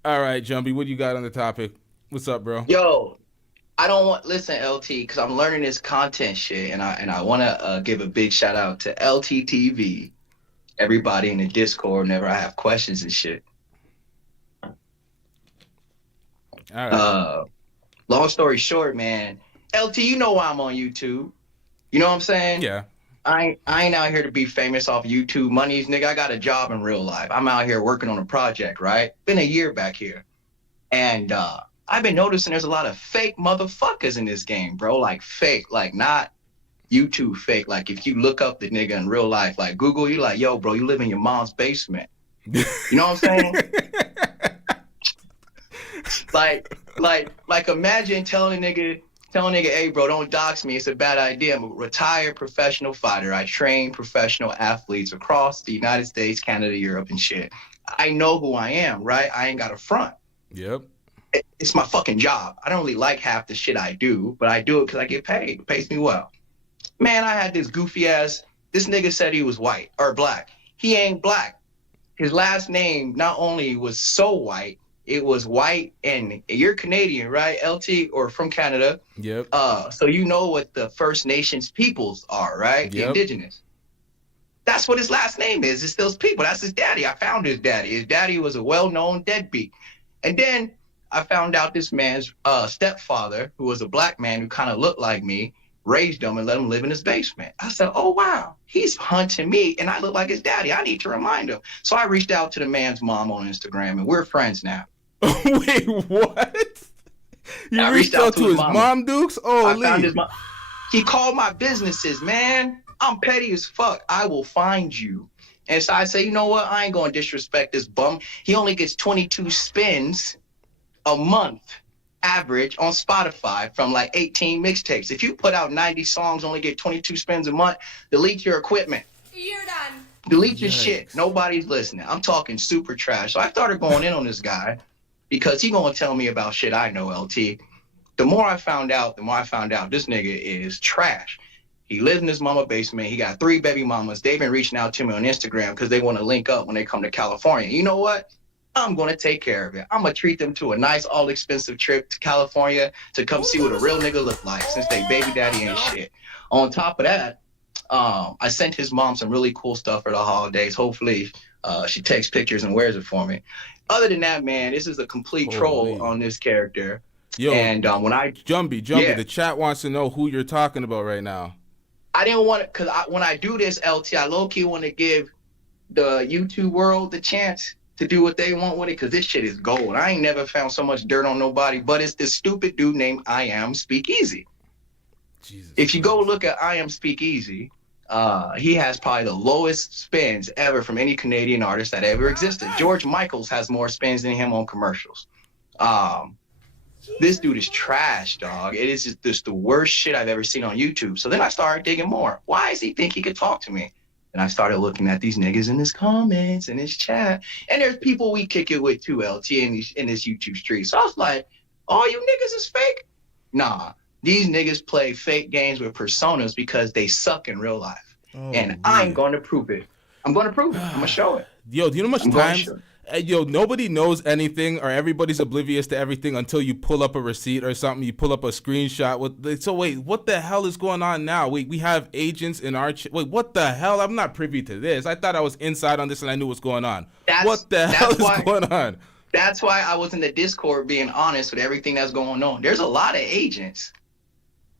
All right, Jumpy, what you got on the topic? What's up, bro? Yo, I don't want listen, LT, because I'm learning this content shit, and I want to give a big shout out to LTTV, everybody in the Discord. Whenever I have questions and shit. All right. Long story short, man, LT, you know why I'm on YouTube. You know what I'm saying? Yeah. I ain't out here to be famous off YouTube monies, nigga. I got a job in real life. I'm out here working on a project, right? Been a year back here. And I've been noticing there's a lot of fake motherfuckers in this game, bro. Like fake, like not YouTube fake. Like if you look up the nigga in real life, like Google, you like, yo, bro, you live in your mom's basement. You know what I'm saying? like imagine telling a nigga, hey, bro, don't dox me. It's a bad idea. I'm a retired professional fighter. I train professional athletes across the United States, Canada, Europe, and shit. I know who I am, right? I ain't got a front. Yep. It's my fucking job. I don't really like half the shit I do, but I do it because I get paid. It pays me well. Man, I had this goofy ass, this nigga said he was white or black. He ain't black. His last name not only was so white, it was white, and you're Canadian, right, LT, or from Canada? Yep. So you know what the First Nations peoples are, right? The Yep. indigenous. That's what his last name is. It's those people. That's his daddy. I found his daddy. His daddy was a well-known deadbeat. And then I found out this man's stepfather, who was a black man who kind of looked like me, raised him and let him live in his basement. I said, oh, wow, he's hunting me, and I look like his daddy. I need to remind him. So I reached out to the man's mom on Instagram, and we're friends now. Wait, what? You reached out to his mom, Dukes? Oh, I found his mom. He called my businesses, man. I'm petty as fuck. I will find you. And so I say, you know what? I ain't going to disrespect this bum. He only gets 22 spins a month average on Spotify from like 18 mixtapes. If you put out 90 songs, only get 22 spins a month, delete your equipment. You're done. Delete your shit. Nobody's listening. I'm talking super trash. So I started going in on this guy because he gonna tell me about shit I know, LT. The more I found out, this nigga is trash. He lives in his mama basement. He got 3 baby mamas. They've been reaching out to me on Instagram because they want to link up when they come to California. You know what? I'm going to take care of it. I'm going to treat them to a nice, all-expensive trip to California to come see what a real nigga look like since they baby daddy ain't shit. On top of that, I sent his mom some really cool stuff for the holidays. Hopefully, she takes pictures and wears it for me. Other than that, man, this is a complete troll on this character. Yo, and when I Jumpy, yeah. the chat wants to know who you're talking about right now. I didn't want to, because when I do this, LT, I low-key want to give the YouTube world the chance to do what they want with it, because this shit is gold. I ain't never found so much dirt on nobody, but it's this stupid dude named I Am Speakeasy. Jesus if you go look at I Am Speakeasy, he has probably the lowest spins ever from any Canadian artist that ever existed. George Michaels has more spins than him on commercials. This dude is trash, dog. It is just the worst shit I've ever seen on YouTube. So then I started digging more. Why does he think he could talk to me? And I started looking at these niggas in his comments and his chat. And there's people we kick it with too, LT, in this YouTube street. So I was like, all you niggas is fake? Nah, these niggas play fake games with personas because they suck in real life. And I'm going to prove it. I'm going to prove it. I'm going to show it. Yo, do you know how much times? Yo, nobody knows anything or everybody's oblivious to everything until you pull up a receipt or something. You pull up a screenshot. So wait, what the hell is going on now? Wait, we have agents in our... wait, what the hell? I'm not privy to this. I thought I was inside on this and I knew what's going on. What the hell is going on? That's why I was in the Discord being honest with everything that's going on. There's a lot of agents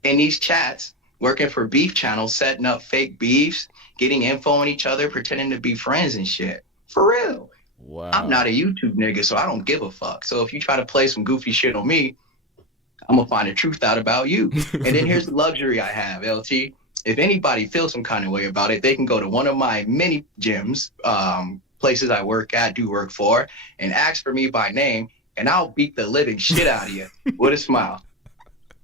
in these chats working for beef channels, setting up fake beefs, getting info on each other, pretending to be friends and shit. For real. Wow. I'm not a YouTube nigga, so I don't give a fuck. So if you try to play some goofy shit on me, I'm gonna find the truth out about you. And then here's the luxury I have, LT. If anybody feels some kind of way about it, they can go to one of my many gyms, places I work at, do work for, and ask for me by name, and I'll beat the living shit out of you with a smile.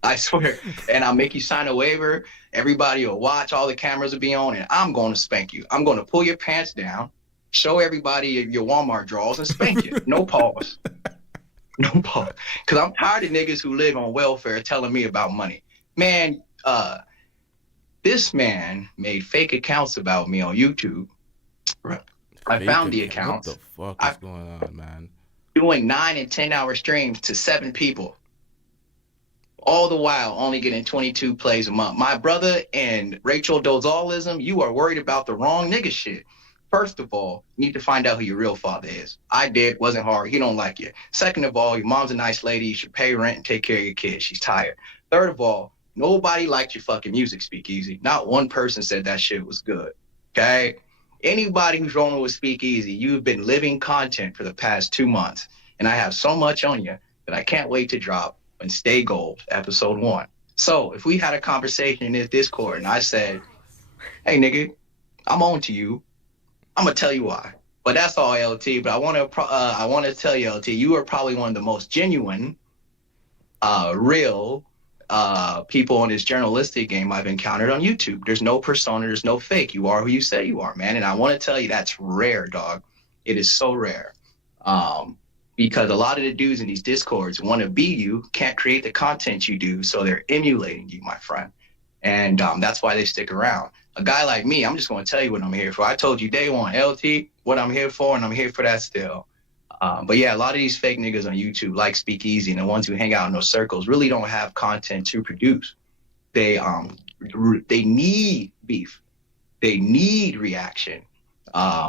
I swear. And I'll make you sign a waiver. Everybody will watch. All the cameras will be on, and I'm going to spank you. I'm going to pull your pants down, show everybody your Walmart drawers, and spank you. No pause. No pause. Because I'm tired of niggas who live on welfare telling me about money. Man, this man made fake accounts about me on YouTube. I found the accounts. What the fuck is going on, man? Doing 9 and 10-hour streams to 7 people. All the while only getting 22 plays a month. My brother and Rachel Dozalism, you are worried about the wrong nigga shit. First of all, you need to find out who your real father is. I did, wasn't hard. He don't like you. Second of all, your mom's a nice lady. You should pay rent and take care of your kids. She's tired. Third of all, nobody liked your fucking music, Speakeasy. Not one person said that shit was good. Okay? Anybody who's rolling with Speakeasy, you've been living content for the past 2 months. And I have so much on you that I can't wait to drop and Stay Gold, episode 1. So if we had a conversation in this Discord and I said, hey, nigga, I'm on to you, I'm going to tell you why. But that's all, LT. But I want to tell you, LT, you are probably one of the most genuine, real people in this journalistic game I've encountered on YouTube. There's no persona. There's no fake. You are who you say you are, man. And I want to tell you that's rare, dog. It is so rare. Because a lot of the dudes in these Discords want to be you, can't create the content you do, so they're emulating you, my friend. And that's why they stick around. A guy like me, I'm just going to tell you what I'm here for. I told you day one, LT, what I'm here for, and I'm here for that still. But yeah, a lot of these fake niggas on YouTube like Speakeasy and the ones who hang out in those circles really don't have content to produce. They need beef. They need reaction.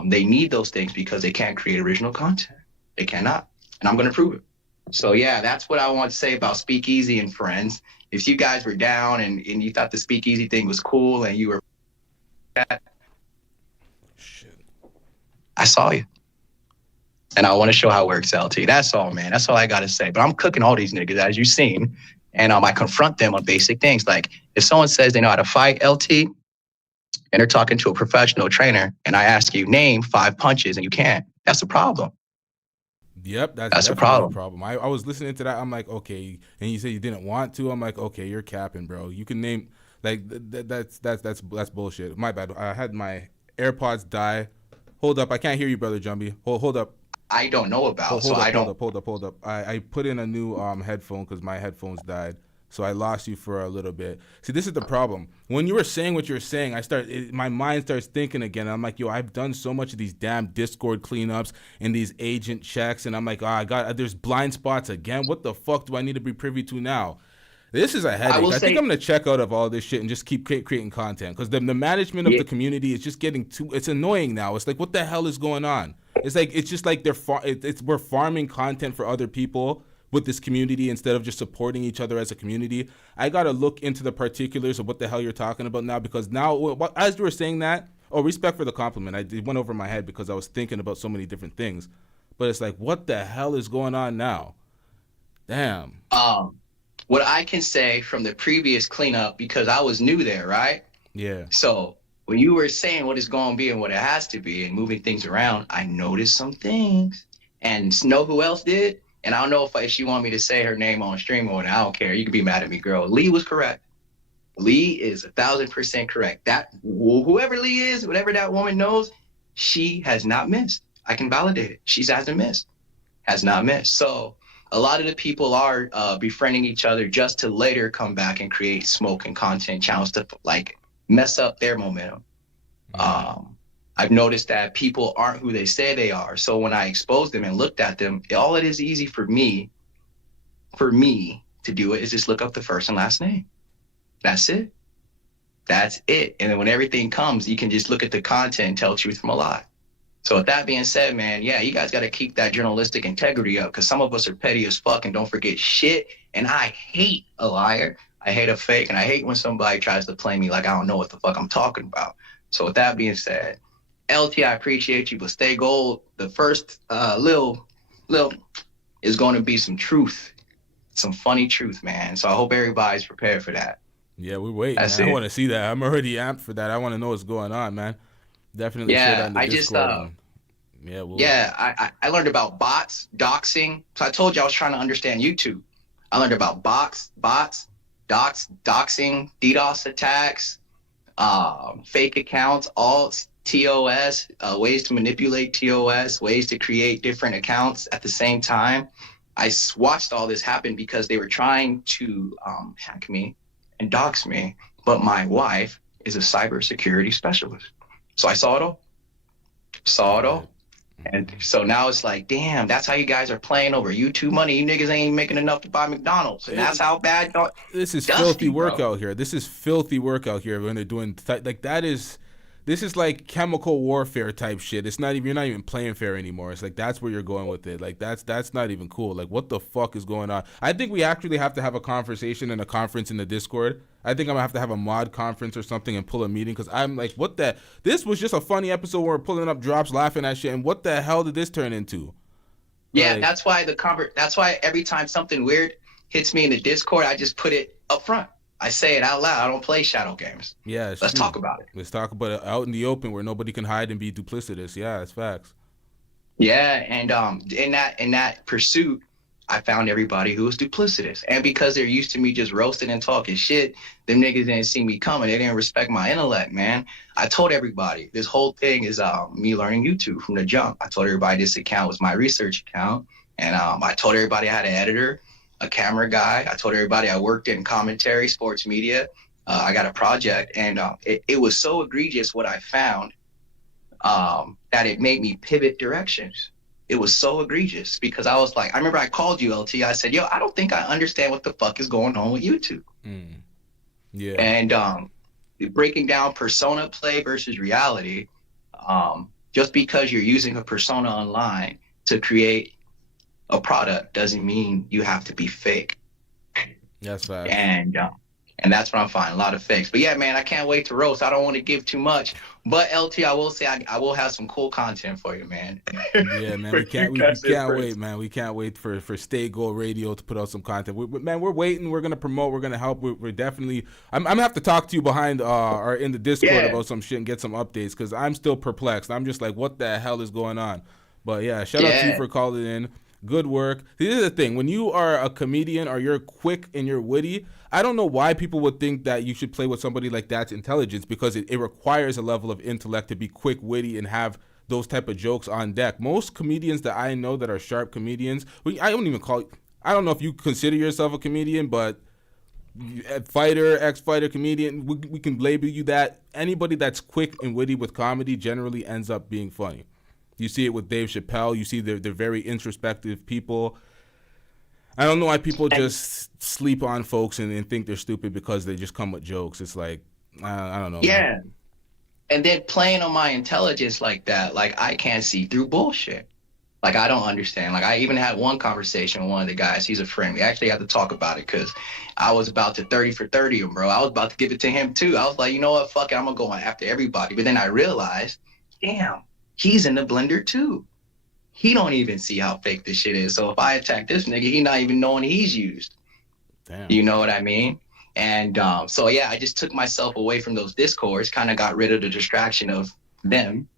They need those things because they can't create original content. They cannot. And I'm going to prove it. So yeah, that's what I want to say about Speakeasy and friends. If you guys were down and you thought the Speakeasy thing was cool and you were shit, I saw you. And I want to show how it works, LT. That's all, man. That's all I got to say. But I'm cooking all these niggas, as you've seen. And I confront them on basic things. Like if someone says they know how to fight, LT, and they're talking to a professional trainer, and I ask you, name 5 punches, and you can't, that's a problem. Yep, that's a problem. I was listening to that. I'm like, okay, and you say you didn't want to. I'm like, okay, you're capping, bro. You can name like that's bullshit. My bad. I had my AirPods die. Hold up, I can't hear you, brother Jumbie. Hold up. I don't know about. Hold up. I put in a new headphone because my headphones died. So I lost you for a little bit. See, this is the problem. When you were saying what you're saying, my mind starts thinking again. I'm like, yo, I've done so much of these damn Discord cleanups and these agent checks, and I'm like, there's blind spots again. What the fuck do I need to be privy to now? This is a headache. I think I'm gonna check out of all this shit and just keep creating content because the management of the community is just getting it's annoying now. It's like, what the hell is going on? It's just like we're farming content for other people with this community instead of just supporting each other as a community. I got to look into the particulars of what the hell you're talking about now, because now, as you were saying that, respect for the compliment. It went over my head because I was thinking about so many different things. But it's like, what the hell is going on now? Damn. What I can say from the previous cleanup, because I was new there, right? Yeah. So when you were saying what it's going to be and what it has to be and moving things around, I noticed some things. And know who else did? And I don't know if she want me to say her name on stream or not. I don't care. You can be mad at me, girl. Lee was correct. Lee is 1,000% correct. That whoever Lee is, whatever that woman knows, she has not missed. I can validate it. She hasn't missed. Has not missed. So a lot of the people are befriending each other just to later come back and create smoke and content channels to like mess up their momentum. I've noticed that people aren't who they say they are. So when I exposed them and looked at them, all it is easy for me to do it is just look up the first and last name. That's it. That's it. And then when everything comes, you can just look at the content and tell truth from a lie. So with that being said, man, yeah, you guys got to keep that journalistic integrity up because some of us are petty as fuck and don't forget shit. And I hate a liar. I hate a fake, and I hate when somebody tries to play me like I don't know what the fuck I'm talking about. So with that being said, LT, I appreciate you, but stay gold. The first little is going to be some truth, some funny truth, man. So I hope everybody's prepared for that. Yeah, we're waiting, That's man. it. I want to see that. I'm already amped for that. I want to know what's going on, man. Definitely share that in the Discord. I learned about bots, doxing. So I told you I was trying to understand YouTube. I learned about bots, doxing, DDoS attacks, fake accounts, alts, TOS, ways to manipulate TOS, ways to create different accounts at the same time. I watched all this happen because they were trying to hack me and dox me, but my wife is a cybersecurity specialist. So I saw it all. And so now it's like, damn, that's how you guys are playing over YouTube money. You niggas ain't making enough to buy McDonald's. And that's how bad y'all. This is filthy work out here. This is filthy work out here when they're doing like that is. This is like chemical warfare type shit. It's not even, you're not even playing fair anymore. It's like that's where you're going with it. Like that's not even cool. Like what the fuck is going on? I think we actually have to have a conversation and a conference in the Discord. I think I'm gonna have to have a mod conference or something and pull a meeting because I'm like, what the? This was just a funny episode where we're pulling up drops, laughing at shit, and what the hell did this turn into? Yeah, like, that's why every time something weird hits me in the Discord, I just put it up front. I say it out loud. I don't play shadow games. Yeah, let's talk about it. Let's talk about it out in the open where nobody can hide and be duplicitous. Yeah, it's facts. Yeah, and in that pursuit, I found everybody who was duplicitous, and because they're used to me just roasting and talking shit, them niggas didn't see me coming. They didn't respect my intellect, man. I told everybody this whole thing is me learning YouTube from the jump. I told everybody this account was my research account, and I told everybody I had an editor, a camera guy. I told everybody I worked in commentary, sports media. I got a project, and it was so egregious what I found that it made me pivot directions. It was so egregious because I was like, I remember I called you, LT. I said, yo, I don't think I understand what the fuck is going on with YouTube. Yeah. And breaking down persona play versus reality, just because you're using a persona online to create a product doesn't mean you have to be fake. That's right. And that's what I'm finding, a lot of fakes. But yeah, man, I can't wait to roast. I don't want to give too much, but LT, I will say I will have some cool content for you, man. Yeah, man, we can't wait, man. We can't wait for Stay Gold Radio to put out some content. We're waiting. We're gonna promote. We're gonna help. We're definitely. I'm gonna have to talk to you behind or in the Discord about some shit and get some updates because I'm still perplexed. I'm just like, what the hell is going on? But yeah, shout out to you for calling in. Good work. This is the thing. When you are a comedian or you're quick and you're witty, I don't know why people would think that you should play with somebody like that's intelligence because it requires a level of intellect to be quick, witty, and have those type of jokes on deck. Most comedians that I know that are sharp comedians, I don't know if you consider yourself a comedian, but fighter, ex-fighter, comedian, we can label you that. Anybody that's quick and witty with comedy generally ends up being funny. You see it with Dave Chappelle. You see they're very introspective people. I don't know why people just sleep on folks and think they're stupid because they just come with jokes. It's like, I don't know. Yeah. Man. And then playing on my intelligence like that, like I can't see through bullshit. Like I don't understand. Like I even had one conversation with one of the guys. He's a friend. We actually had to talk about it because I was about to 30 for 30 him, bro. I was about to give it to him too. I was like, you know what? Fuck it. I'm going to go after everybody. But then I realized, damn. He's in the blender too. He don't even see how fake this shit is. So if I attack this nigga, he not even knowing he's used. Damn. You know what I mean? And so yeah, I just took myself away from those discords, kind of got rid of the distraction of them,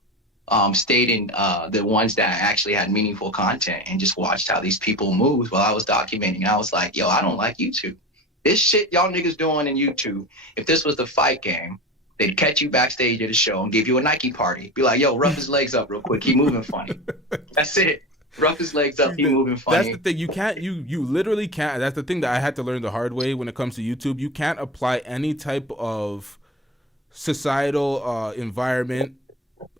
stayed in the ones that actually had meaningful content and just watched how these people moved while I was documenting. And I was like, yo, I don't like YouTube. This shit y'all niggas doing in YouTube, if this was the fight game, they'd catch you backstage at a show and give you a Nike party. Be like, yo, rough his legs up real quick. He moving funny. That's it. Rough his legs up. He moving funny. That's the thing. You literally can't. That's the thing that I had to learn the hard way when it comes to YouTube. You can't apply any type of societal environment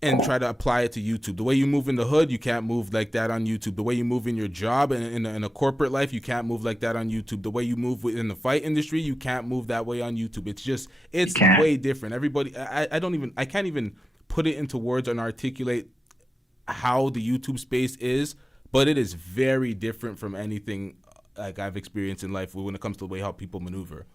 and try to apply it to YouTube. The way you move in the hood, you can't move like that on YouTube. The way you move in your job and in a corporate life, you can't move like that on YouTube. The way you move in the fight industry, you can't move that way on YouTube. It's way different. Everybody, I can't even put it into words and articulate how the YouTube space is, but it is very different from anything like I've experienced in life when it comes to the way how people maneuver.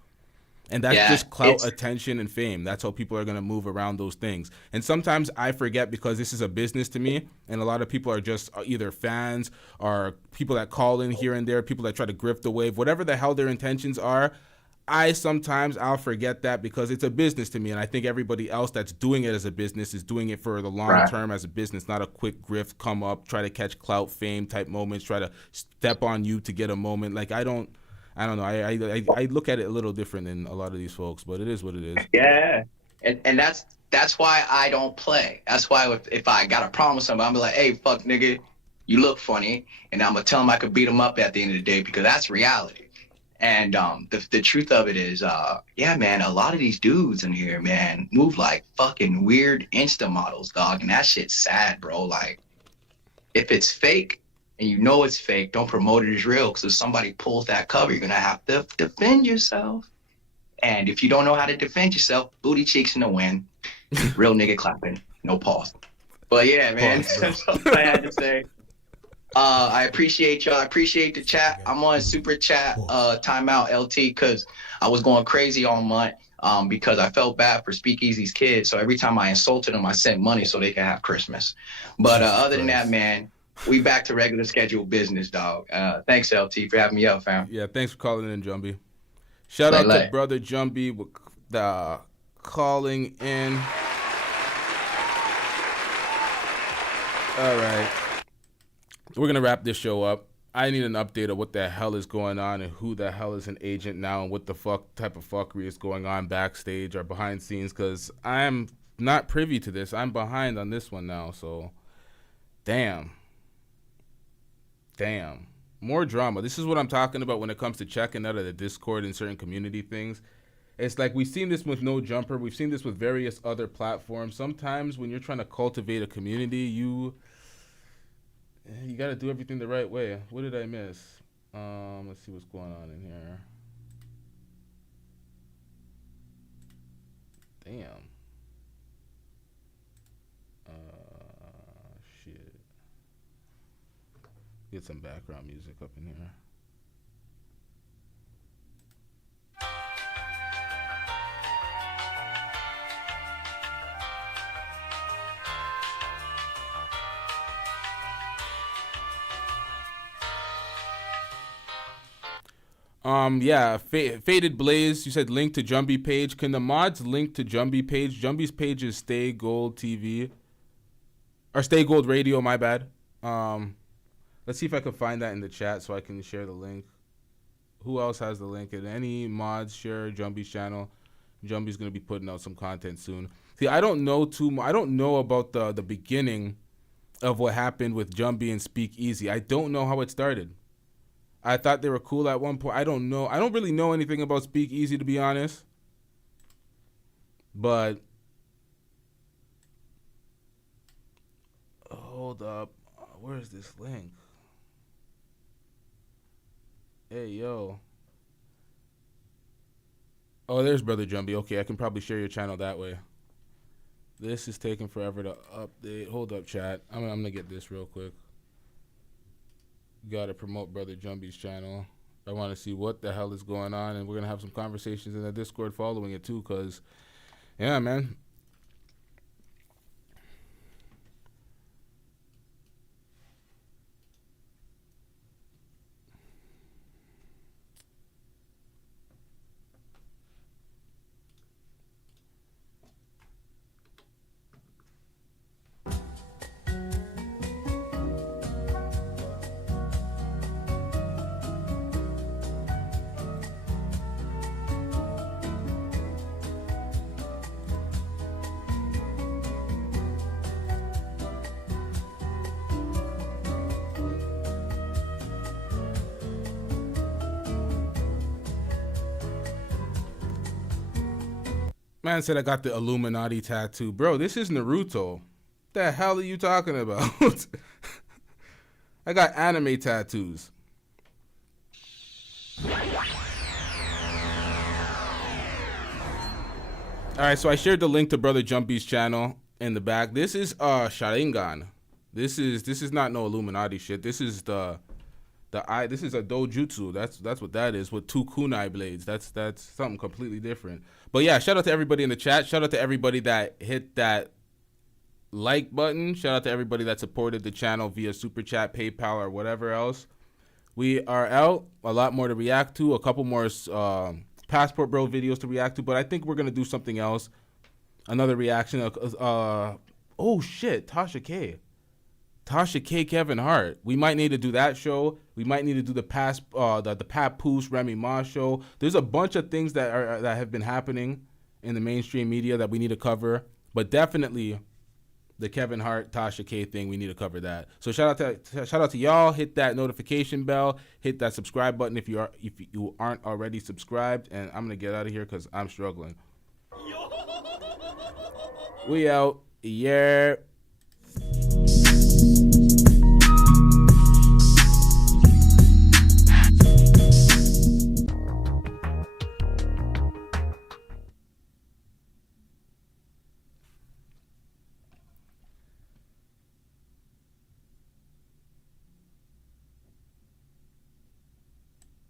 And that's Yeah, just clout, it's- attention, and fame. That's how people are going to move around those things. And sometimes I forget because this is a business to me, and a lot of people are just either fans or people that call in here and there, people that try to grift the wave, whatever the hell their intentions are. I'll forget that because it's a business to me, and I think everybody else that's doing it as a business is doing it for the long term as a business, not a quick grift, come up, try to catch clout, fame type moments, try to step on you to get a moment. Like I don't know. I look at it a little different than a lot of these folks, but it is what it is. Yeah, and that's why I don't play. That's why if I got a problem with somebody, I'm be like, hey, fuck nigga, you look funny, and I'm gonna tell him I could beat him up at the end of the day because that's reality. And the truth of it is, yeah, man, a lot of these dudes in here, man, move like fucking weird Insta models, dog, and that shit's sad, bro. Like, if it's fake and you know it's fake, don't promote it as real, because if somebody pulls that cover, you're gonna have to defend yourself. And if you don't know how to defend yourself, booty cheeks in the wind, real nigga clapping, no pause. But yeah, man, that's all I had to say. I appreciate y'all. I appreciate the chat. I'm on super chat timeout LT because I was going crazy all month because I felt bad for Speakeasy's kids. So every time I insulted them, I sent money so they could have Christmas. But other than that, man, we back to regular scheduled business, dog. Thanks, LT, for having me up, fam. Yeah, thanks for calling in, Jumbie. Shout out to brother Jumbie with calling in. All right. We're going to wrap this show up. I need an update of what the hell is going on and who the hell is an agent now and what the fuck type of fuckery is going on backstage or behind scenes, because I'm not privy to this. I'm behind on this one now, so damn. More drama. This is what I'm talking about when it comes to checking out of the Discord and certain community things. It's like we've seen this with No Jumper. We've seen this with various other platforms. Sometimes when you're trying to cultivate a community, you got to do everything the right way. What did I miss? Let's see what's going on in here. Damn. Shit. Get some background music up in here. Yeah, Faded Blaze, you said link to Jumbie page. Can the mods link to Jumbie page? Jumbie's page is Stay Gold TV. Or Stay Gold Radio, my bad. Let's see if I can find that in the chat so I can share the link. Who else has the link? And any mods share Jumbie's channel. Jumbie's going to be putting out some content soon. See, I don't know I don't know about the beginning of what happened with Jumbie and Speakeasy. I don't know how it started. I thought they were cool at one point. I don't know. I don't really know anything about Speakeasy, to be honest. But hold up. Where's this link? Hey, yo. Oh, there's Brother Jumbie. Okay, I can probably share your channel that way. This is taking forever to update. Hold up, chat. I'm going to get this real quick. Got to promote Brother Jumbie's channel. I want to see what the hell is going on, and we're going to have some conversations in the Discord following it too, because, yeah, man. Man said I got the Illuminati tattoo. Bro, this is Naruto. What the hell are you talking about? I got anime tattoos. Alright, so I shared the link to Brother Jumbie's channel in the back. This is Sharingan. This is not no Illuminati shit. This is the This is a dojutsu. That's what that is with 2 kunai blades. That's something completely different. But yeah, shout out to everybody in the chat. Shout out to everybody that hit that like button. Shout out to everybody that supported the channel via Super Chat, PayPal, or whatever else. We are out. A lot more to react to. A couple more Passport Bro videos to react to. But I think we're going to do something else. Another reaction. Oh, shit. Tasha K, Kevin Hart. We might need to do that show. We might need to do the Papoose Remy Ma show. There's a bunch of things that have been happening in the mainstream media that we need to cover. But definitely the Kevin Hart, Tasha K thing, we need to cover that. So shout out to y'all. Hit that notification bell. Hit that subscribe button if you aren't already subscribed. And I'm gonna get out of here because I'm struggling. We out. Yeah.